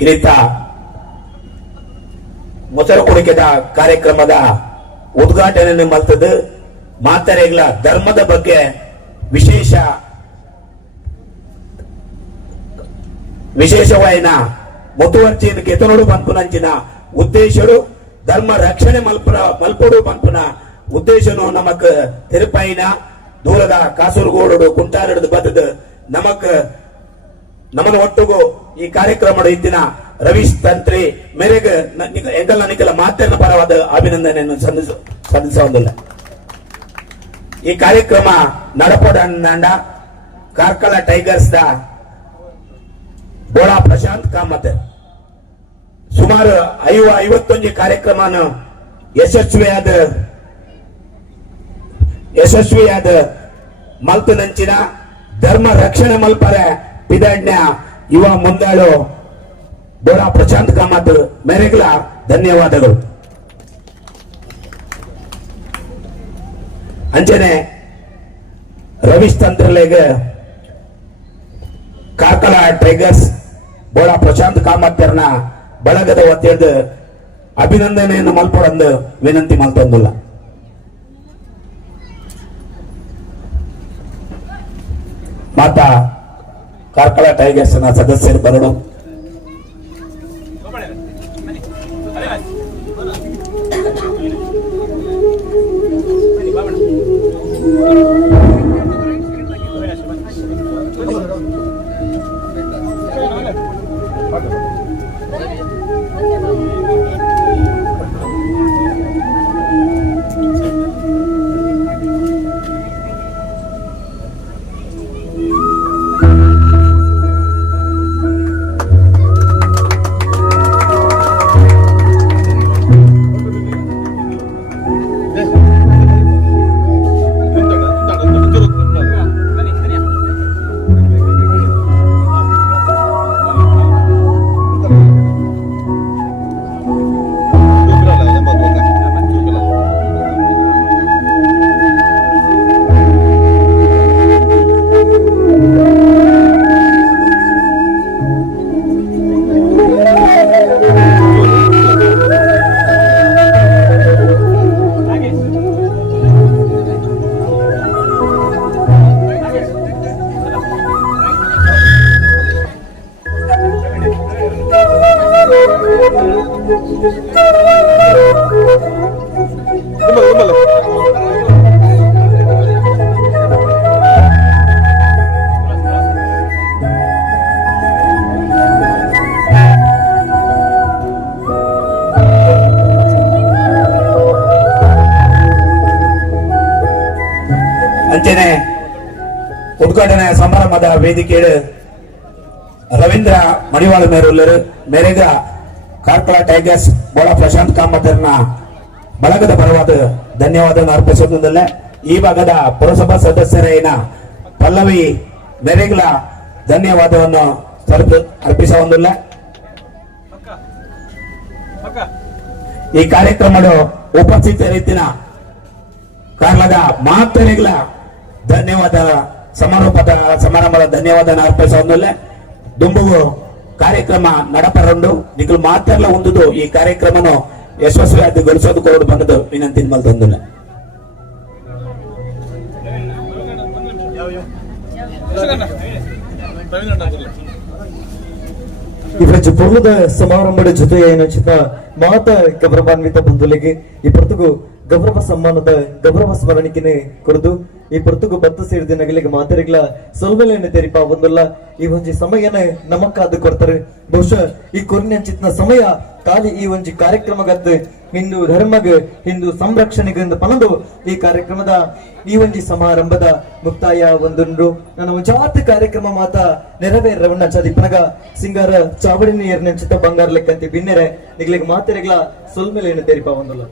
ಇರಿತ ಮೊಸರು ಕುಡಿಕೆದ ಕಾರ್ಯಕ್ರಮದ ಉದ್ಘಾಟನೆಯನ್ನು ಮಲ್ತದ್ದು ಮಾತರೆಗಳ ಧರ್ಮದ ಬಗ್ಗೆ ವಿಶೇಷವಾಯಿನ ಮುತುವರ್ಜಿಯನ್ನು ಕೆತನೋಡು ಪಂಪುನಂಚಿನ ಉದ್ದೇಶರು ಧರ್ಮ ರಕ್ಷಣೆ ಮಲ್ಪೋಡು ಪಂಪುನ ಉದ್ದೇಶನು ನಮಕ್ ತಿರುಪಾಯಿನ ದೂರದ ಕಾಸರಗೋಡು ಕುಂಟಾರಡು ಬದದು ನಮ್ಮನ್ನು ಒಟ್ಟುಗು ಈ ಕಾರ್ಯಕ್ರಮದ ಇತ್ತಿನ ರವೀಶ್ ತಂತ್ರಿ ಮೇರೆಗೆ ಎಂಗಲ ಮಾತಿನ ಪರವಾದ ಅಭಿನಂದನೆಯನ್ನು ಸಲ್ಲಿಸುವುದಿಲ್ಲ. ಈ ಕಾರ್ಯಕ್ರಮ ನಡಪಡ ಕಾರ್ಕಳ ಟೈಗರ್ಸ್ ದ ಬೋಳಾ ಪ್ರಶಾಂತ್ ಕಾಮತ್ ಸುಮಾರು 51 ಕಾರ್ಯಕ್ರಮನ ಯಶಸ್ವಿಯಾದ ಮಲ್ಪನಂಚಿನ ಧರ್ಮ ರಕ್ಷಣೆ ಮಲ್ಪರೆ ಪಿದಣ್ಣ ಯುವ ಮುಂದಾಳು ಬೋಳಾ ಪ್ರಶಾಂತ್ ಕಾಮತ್ ಮೇರೆಗಳ ಧನ್ಯವಾದಗಳು. ಅಂಚನೆ ರವೀಶ್ ತಂತ್ರಲೆಗೆ ಕಾರ್ಕಳ ಟೈಗರ್ಸ್ ಬೋಳಾ ಪ್ರಶಾಂತ್ ಕಾಮತ್ಯರ್ನ ಬಳಗದ ಒತ್ತೇಳ್ದು ಅಭಿನಂದನೆಯನ್ನು ಮಲ್ಪೊಂದು ವಿನಂತಿ ಮಲ್ತೊಂದಿಲ್ಲ. ಮಾತಾ ಕಾರ್ಕಳ ಟೈಗರ್ಸ್ ನ ಸದಸ್ಯರು ಬರಡು ಅಂಚೆನೆ ಉದ್ಘಾಟನೆ ಸಮಾರಂಭದ ವೇದಿಕೆಯಲ್ಲಿ ರವೀಂದ್ರ ಮಡಿವಾಳ ಮೇರುಲ್ಲರು ಮೇರೆಗ ಕಾರ್ಕಳ ಟೈಗರ್ಸ್ ಬೋಳ ಪ್ರಶಾಂತ್ ಕಾಮತರ್ನ ಬಳಗದ ಪರವಾದ ಧನ್ಯವಾದ ಅರ್ಪಿಸುವುದಿಲ್ಲ. ಈ ಭಾಗದ ಪುರಸಭಾ ಸದಸ್ಯರೇನ ಪಲ್ಲವಿ ಮೇರೆಗ್ಲ ಧನ್ಯವಾದವನ್ನು ಅರ್ಪಿಸುವುದಿಲ್ಲ. ಈ ಕಾರ್ಯಕ್ರಮದ ಉಪಸ್ಥಿತರಿದ್ದಿನ ಕಾರ್ಲದ ಮಾತರಿಗಳ ಧನ್ಯವಾದ ಸಮಾರಂಭದ ಧನ್ಯವಾದ ಅರ್ಪಿಸುವುದಿಲ್ಲ. ದುಂಬುಗು ಕಾರ್ಯಕ್ರಮ ನಡಪರಂಡು ನಿಖಲು ಮಾತೆಲ್ಲ ಹೊಂದುದು ಈ ಕಾರ್ಯಕ್ರಮನು ಯಶಸ್ವಿಯಾಗಿ ಗಳಿಸೋದು ಕೋಡ್ ಬಂದದ್ದು ವಿನಂತಿ ಮಲ್ತೊಂದಿಲ್ಲ. ಇವರ ಪೊರ್ಲದ ಸಮಾರಂಭದ ಜೊತೆ ಏನಂಚಿತ ಮಾತ ಗೌರವಾನ್ವಿತ ಬಂಧುಗಳಿಗೆ ಈ ಪ್ರತಿಗೂ ಗೌರವ ಸಮ್ಮಾನದ ಗೌರವ ಸ್ಮರಣಿಕೆನೆ ಕೊರದು ಈ ಪ್ರತಿಗೂ ಬತ್ತ ಸೇರಿದ ನಗಲಿಗೆ ಮಾತರಿಗಳ ಸೊಲ್ಮೆಲೆಯನ್ನು ತೆರಿಪ ಒಂದಲ್ಲ ಈ ಒಂಜಿ ಸಮಯನ ನಮಕ್ಕಾದು ಕೊಡ್ತಾರೆ. ಬಹುಶಃ ಈ ಕೊರಿನಂಚಿತ್ನ ಸಮಯ ಖಾಲಿ ಈ ಒಂಜಿ ಕಾರ್ಯಕ್ರಮಗದ್ದು ಹಿಂದೂ ಧರ್ಮಗ ಹಿಂದೂ ಸಂರಕ್ಷಣೆಗೆ ಪನದು ಈ ಕಾರ್ಯಕ್ರಮದ ಈ ಒಂಜಿ ಸಮಾರಂಭದ ಮುಕ್ತಾಯ ಒಂದುಂಡು ನನ್ನ ಜಾತಿ ಕಾರ್ಯಕ್ರಮ ಮಾತ ನೆರವೇರವನ್ನ ಚದಿಪ್ಪನಗ ಸಿಂಗಾರ ಚಾವಡಿ ನೀರಿನಂಚಿತ ಬಂಗಾರ ಲೆಕ್ಕಂತಿ ಬಿನ್ನೆರೆ ನಿಗ್ಲಿಗೆ ಮಾತೆರೆಗಳ ಸೊಲ್ಮೆಲೆಯನ್ನು ತೆರಿಪ ಒಂದಲ್ಲ.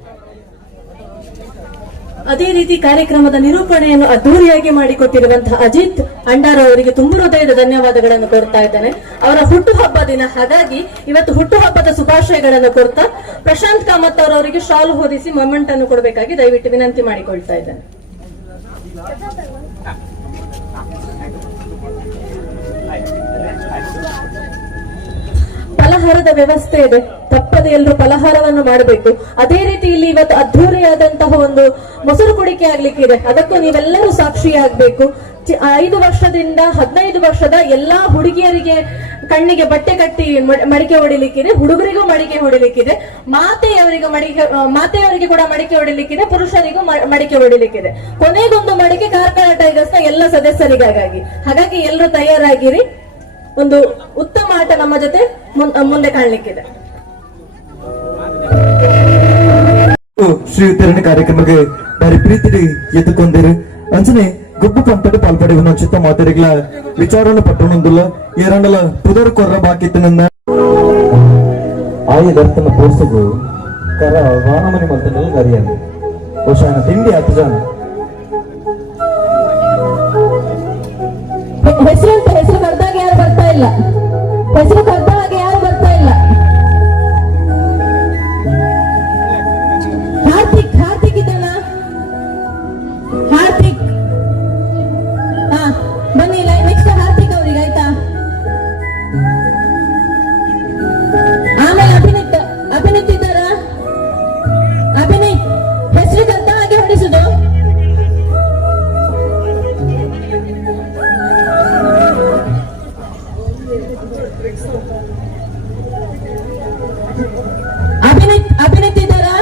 ಅದೇ ರೀತಿ ಕಾರ್ಯಕ್ರಮದ ನಿರೂಪಣೆಯನ್ನು ಅದ್ದೂರಿಯಾಗಿ ಮಾಡಿಕೊಟ್ಟಿರುವಂತಹ ಅಜಿತ್ ಅಂಡಾರ್ ಅವರಿಗೆ ತುಂಬು ಹೃದಯದ ಧನ್ಯವಾದಗಳನ್ನು ಕೋರ್ತಾ ಇದ್ದೇನೆ. ಅವರ ಹುಟ್ಟುಹಬ್ಬ ದಿನ, ಹಾಗಾಗಿ ಇವತ್ತು ಹುಟ್ಟುಹಬ್ಬದ ಶುಭಾಶಯಗಳನ್ನು ಕೋರ್ತಾ ಪ್ರಶಾಂತ್ ಕಾಮತ್ ಅವರವರಿಗೆ ಶಾಲು ಹೊದಿಸಿ ಮೊಮೆಂಟ್ ಅನ್ನು ಕೊಡಬೇಕಾಗಿ ದಯವಿಟ್ಟು ವಿನಂತಿ ಮಾಡಿಕೊಳ್ತಾ ಇದ್ದೇನೆ. ಫಲಹಾರದ ವ್ಯವಸ್ಥೆ ಇದೆ, ತಪ್ಪದೆ ಎಲ್ಲರೂ ಫಲಹಾರವನ್ನು ಮಾಡಬೇಕು. ಅದೇ ರೀತಿ ಇಲ್ಲಿ ಇವತ್ತು ಅದ್ಧೂರಿಯಾದಂತಹ ಒಂದು ಮೊಸರು ಕುಡಿಕೆ ಆಗ್ಲಿಕ್ಕಿದೆ, ಅದಕ್ಕೂ ನೀವೆಲ್ಲರೂ ಸಾಕ್ಷಿಯಾಗಬೇಕು. 5 ವರ್ಷದಿಂದ 15 ವರ್ಷದ ಎಲ್ಲಾ ಹುಡುಗಿಯರಿಗೆ ಕಣ್ಣಿಗೆ ಬಟ್ಟೆ ಕಟ್ಟಿ ಮಡಿಕೆ ಹೊಡಿಲಿಕ್ಕಿದೆ, ಹುಡುಗರಿಗೂ ಮಡಿಕೆ ಹೊಡಿಲಿಕ್ಕಿದೆ, ಮಾತೆಯವರಿಗೆ ಕೂಡ ಮಡಿಕೆ ಹೊಡಿಲಿಕ್ಕಿದೆ, ಪುರುಷರಿಗೂ ಮಡಿಕೆ ಹೊಡಿಲಿಕ್ಕಿದೆ. ಕೊನೆಗೊಂದು ಮಡಿಕೆ ಕಾರ್ಕಳ ಟೈಗರ್ಸ್ ನ ಎಲ್ಲ ಸದಸ್ಯರಿಗಾಗಿ. ಹಾಗಾಗಿ ಎಲ್ಲರೂ ತಯಾರಾಗಿರಿ. ಒಂದು ಉತ್ತಮ ಆಟ ನಮ್ಮ ಜೊತೆ ಮುಂದೆ ಕಾಣಲಿಕ್ಕಿದೆ. ಶ್ರೀಯುತರಣ ಕಾರ್ಯಕ್ರಮಕ್ಕೆ ಬಾರಿ ಪ್ರೀತಿ ಎತ್ತುಕೊಂಡಿರು ಅಂಚನೆ ಗೊಬ್ಬು ಪಂಪದ ಪಾಲ್ಪಡೆ ಚಿತ್ತ ಮಾತರಿಗಳ ವಿಚಾರವನ್ನು ಪಟ್ಟಣೊಂದಿಲ್ಲ ಏರಂಡಲ ಪುದರ್ ಕೊರ್ರ ಬಾಕಿತ್ತು ನನ್ನ ಆಯದರ್ತನ ಪೋಸಗು ಕರ ವಾನಮನಿ ಮಲ್ತನಲ್ಲ ಗರಿಯನ್ನು ಬಹುಶಃ ತಿಂಡಿ ಹತ್ತು ಜನ ಹೆಸರು ಕರೆದಾಗ ಯಾರು ಬರ್ತಾ ಇಲ್ಲ, ಹೆಸರು ಕರೆದ ಹಾಗೆ ಯಾರು ಬರ್ತಾ ಇಲ್ಲ. ಹಾರ್ದಿಕ್ ಇದ್ದಾನ? ಹಾರ್ದಿಕ್ ಬನ್ನಿ, ನೆಕ್ಸ್ಟ್ ಹಾರ್ದಿಕ್ ಅವ್ರಿಗೆ ಆಯ್ತಾ. ಆಮೇಲೆ ಅಭಿನಿತ್ ಇದ್ದಾರಾ? ಅಭಿನಿತ್ ಹೆಸರು ಕರೆದ ಹಾಗೆ ಹೊಡಿಸುದು. ಅಭಿನಿತ್ ಇದ್ದಾರಾ?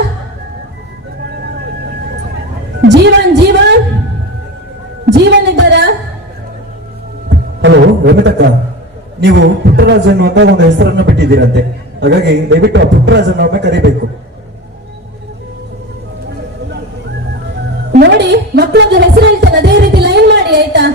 ಜೀವನ್ ಇದ್ದಾರಾ? ಹಲೋ ರಮಿತಕ್ಕ, ನೀವು ಪುಟ್ಟರಾಜ್ ಅನ್ನುವಂತ ಒಂದು ಹೆಸರನ್ನು ಬಿಟ್ಟಿದ್ದೀರಂತೆ, ಹಾಗಾಗಿ ದಯವಿಟ್ಟು ಆ ಪುಟ್ಟರಾಜ್ ಅನ್ನೋನ್ನ ಕರಿಬೇಕು. ನೋಡಿ, ಮಕ್ಕಳದ್ದು ಹೆಸರು ಹೇಳ್ತಾನೆ, ಅದೇ ರೀತಿ ಲೈನ್ ಮಾಡಿ ಆಯ್ತಾ.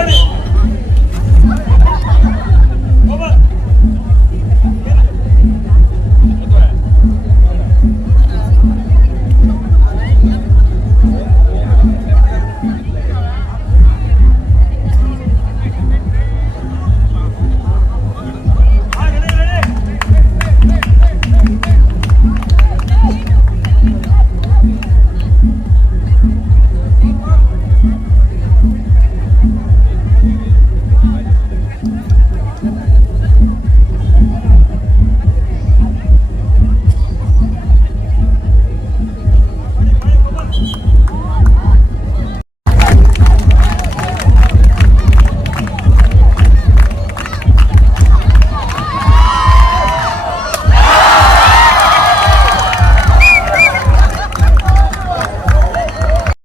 ಇರ್ತದೆ.